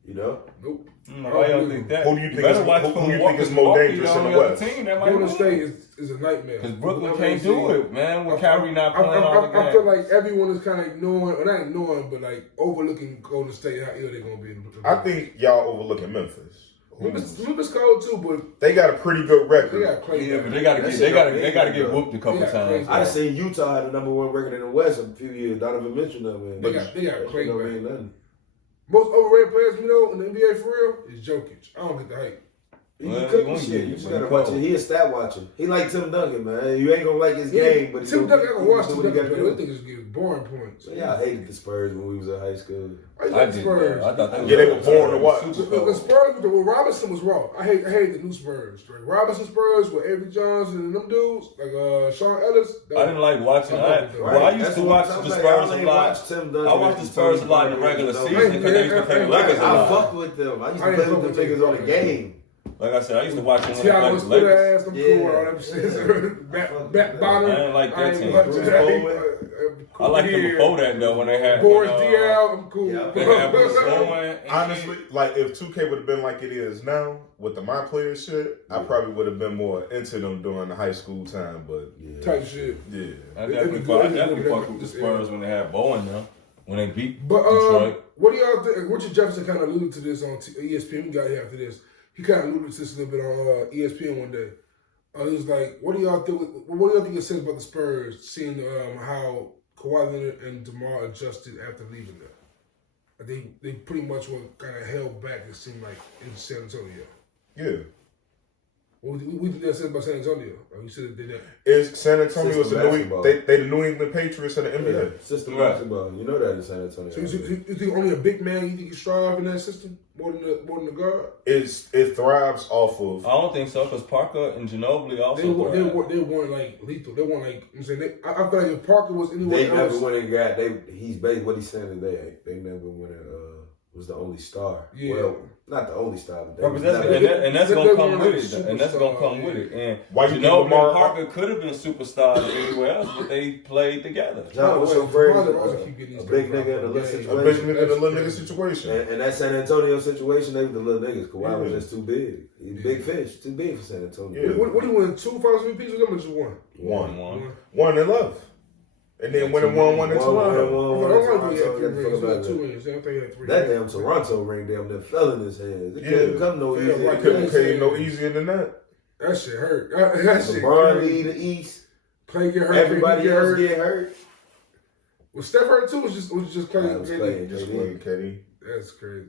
You know? Nope. Why y'all think that? Who do you think better is- watch who for do you think Milwaukee. is more Milwaukee dangerous the in the only other West? team that might Golden win. State is a nightmare. Because Brooklyn I can't mean, do it, man. With Kyrie not playing all the games. I feel like everyone is kind of ignoring, or not ignoring, but like overlooking Golden State, how ill they're going to be. I think y'all overlooking Memphis. Memphis cold too, but They got a pretty good they record. got Clay. Yeah, back. but they gotta That get shit they gotta don't get mean whooped a couple Yeah, times. crazy. I just seen Utah had the #1 record in the West a few years. Donovan Mitchell, man. They got Clay don't back. mean nothing. Most overrated players we know in the NBA for real is Jokic. I don't get the hype. He Well, be he cooking won't shit. get You you, just man. gotta He watch cold. it. He a stat watcher. He like Tim Duncan, man. You ain't gonna like his game, but he Tim Duncan, I can watch do Tim what he Duncan gotta play. I do. think it's getting boring points. So y'all hated the Spurs when we was in high school. I did. Spurs. I thought Yeah, they were boring to watch. The Spurs with Robinson was raw. I hate the new Spurs. Like Robinson Spurs with Avery Johnson and them dudes, like Sean Ellis. I didn't like watching that. Well, I used to watch the Spurs a lot. I watched the Spurs a lot in the regular season because they used to play the Lakers a I lot. fuck with them. I used I to didn't play fuck with them with niggas on the them. game. Like I said, I used to watch them when they Tiago played the split Lakers. ass, them Yeah. cool, all them shit. Back bottom. I didn't like that team. watch Bruce that. Bowen. I liked them before that though when they had Boris when, Diaw, I'm cool. Yeah. They had Bruce Bowen. and Honestly, like if 2K would have been like it is now with the My Player shit, I probably would have been more into them during the high school time. But Type shit. yeah, I definitely fucked with the Spurs when they had Bowen now. When they beat But Detroit. what do y'all think? Richard Jefferson kind of alluded to this on ESPN. We got here after this. He kind of alluded to this a little bit on ESPN one day. He was like, "What do y'all think? What do y'all think it says about the Spurs, seeing how Kawhi Leonard and DeMar adjusted after leaving them? I think they pretty much were kind of held back. It seemed like in San Antonio. yeah. What do you think that says about San Antonio? Like you said they did. Is San Antonio System the New basketball. they the New England Patriots of the NBA? System Right. basketball. You know that in San Antonio. So you think only a big man you think can strive in that system more than the guard? It thrives off of I don't think so because Parker and Ginobili also. They thrived. weren't like lethal. They weren't like I'm saying. I feel like if Parker was anyone They else, never went and got. He's basically what he's saying today. They never went and was the only star. Yeah. Well, not the only star, but they Right, was but that's They- gonna they come were with like it, and that's gonna come superstar, with it. And Why you think Ginobili Lamar- and Parker could have been superstars anywhere else, but they played together. John, what's your Why phrase? they always keep getting A these big stuff nigga in a out little of the game. a big situation. nigga in a little nigga situation. And that San Antonio situation, they were the little niggas. Kawhi was Yeah. just too big. He's a big fish. Too big for San Antonio. Yeah. What do you win? 2 finals MVPs with them or just one? One. One in love, and then winning 1-1 in Toronto. I don't think he had 3 rings. He had 2 rings. I don't think he had 3 That rings. damn Toronto ring damn near fell in his hands. It Yeah. couldn't come no Fell easier. right Couldn't Yeah. pay no easier than that. That shit hurt. That shit LeBron crazy. lead the East. Clay get hurt. Everybody get else hurt. get hurt. Was Steph hurt too? Was just Clay? Nah, it was Clay. Just KD. playing KD. That's crazy.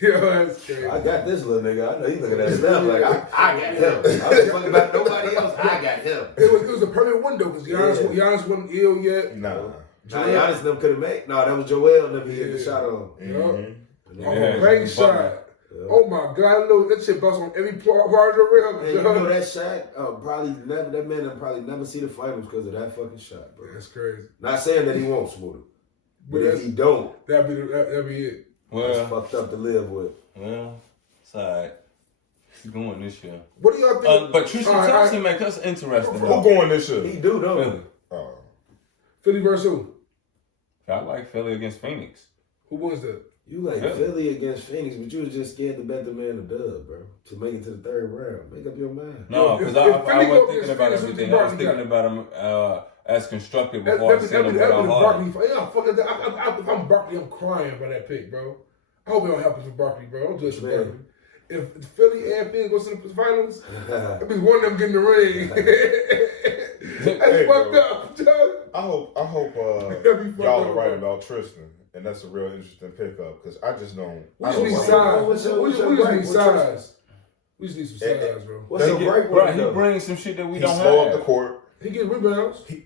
Yo, that's crazy. I got this little nigga. I know he looking at stuff like I got him. I was talking about nobody else. I got him. It was a perfect window because Giannis wasn't ill yet. Nah. Giannis them couldn't make. No, that was Joel and them he hit the shot on. Off a great shot. Oh my God! I know that shit bounced on every part of the rim. And you know that shot, that man will probably never see the finals because of that fucking shot, bro. That's crazy. Not saying that he won't, Smooda. But if he don't, that'd be it. it's fucked up to live with. Well, it's alright. He's going this year. What do y'all think? But Tristan Thompson make us interesting. Who going this year? He do, though. Philly. Philly versus who? I like Philly against Phoenix. Who wins that? You like Philly against Phoenix, but you was just scared to bet the man a dub, bro. To make it to the third round. Make up your mind. No, because I wasn't thinking about everything. I was thinking about him as constructive before I seen him without Harden. If I'm Barkley, I'm crying by that pick, bro. I hope it don't happen for Barkley, bro. Don't judge for Barkley. If Philly and Phoenix go to the finals, that means one of them getting the ring. That's fucked up, John. I hope y'all are right about Tristan, and that's a real interesting pickup because I just don't. We just need size. We just need size. We just need some size, bro. What's the break? Right, he brings some shit that we don't have. He slow up the court. He get rebounds. He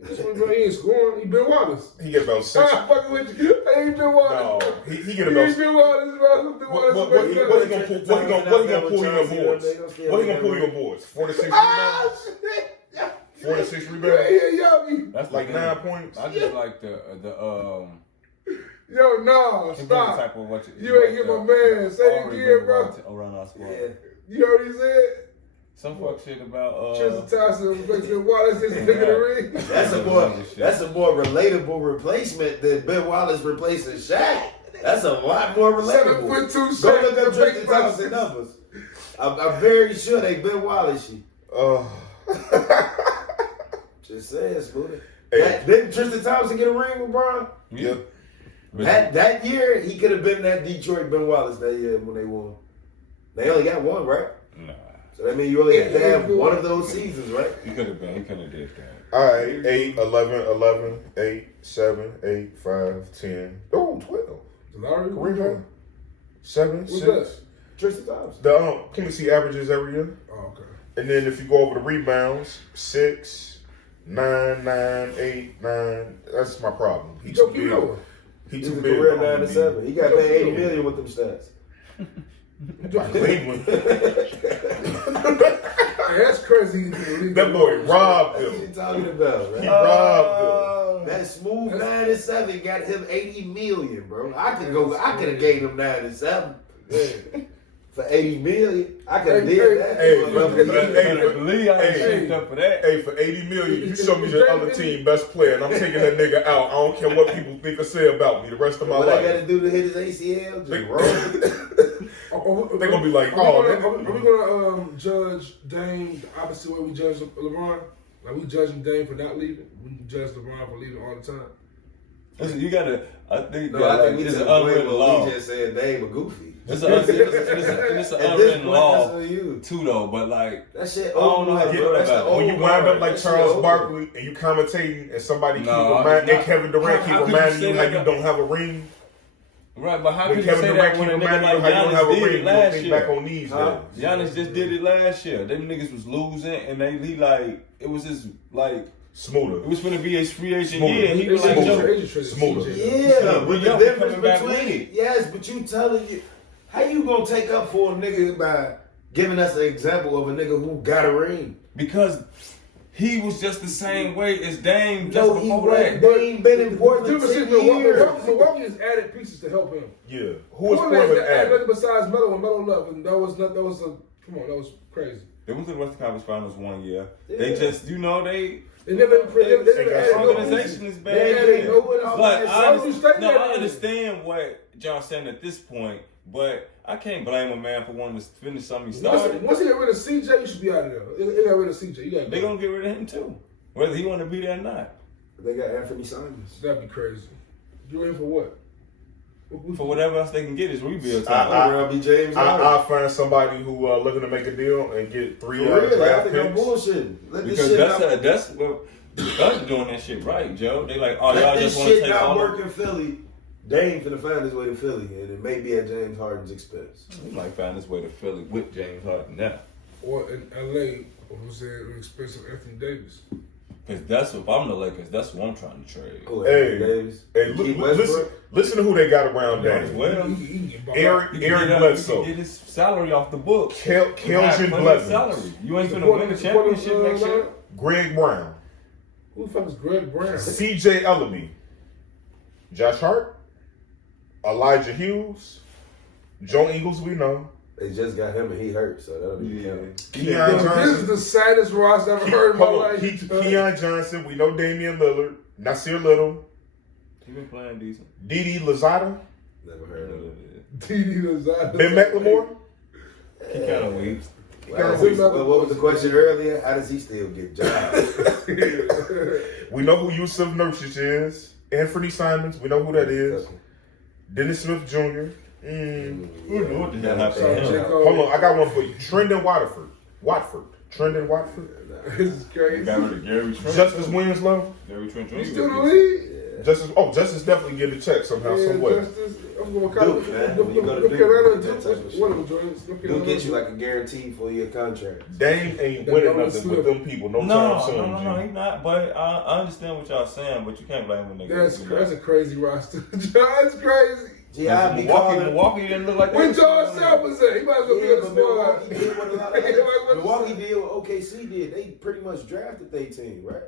ain't scoring. He Ben Wallace. He get about 6. I'm fucking with you. I ain't Ben Wallace. No, he get about. He ain't Ben Wallace, bro. What he gonna pull you on boards? What he gonna pull you on boards? 4 to 6 rebounds. 4 to 6 rebounds. Yogi. That's like 9 points. I just like the Yo, no, stop. Type of what you ain't get my man. Say it again, bro. Around our squad. Yeah. You heard what he said? Some fuck shit about Tristan Thompson replacing Wallace is nigga the ring. That's a more relatable replacement than Ben Wallace replacing Shaq. That's a lot more relatable. 7'2" Go Shaq. look up Tristan Thompson numbers. I'm very sure they Ben Wallace. Just saying, Smooda. Didn't Tristan Thompson get a ring with Bron? Yep. That year, he could have been that Detroit Ben Wallace that year when they won. They only got one, right? Nah. So that means you only had to have one of those seasons, right? He could have been. He couldn't have did that. All right, 8, 11, 11, 8, 7, 8, 5, 10. Oh, 12. Career high. 7, 6. That? Tristan Thompson. Can we see averages every year? Oh, okay. And then if you go over the rebounds, 6, 9, 9, 8, 9. That's my problem. He too big. He He's too a big. career 9 to 7. He got paid $80 million with them stats. Cleveland. That's crazy. That boy robbed What you him. talking about, right? He robbed That smooth 9 to 7 got him $80 million, bro. I could have gave him 9 to 7. For $80 million, I could have did that. Hey, for $80 million, you show me the other team best player, and I'm taking that nigga out. I don't care what people think or say about me the rest of my What life. I got to do to hit his ACL? Just roll. They're gonna be like, are we gonna judge Dame the opposite way we judge LeBron? Like we judging Dame for not leaving, we judge LeBron for leaving all the time. Listen, you gotta. I think we it's just an unwritten law. We just said Dame a goofy. It's an unwritten law too, though. But like that shit. I don't know how to feel about it. When you wind up like Charles Barkley and you commentating and somebody and Kevin Durant keep reminding you how you don't have a ring. Right, but how When could you Kevin say Durant that when a keep nigga reminding you like how you don't have Giannis a did ring, it you don't last think back year? on these days. Giannis just did it last year. Them niggas was losing, and he like it was just like Smoother. it was gonna be his free agent Smoother. year. And he was like, Smoother. Yeah, but the Yogi difference coming back with between it. yes, but you telling you how you gonna take up for a nigga by giving us an example of a nigga who got a ring? because he was just the same way as Dame. Just No, he before wasn't. that. They ain't been in Portland Difference 10 is years. Milwaukee just added pieces to help him. Yeah. Who was Portland Portland added at? nothing besides Melo and Melo love, and that was crazy. They went to the Western Conference Finals one year. Yeah. They just, They never added no organization is pieces. bad. They added no one else. But I I understand what John's saying at this point, but I can't blame a man for wanting to finish something he Once started. he get rid of CJ, you should be out of there. They got rid of CJ. You got They're gonna get rid of him too, whether he want to be there or not. They got Anthony Simons. That'd be crazy. You in for what? For whatever else they can get is rebuild time. Robbie James. I'll find somebody who looking to make a deal and get 3 Really, I draft think I'm picks. bullshitting. Let this Because shit that's well, the Thunder doing that shit right, Joe. They like, oh, Let y'all this just want to shit take not all work in Philly Dame finna find his way to Philly, and it may be at James Harden's expense. He might find his way to Philly with James Harden now. Or in LA, I'm saying, expensive Anthony Davis. Because that's if I'm the Lakers, that's what I'm trying to trade. Oh, Hey, Anthony Davis. Hey, listen to who they got around Might as Dame. well. He can get bought out. Eric He can Bledsoe. get his salary off the books. Kelvin Blevins. Blevins. You ain't finna win the championship next year. Greg Brown. Who the fuck is Greg Brown? CJ Ellaby. Josh Hart. Elijah Hughes. Joe Ingles, we know. They just got him and he hurt, so that'll be count. Keon Yo, this is Johnson. the saddest roster I've ever heard in my Hold on. life. Keon Johnson. We know Damian Lillard. Nasir Little. He been playing decent. Didi Lozada. Never heard of it. TD Lozada. Ben McLemore. He kind of weak. Well, what was the question earlier? How does he still get jobs? We know who Yusuf Nurkic is. Anthony Simons. We know who that is. Dennis Smith Jr. What the hell happened to him? Hold on, I got one for you. Trendon Watford. Trendon Watford. This is crazy. Got rid of Gary Trent. Justice Winslow. Gary Trent Jr. You still in the league? Justice definitely get a check somehow, some way. Justice. I'm going to call Duke, man. North When you go to Duke, Carolina. you get that type of shit. One of them joints. North He'll Carolina. get you like a guaranteed 4-year contract. Dame ain't winning nothing with them people no time soon. No, he's not. But I understand what y'all saying, but you can't blame when they That's a crazy roster. That's crazy. Gee, I'd be calling. Milwaukee didn't look like When that. George South was at, he might as well be Yeah, in the but squad. Milwaukee did what a lot of Milwaukee did what OKC did. They pretty much drafted their team, right?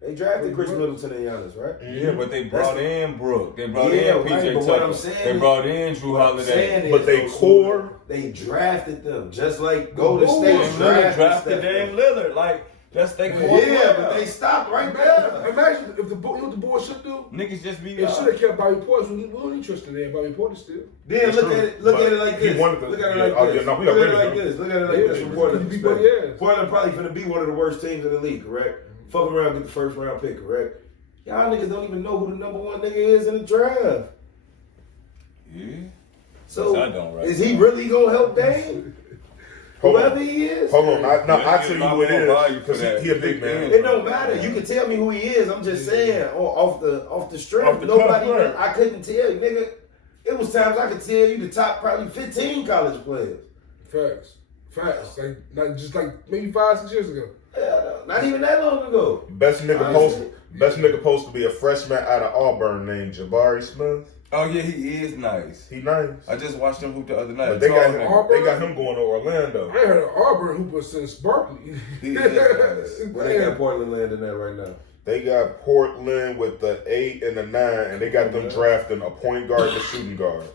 They drafted Chris Middleton and Giannis, right? Yeah, but they brought in Brooke. They brought Yeah, in right, PJ but what Tucker. I'm saying They is- brought in Drew Holiday. But they core. They drafted them just like Golden Ooh, State They really drafted Steph Dame Curry. Lillard. Like, that's they core. Yeah, but they stopped right there. Imagine if the you know what the board should do? Niggas just be They should have kept Bobby Portis. We don't interested in Bobby Portis still. Then That's look true. at it. Look But at it like he this. wanted to- Look at it yeah, like oh, this. yeah, no, we Look at it already like know. this. Look at it like Yeah, this. From he Portland's beat perspective. Buddy ass. Portland probably finna be one of the worst teams in the league, correct? Fuck around, get the first round pick, correct? Y'all niggas don't even know who the number one nigga is in the draft. Yeah. So I don't, right is he now. really gonna help Dame? Hold Whoever on. he is. Hold on, I'll Yeah, tell you get who it a lot more value is for because that. he a big man. It don't matter. You can tell me who he is. I'm just saying, off the strength. Off the Nobody, cuff, right. I couldn't tell you, nigga. It was times I could tell you the top probably 15 college players. Facts. Like not just like maybe 5-6 years ago. Not even that long ago. Best nigga Honestly. supposed to be a freshman out of Auburn named Jabari Smith. Oh yeah, he is nice. He nice. I just watched him hoop the other night. But they got Tall him. nigga. They got him going to Orlando. I ain't heard of Auburn hooper since Barkley. He is nice. Where they got Portland landing at right now? They got Portland with the 8 and the 9, and they got them drafting a point guard and a shooting guard.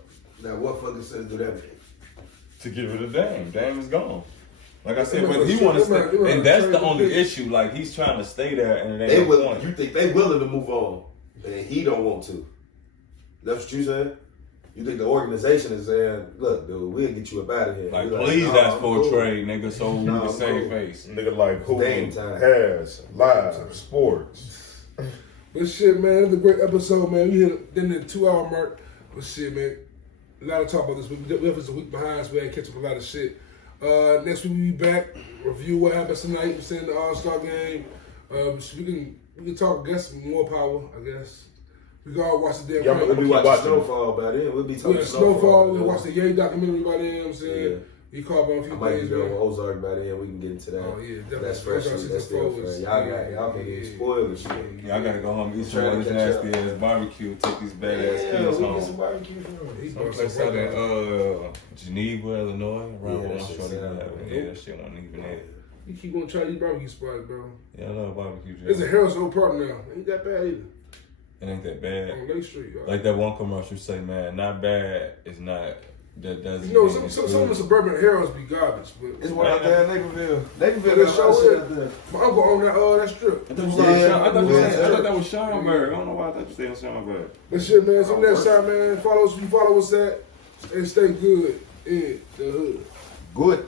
Now what fucking sense do that make? To get rid of Dame. Dame is gone. Like I said, They but might he have want to they stay, might and that's trade the the only pick. issue. Like he's trying to stay there, and it They ain't will. going. You think they willing to move on, and he don't want to? That's what you saying? You think the organization is saying, "Look, dude, we'll get you up out of here." Like, You're please "Nah, ask I'm for a cool." trade, nigga, so we Nah, can I'm save cool. face. Nigga like who Dame time. has live sports. But shit, man, it was a great episode, man. We hit the 2-hour mark. But shit, man, a lot of talk about this. We definitely a week behind, so we had to catch up a lot of shit. Next week we be back, review what happens tonight. We're saying the All-Star game. So we can talk, guess more power, I guess. We can all watch the damn Yeah, fight. We'll be watching watching. Snowfall by then. We'll be talking Yeah, Snowfall. We'll by watch the Yogi documentary by then, you know what I'm saying? Yeah. We called on a I few might be things, doing man. Ozark by then. We can get into that. Oh, yeah, definitely. That's fresh. Ozark That's season still 4 fresh. was- Y'all can get spoiled and shit. Yeah, I gotta go home eat some Trying of to this catch nasty ass barbecue. Take these badass Yeah, kids we get some home. barbecue from He him. brought Someplace some out right in Geneva, Illinois, around Yeah, where that I'm shit sure they sound have it. good. Yeah, that shit wasn't even it. You keep going to try these barbecue spots, bro. Yeah, I love barbecue. There's a Joe. Harris Old Park now. Ain't that bad either. It ain't that bad. On Lake Street. Y'all. Like that one commercial say, man, not bad is not. That doesn't. You know, mean it's some of the good. suburban Harrows be garbage, but It's one out there in Naperville. Naperville But it got sure a lot of shit is. out there. my uncle owned that strip. I thought that was Schaumburg. I don't know why I thought you said Schaumburg. But shit, man, so next time, man, follow us, follow us at, and stay good in the hood. Good.